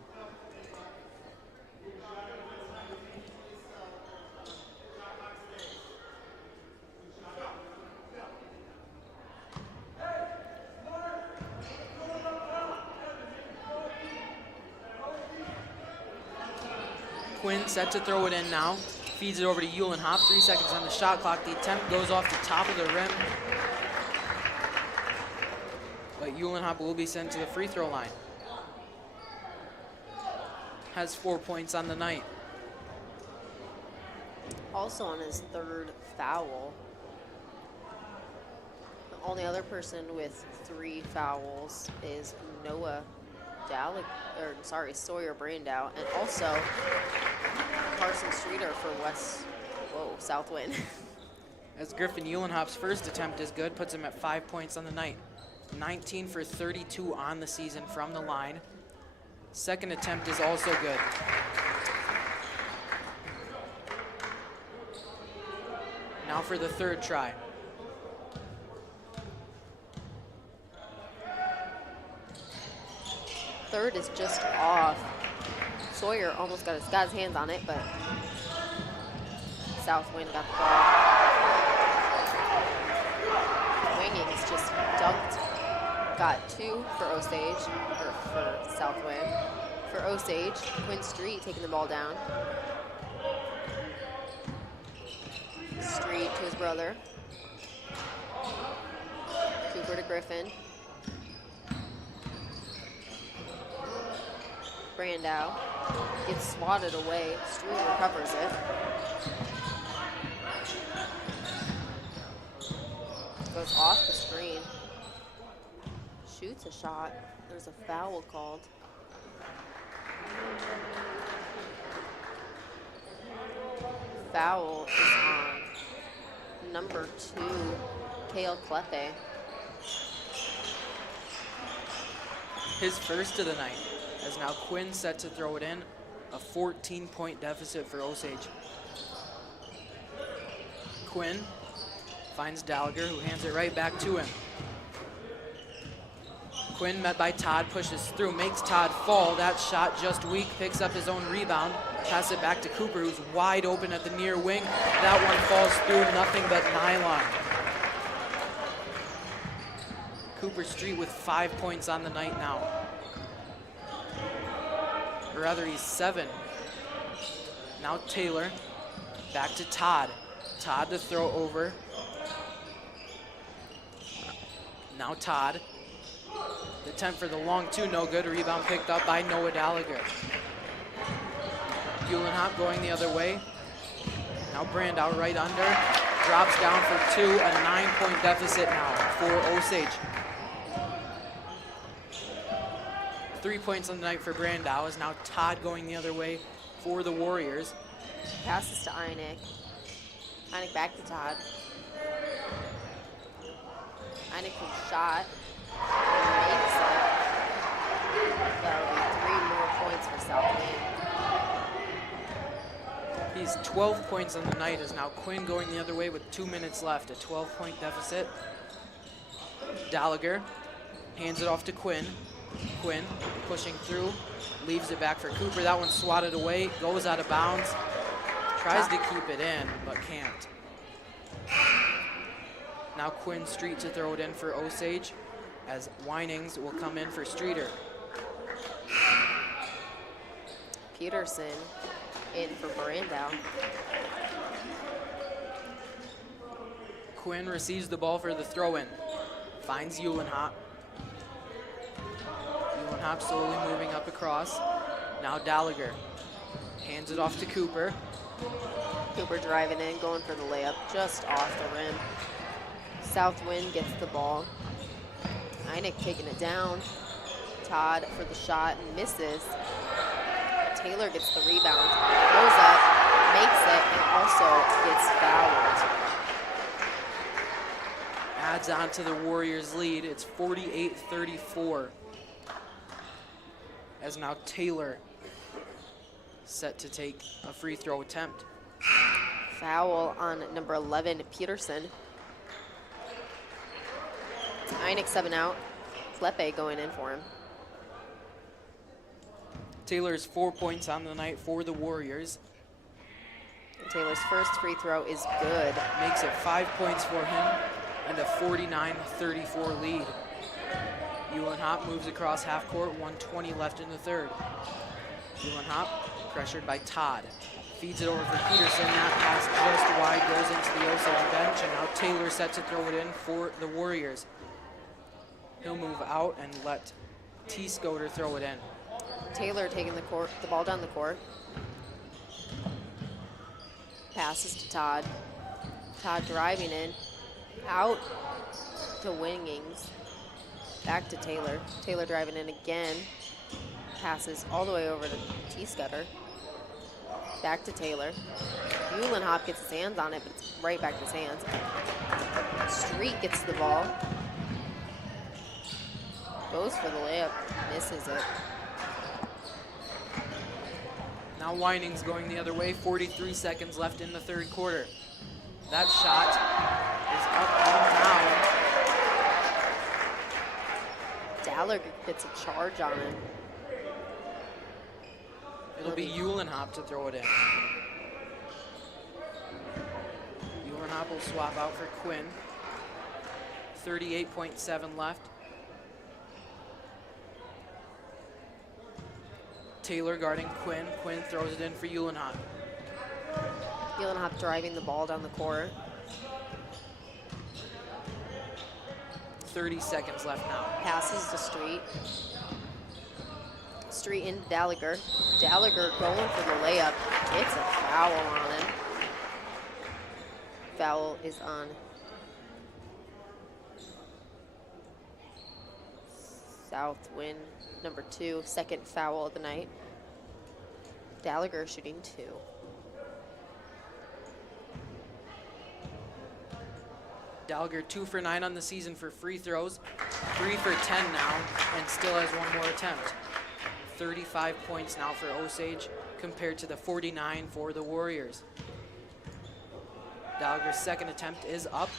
Quinn set to throw it in now. Feeds it over to Uhlenhop. 3 seconds on the shot clock. The attempt goes off the top of the rim. But Uhlenhop will be sent to the free throw line. Has 4 points on the night. Also on his third foul. The only other person with 3 fouls is Sawyer Brandow, and also Carson Streeter for South Winn. As Griffin Uhlenhop's first attempt is good, puts him at 5 points on the night. 19 for 32 on the season from the line. Second attempt is also good. Now for the third try. Third is just off. Sawyer almost got his hands on it, but South Winn got the ball. Winging is just dunked. Got 2 for Osage, or for South Winn. For Osage, Quinn Street taking the ball down. Street to his brother. Cooper to Griffin. Brandow gets swatted away. Street recovers it. Goes off the screen. Shoots a shot. There's a foul called. Foul is on number 2, Kale Klepe. His first of the night, as now Quinn set to throw it in. A 14-point deficit for Osage. Quinn finds Gallagher, who hands it right back to him. Quinn, met by Todd, pushes through, makes Todd fall. That shot just weak, picks up his own rebound, pass it back to Cooper, who's wide open at the near wing. That one falls through, nothing but nylon. Cooper Street with 5 points on the night now. Or rather, he's 7. Now Taylor, back to Todd. Todd to throw over. Now Todd. The attempt for the long 2, no good. Rebound picked up by Noah Gallagher. Uhlenhop going the other way. Now Brandow right under. Drops down for 2, a 9-point deficit now for Osage. 3 points on the night for Brandow, is now Todd going the other way for the Warriors. Passes to Einig. Einig back to Todd. Einig for the shot. Makes it. That'll be 3 more points for South Winn. He's 12 points on the night, is now Quinn going the other way with 2 minutes left. A 12-point deficit. Gallagher hands it off to Quinn. Quinn pushing through, leaves it back for Cooper. That one's swatted away, goes out of bounds. Tries to keep it in, but can't. Now Quinn Street to throw it in for Osage, as Winings will come in for Streeter. Peterson in for Brandow. Quinn receives the ball for the throw-in. Finds Uhlenhop. Uhlenhop slowly moving up across. Now Gallagher hands it off to Cooper. Cooper driving in, going for the layup, just off the rim. South Winn gets the ball. Einig taking it down. Todd for the shot, misses. Taylor gets the rebound, goes up, makes it, and also gets fouled. Adds on to the Warriors' lead. It's 48-34. As now Taylor set to take a free throw attempt. Foul on number 11, Peterson. Einig 7 out. Klepe going in for him. Taylor's 4 points on the night for the Warriors. And Taylor's first free throw is good. Makes it 5 points for him and a 49-34 lead. Uhlenhop moves across half court, 1:20 left in the third. Uhlenhop pressured by Todd. Feeds it over for Peterson. That pass just wide goes into the Osage bench, and now Taylor set to throw it in for the Warriors. He'll move out and let T. Scoter throw it in. Taylor taking the ball down the court. Passes to Todd. Todd driving in. Out to Winings. Back to Taylor. Taylor driving in again. Passes all the way over to T. Scudder. Back to Taylor. Uhlenhop gets his hands on it, but it's right back to his hands. Street gets the ball. Goes for the layup, misses it. Now Winings going the other way, 43 seconds left in the third quarter. That shot is up and down. Gallagher gets a charge on him. It'll be Uhlenhop to throw it in. Uhlenhop will swap out for Quinn. 38.7 left. Taylor guarding Quinn. Quinn throws it in for Uhlenhop. Uhlenhop driving the ball down the court. 30 seconds left now. Passes to Street. Street into Gallagher. Gallagher going for the layup. Gets a foul on him. Foul is on South Winn, number 2, second foul of the night. Gallagher shooting 2. Gallagher 2 for 9 on the season for free throws, 3 for 10 now, and still has one more attempt. 35 points now for Osage compared to the 49 for the Warriors. Gallagher's second attempt is up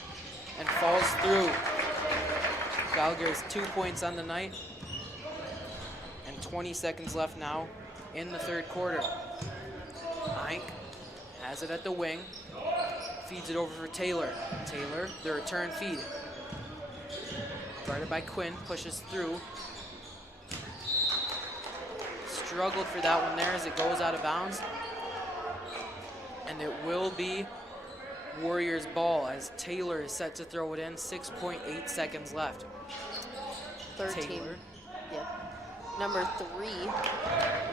and falls through. Gallagher has 2 points on the night, and 20 seconds left now in the third quarter. Heinck has it at the wing, feeds it over for Taylor. Taylor, the return feed. Guarded by Quinn, pushes through. Struggled for that one there as it goes out of bounds. And it will be Warriors ball as Taylor is set to throw it in. 6.8 seconds left. 13. Taylor. Yep. Number 3,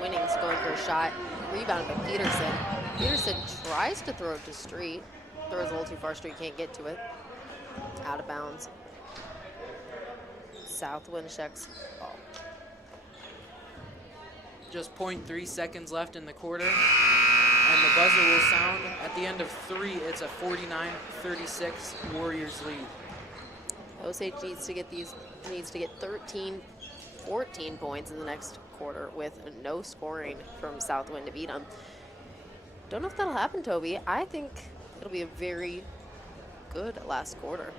Winning's going for a shot. Rebound by Peterson. Peterson tries to throw it to Street. Throws a little too far. Street can't get to it. Out of bounds. South Winneshek's ball. Just 0.3 seconds left in the quarter. And the buzzer will sound at the end of 3. It's a 49-36 Warriors lead. Osage needs to get 13, 14 points in the next quarter with no scoring from South Winn to beat them. Don't know if that'll happen, Toby. I think it'll be a very good last quarter.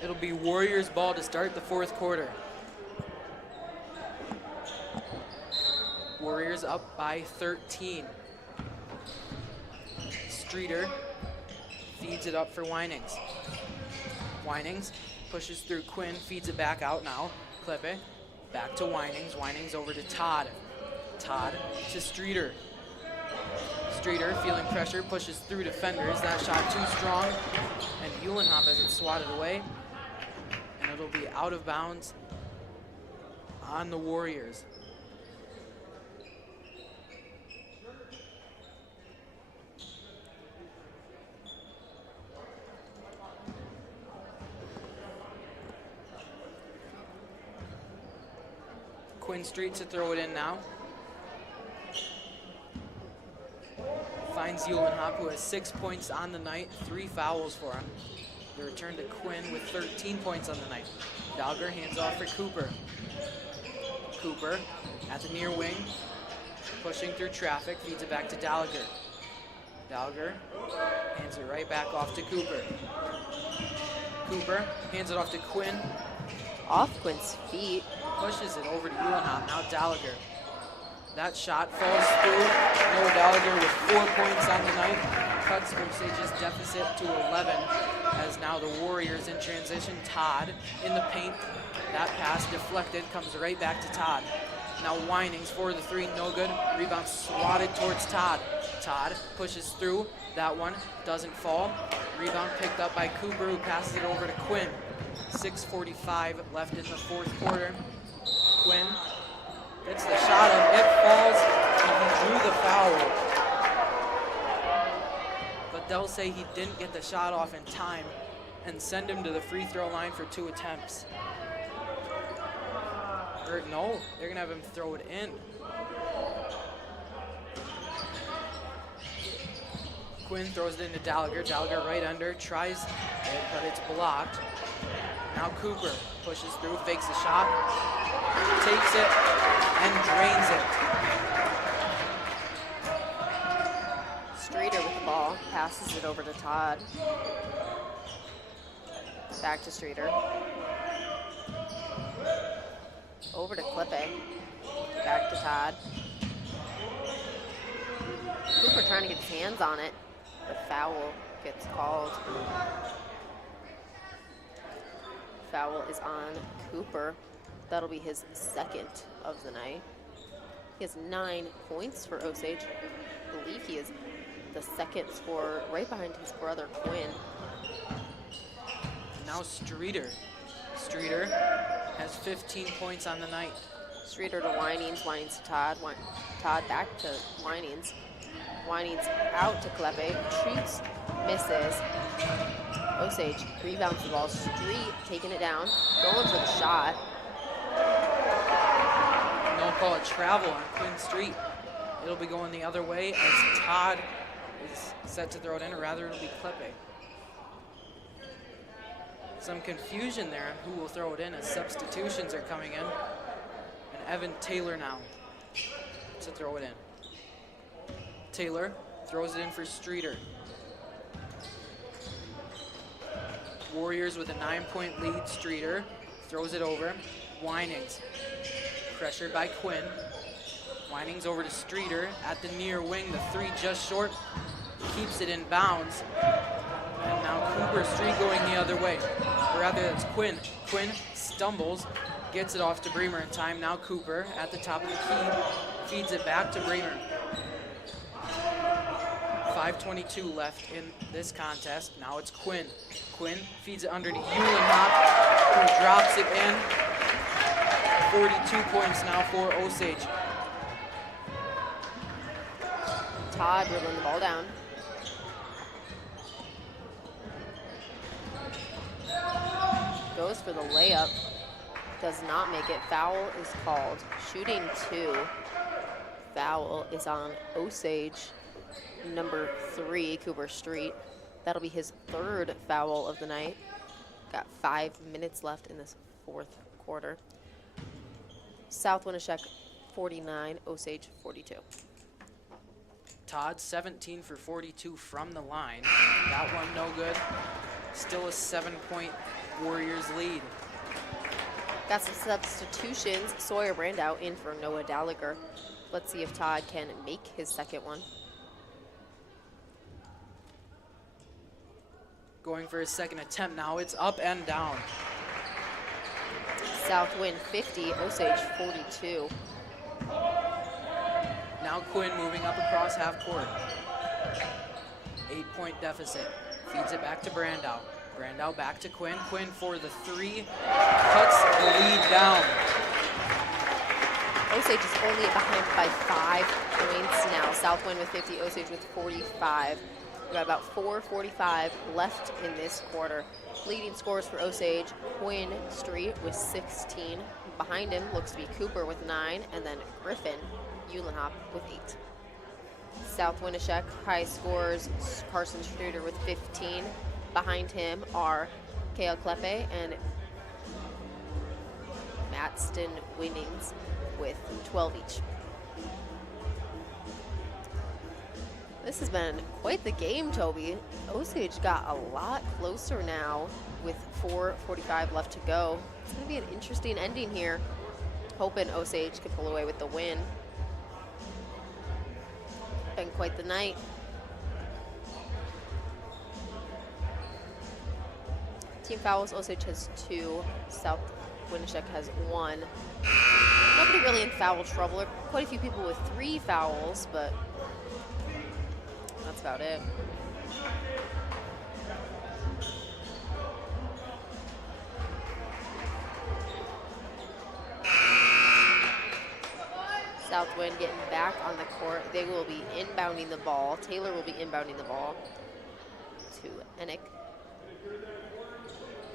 It'll be Warriors ball to start the fourth quarter. Warriors up by 13. Streeter feeds it up for Winings. Winings pushes through Quinn, feeds it back out now. Klippe back to Winings. Winings over to Todd. Todd to Streeter. Streeter feeling pressure, pushes through defenders. That shot too strong, and Uhlenhop has it swatted away. And it'll be out of bounds on the Warriors. Quinn Street to throw it in now. Finds Uhlenhop, who has 6 points on the night, 3 fouls for him. The return to Quinn with 13 points on the night. Gallagher hands off for Cooper. Cooper at the near wing, pushing through traffic, feeds it back to Gallagher. Gallagher hands it right back off to Cooper. Cooper hands it off to Quinn. Off Quinn's feet. Pushes it over to Uhlenhop, now Gallagher. That shot falls through. Noah Gallagher with 4 points on the night. Cuts Osage's deficit to 11 as now the Warriors in transition. Todd in the paint. That pass deflected, comes right back to Todd. Now Winings for the 3, no good. Rebound swatted towards Todd. Todd pushes through. That one doesn't fall. Rebound picked up by Cooper, who passes it over to Quinn. 6:45 left in the fourth quarter. Quinn gets the shot up, it falls, and he drew the foul. But they'll say he didn't get the shot off in time and send him to the free throw line for 2 attempts. Or no, they're gonna have him throw it in. Quinn throws it into Gallagher. Gallagher right under, tries it, but it's blocked. Now Cooper pushes through, fakes the shot, takes it, and drains it. Streeter with the ball, passes it over to Todd. Back to Streeter. Over to Klippe. Back to Todd. Cooper trying to get his hands on it. The foul gets called. Foul is on Cooper. That'll be his second of the night. He has 9 points for Osage. I believe he is the second scorer right behind his brother Quinn. Now Streeter. Streeter has 15 points on the night. Streeter to Winings, Winings to Todd. Todd back to Winings. Winings out to Klippe, shoots, misses. Osage rebounds the ball. Street taking it down, going for the shot. And they'll call it travel on Quinn Street. It'll be going the other way as Todd is set to throw it in, or rather it'll be Klippe. Some confusion there on who will throw it in as substitutions are coming in. And Evan Taylor now to throw it in. Taylor throws it in for Streeter. Warriors with a 9-point lead. Streeter throws it over. Winings pressured by Quinn. Winings over to Streeter at the near wing. The 3 just short. Keeps it in bounds. And now Cooper Street going the other way. Or rather, that's Quinn. Quinn stumbles, gets it off to Bremer in time. Now Cooper at the top of the key, feeds it back to Bremer. 5:22 left in this contest. Now it's Quinn. Quinn feeds it under to Uhlenhoff, who drops it in. 42 points now for Osage. Todd dribbling the ball down. Goes for the layup, does not make it. Foul is called. Shooting 2. Foul is on Osage, number 3, Cooper Street. That'll be his 3rd foul of the night. Got 5 minutes left in this 4th quarter. South Winneshek 49, Osage 42. Todd 17 for 42 from the line. That one no good. Still a 7-point Warriors lead. Got some substitutions. Sawyer Brandow in for Noah Gallagher. Let's see if Todd can make his second one. Going for his second attempt now. It's up and down. South Winn 50, Osage 42. Now Quinn moving up across half court. 8-point deficit. Feeds it back to Brandow. Brandow back to Quinn. Quinn for the 3. Cuts the lead down. Osage is only behind by 5 points now. South Winn with 50, Osage with 45. We've got about 4:45 left in this quarter. Leading scorers for Osage, Quinn Street with 16. Behind him looks to be Cooper with 9, and then Griffin Uhlenhoff with 8. South Winneshek high scores, Carson Streeter with 15. Behind him are Kale Klippe and Mattston Winnings with 12 each. This has been quite the game, Toby. Osage got a lot closer now with 4:45 left to go. It's going to be an interesting ending here. Hoping Osage could pull away with the win. Been quite the night. Team fouls, Osage has 2. South Winneshek has 1. Nobody really in foul trouble. There are quite a few people with 3 fouls, but that's about it. South Winn getting back on the court. They will be inbounding the ball. Taylor will be inbounding the ball to Enick.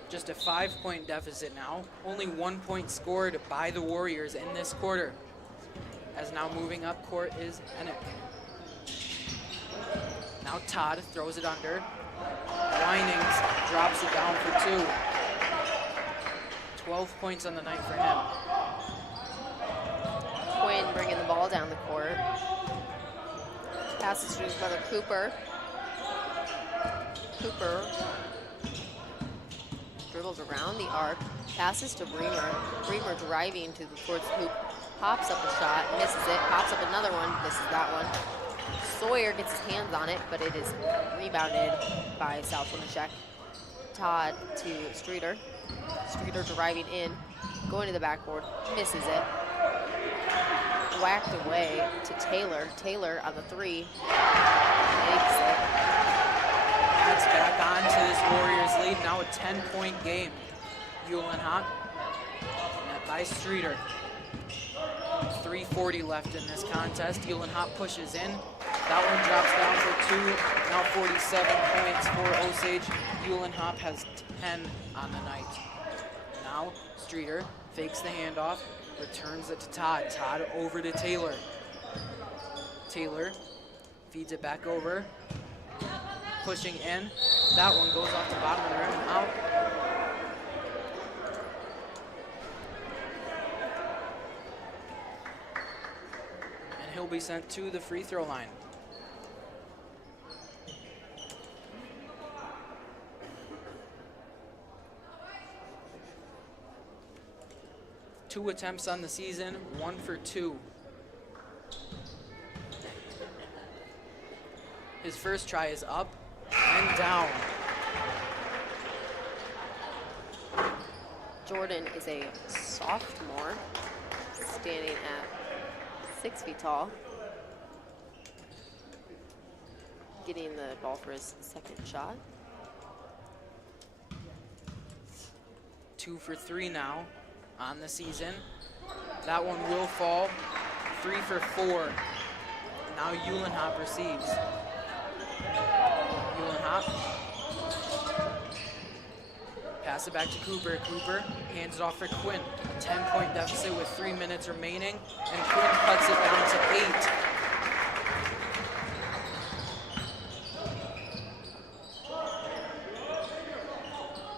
Just a 5-point deficit now. Only 1 point scored by the Warriors in this quarter. As now moving up court is Enick. Now Now Todd throws it under. Winings drops it down for 2. 12 points on the night for him. Winn bringing the ball down the court. Passes to his brother Cooper. Cooper dribbles around the arc. Passes to Bremer. Bremer driving towards the hoop. Pops up a shot, misses it. Pops up another one, misses that one. Sawyer gets his hands on it, but it is rebounded by South Winneshek. Todd to Streeter. Streeter driving in, going to the backboard, misses it. Whacked away to Taylor. Taylor on the 3, makes it. That's back on to this Warriors lead. Now a 10-point game. Uhlenhop net by Streeter. 3:40 left in this contest. Uhlenhop pushes in. That one drops down for 2. Now 47 points for Osage. Uhlenhop has 10 on the night. Now Streeter fakes the handoff, returns it to Todd. Todd over to Taylor. Taylor feeds it back over. Pushing in. That one goes off the bottom of the rim and out. And he'll be sent to the free throw line. Two attempts on the season, 1 for 2. His first try is up and down. Jordan is a sophomore, standing at 6 feet tall. Getting the ball for his second shot. 2 for 3 now on the season. That one will fall. 3 for 4. Now Uhlenhop receives. Uhlenhop. Pass it back to Cooper. Cooper hands it off for Quinn. A 10-point deficit with 3 minutes remaining, and Quinn cuts it down to 8.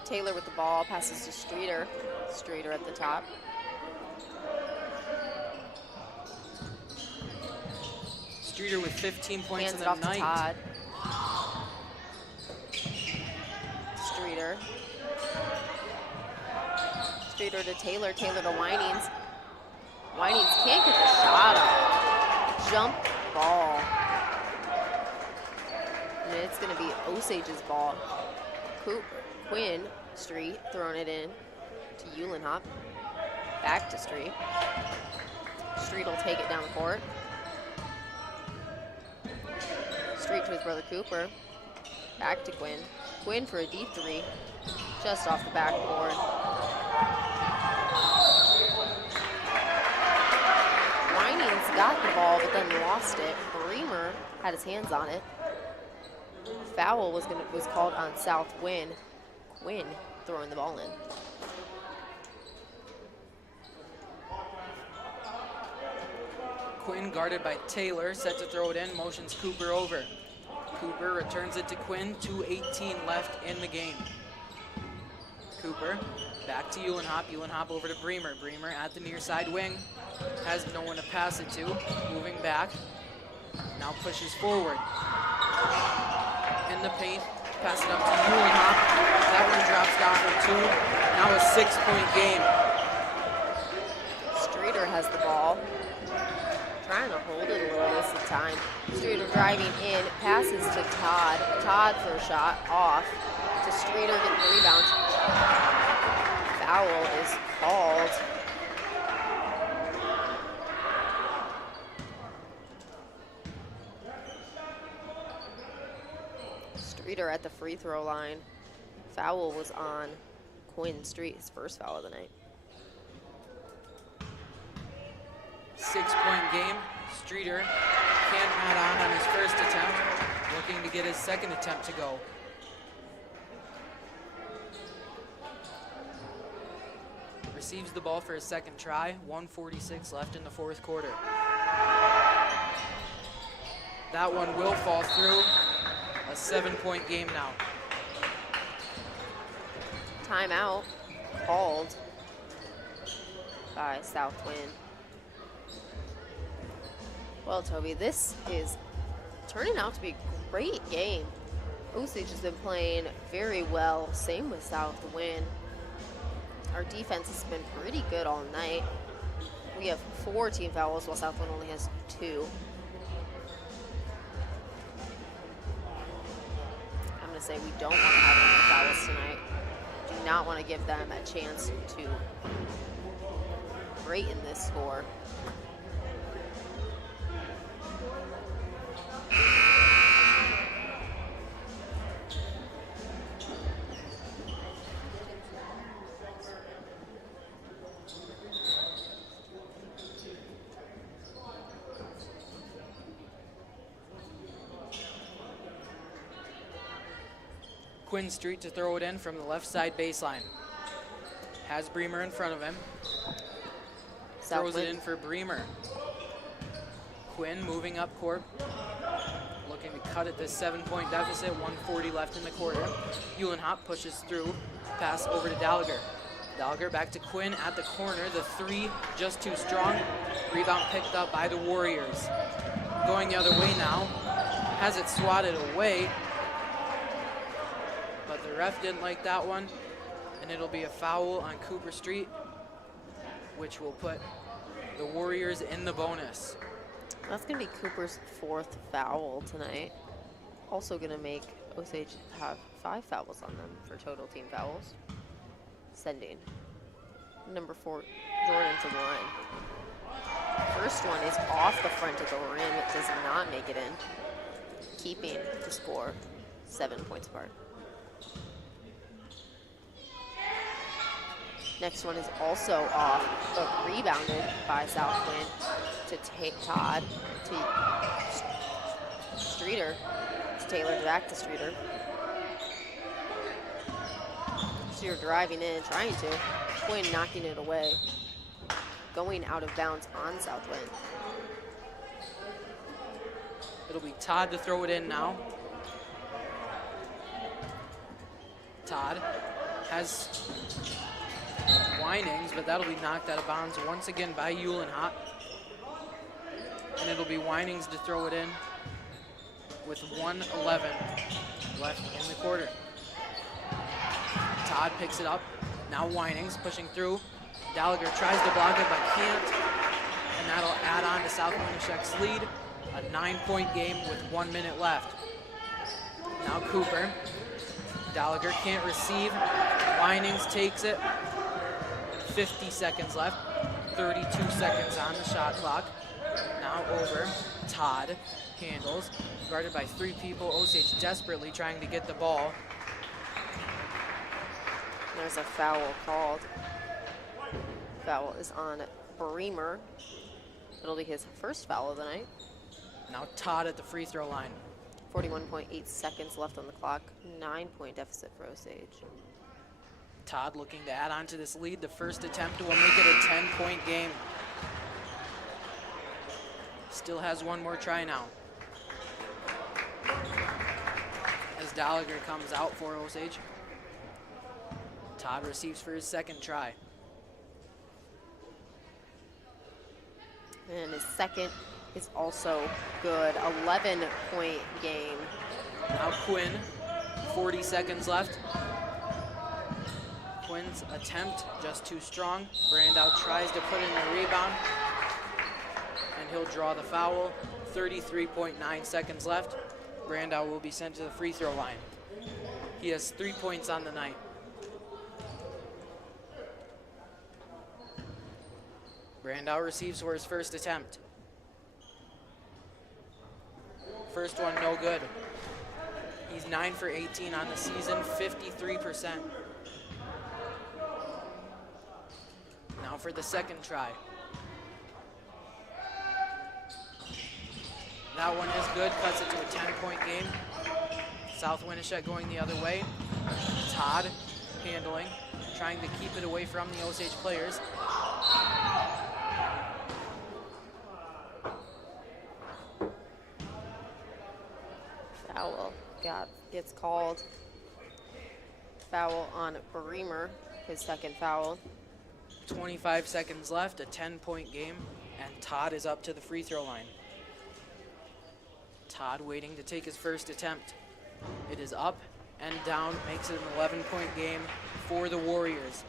Taylor with the ball, passes to Streeter. Streeter at the top. Streeter with 15 points Hands in it the off night. to Todd. Streeter. Streeter to Taylor. Taylor to Winings. Winings can't get the shot off. Jump ball. And it's going to be Osage's ball. Quinn Street throwing it in to Uhlenhop. Back to Street. Street will take it down the court. Street to his brother Cooper. Back to Quinn. Quinn for a deep 3. Just off the backboard. Winings got the ball but then lost it. Bremer had his hands on it. Foul was called on South Winn. Quinn throwing the ball in. Quinn guarded by Taylor, set to throw it in, motions Cooper over. Cooper returns it to Quinn, 2:18 left in the game. Cooper back to Uhlenhop, Uhlenhop over to Bremer. Bremer at the near side wing, has no one to pass it to, moving back, now pushes forward. In the paint, pass it up to Uhlenhop. That one drops down for 2. Now a 6-point game. Streeter has the ball. Trying to hold it a little this time. Streeter driving in, passes to Todd. Todd for a shot, off. To Streeter getting the rebound. Foul is called. Streeter at the free throw line. Foul was on Quinn Street, his first foul of the night. 6-point game. Streeter can't add on his first attempt. Looking to get his second attempt to go. Receives the ball for his second try. 1:46 left in the fourth quarter. That one will fall through. A 7-point game now. Timeout called by South Winn. Well, Toby, this is turning out to be a great game. Osage has been playing very well. Same with South Winn. Our defense has been pretty good all night. We have 4 team fouls while South Winn only has 2. I'm going to say we don't want to have any fouls tonight. Do not want to give them a chance to greaten this score. Quinn Street to throw it in from the left side baseline. Has Bremer in front of him. Throws it in for Bremer. Quinn moving up court. Looking to cut at this 7-point deficit. 1:40 left in the quarter. Uhlenhop pushes through. Pass over to Gallagher. Gallagher back to Quinn at the corner. The 3 just too strong. Rebound picked up by the Warriors. Going the other way now. Has it swatted away. But the ref didn't like that one. And it'll be a foul on Cooper Street, which will put the Warriors in the bonus. That's going to be Cooper's 4th foul tonight. Also going to make Osage have 5 fouls on them for total team fouls. Sending number 4, Jordan, to the line. First one is off the front of the rim. It does not make it in. Keeping the score 7 points apart. Next one is also off, but rebounded by South Winn to take Todd to Streeter. It's Taylor back to Streeter. Streeter driving in, trying to. Quinn knocking it away. Going out of bounds on South Winn. It'll be Todd to throw it in now. Todd has Winings, but that'll be knocked out of bounds once again by Uhlenhop. And it'll be Winings to throw it in with 1:11 left in the quarter. Todd picks it up. Now Winings pushing through. Gallagher tries to block it but can't. And that'll add on to South Winneshek's lead. A 9-point game with 1 minute left. Now Cooper. Gallagher can't receive. Winings takes it. 50 seconds left. 32 seconds on the shot clock. Now over. Todd handles. Guarded by 3 people. Osage desperately trying to get the ball. There's a foul called. Foul is on Bremer. It'll be his first foul of the night. Now Todd at the free throw line. 41.8 seconds left on the clock. 9-point deficit for Osage. Todd looking to add on to this lead. The first attempt will make it a 10-point game. Still has one more try now. As Gallagher comes out for Osage. Todd receives for his second try. And his second is also good. 11-point game. Now Quinn, 40 seconds left. Quinn's attempt just too strong. Brandow tries to put in the rebound. And he'll draw the foul. 33.9 seconds left. Brandow will be sent to the free throw line. He has 3 points on the night. Brandow receives for his first attempt. First one, no good. He's 9 for 18 on the season, 53%. Now for the second try. That one is good, cuts it to a 10-point game. South Winneshek going the other way. Todd handling, trying to keep it away from the Osage players. foul gets called. Foul on Bremer, his second foul. 25 seconds left, a 10-point game, and Todd is up to the free throw line. Todd waiting to take his first attempt. It is up and down, makes it an 11-point game for the Warriors.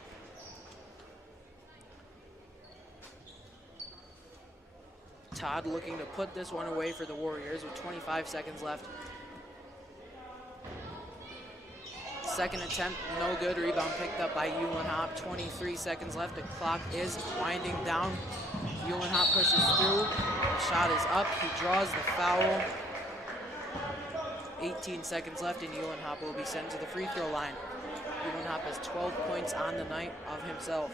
Todd looking to put this one away for the Warriors with 25 seconds left. Second attempt, no good. Rebound picked up by Uhlenhop. 23 seconds left. The clock is winding down. Uhlenhop pushes through. The shot is up. He draws the foul. 18 seconds left, and Uhlenhop will be sent to the free throw line. Uhlenhop has 12 points on the night of himself.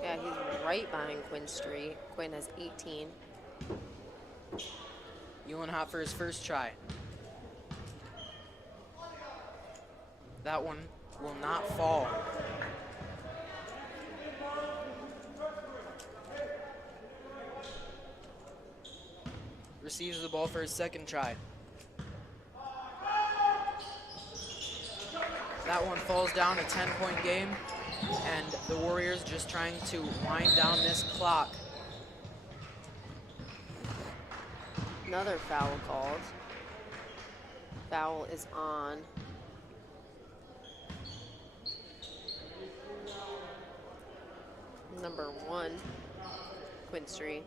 Yeah, he's right behind Quinn Street. Quinn has 18. Uhlenhop for his first try. That one will not fall. Receives the ball for his second try. That one falls down, a 10-point game, and the Warriors just trying to wind down this clock. Another foul called. Foul is on number 1, Quinn Street.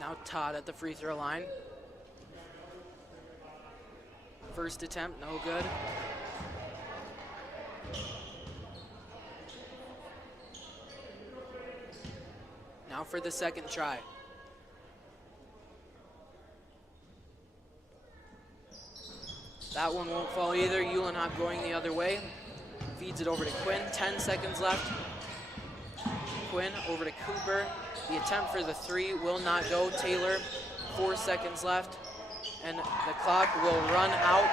Now Todd at the free throw line. First attempt, no good. Now for the second try. That one won't fall either. Uhlenhop going the other way. Feeds it over to Quinn. 10 seconds left. Quinn over to Cooper. The attempt for the three will not go. Taylor, 4 seconds left. And the clock will run out.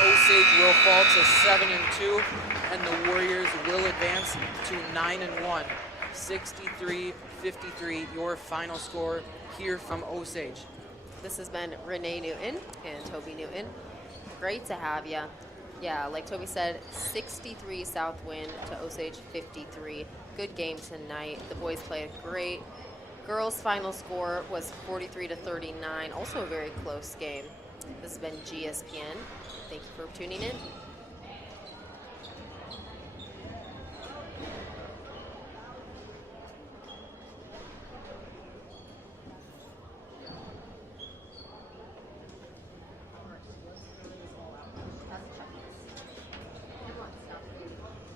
Osage will fall to 7-2. And the Warriors will advance to 9-1. 63-53, your final score here from Osage. This has been Renee Newton and Toby Newton. Great to have you. Yeah, like Toby said, 63 South Winn to Osage 53. Good game tonight. The boys played great. Girls' final score was 43-39. Also a very close game. This has been GSPN. Thank you for tuning in.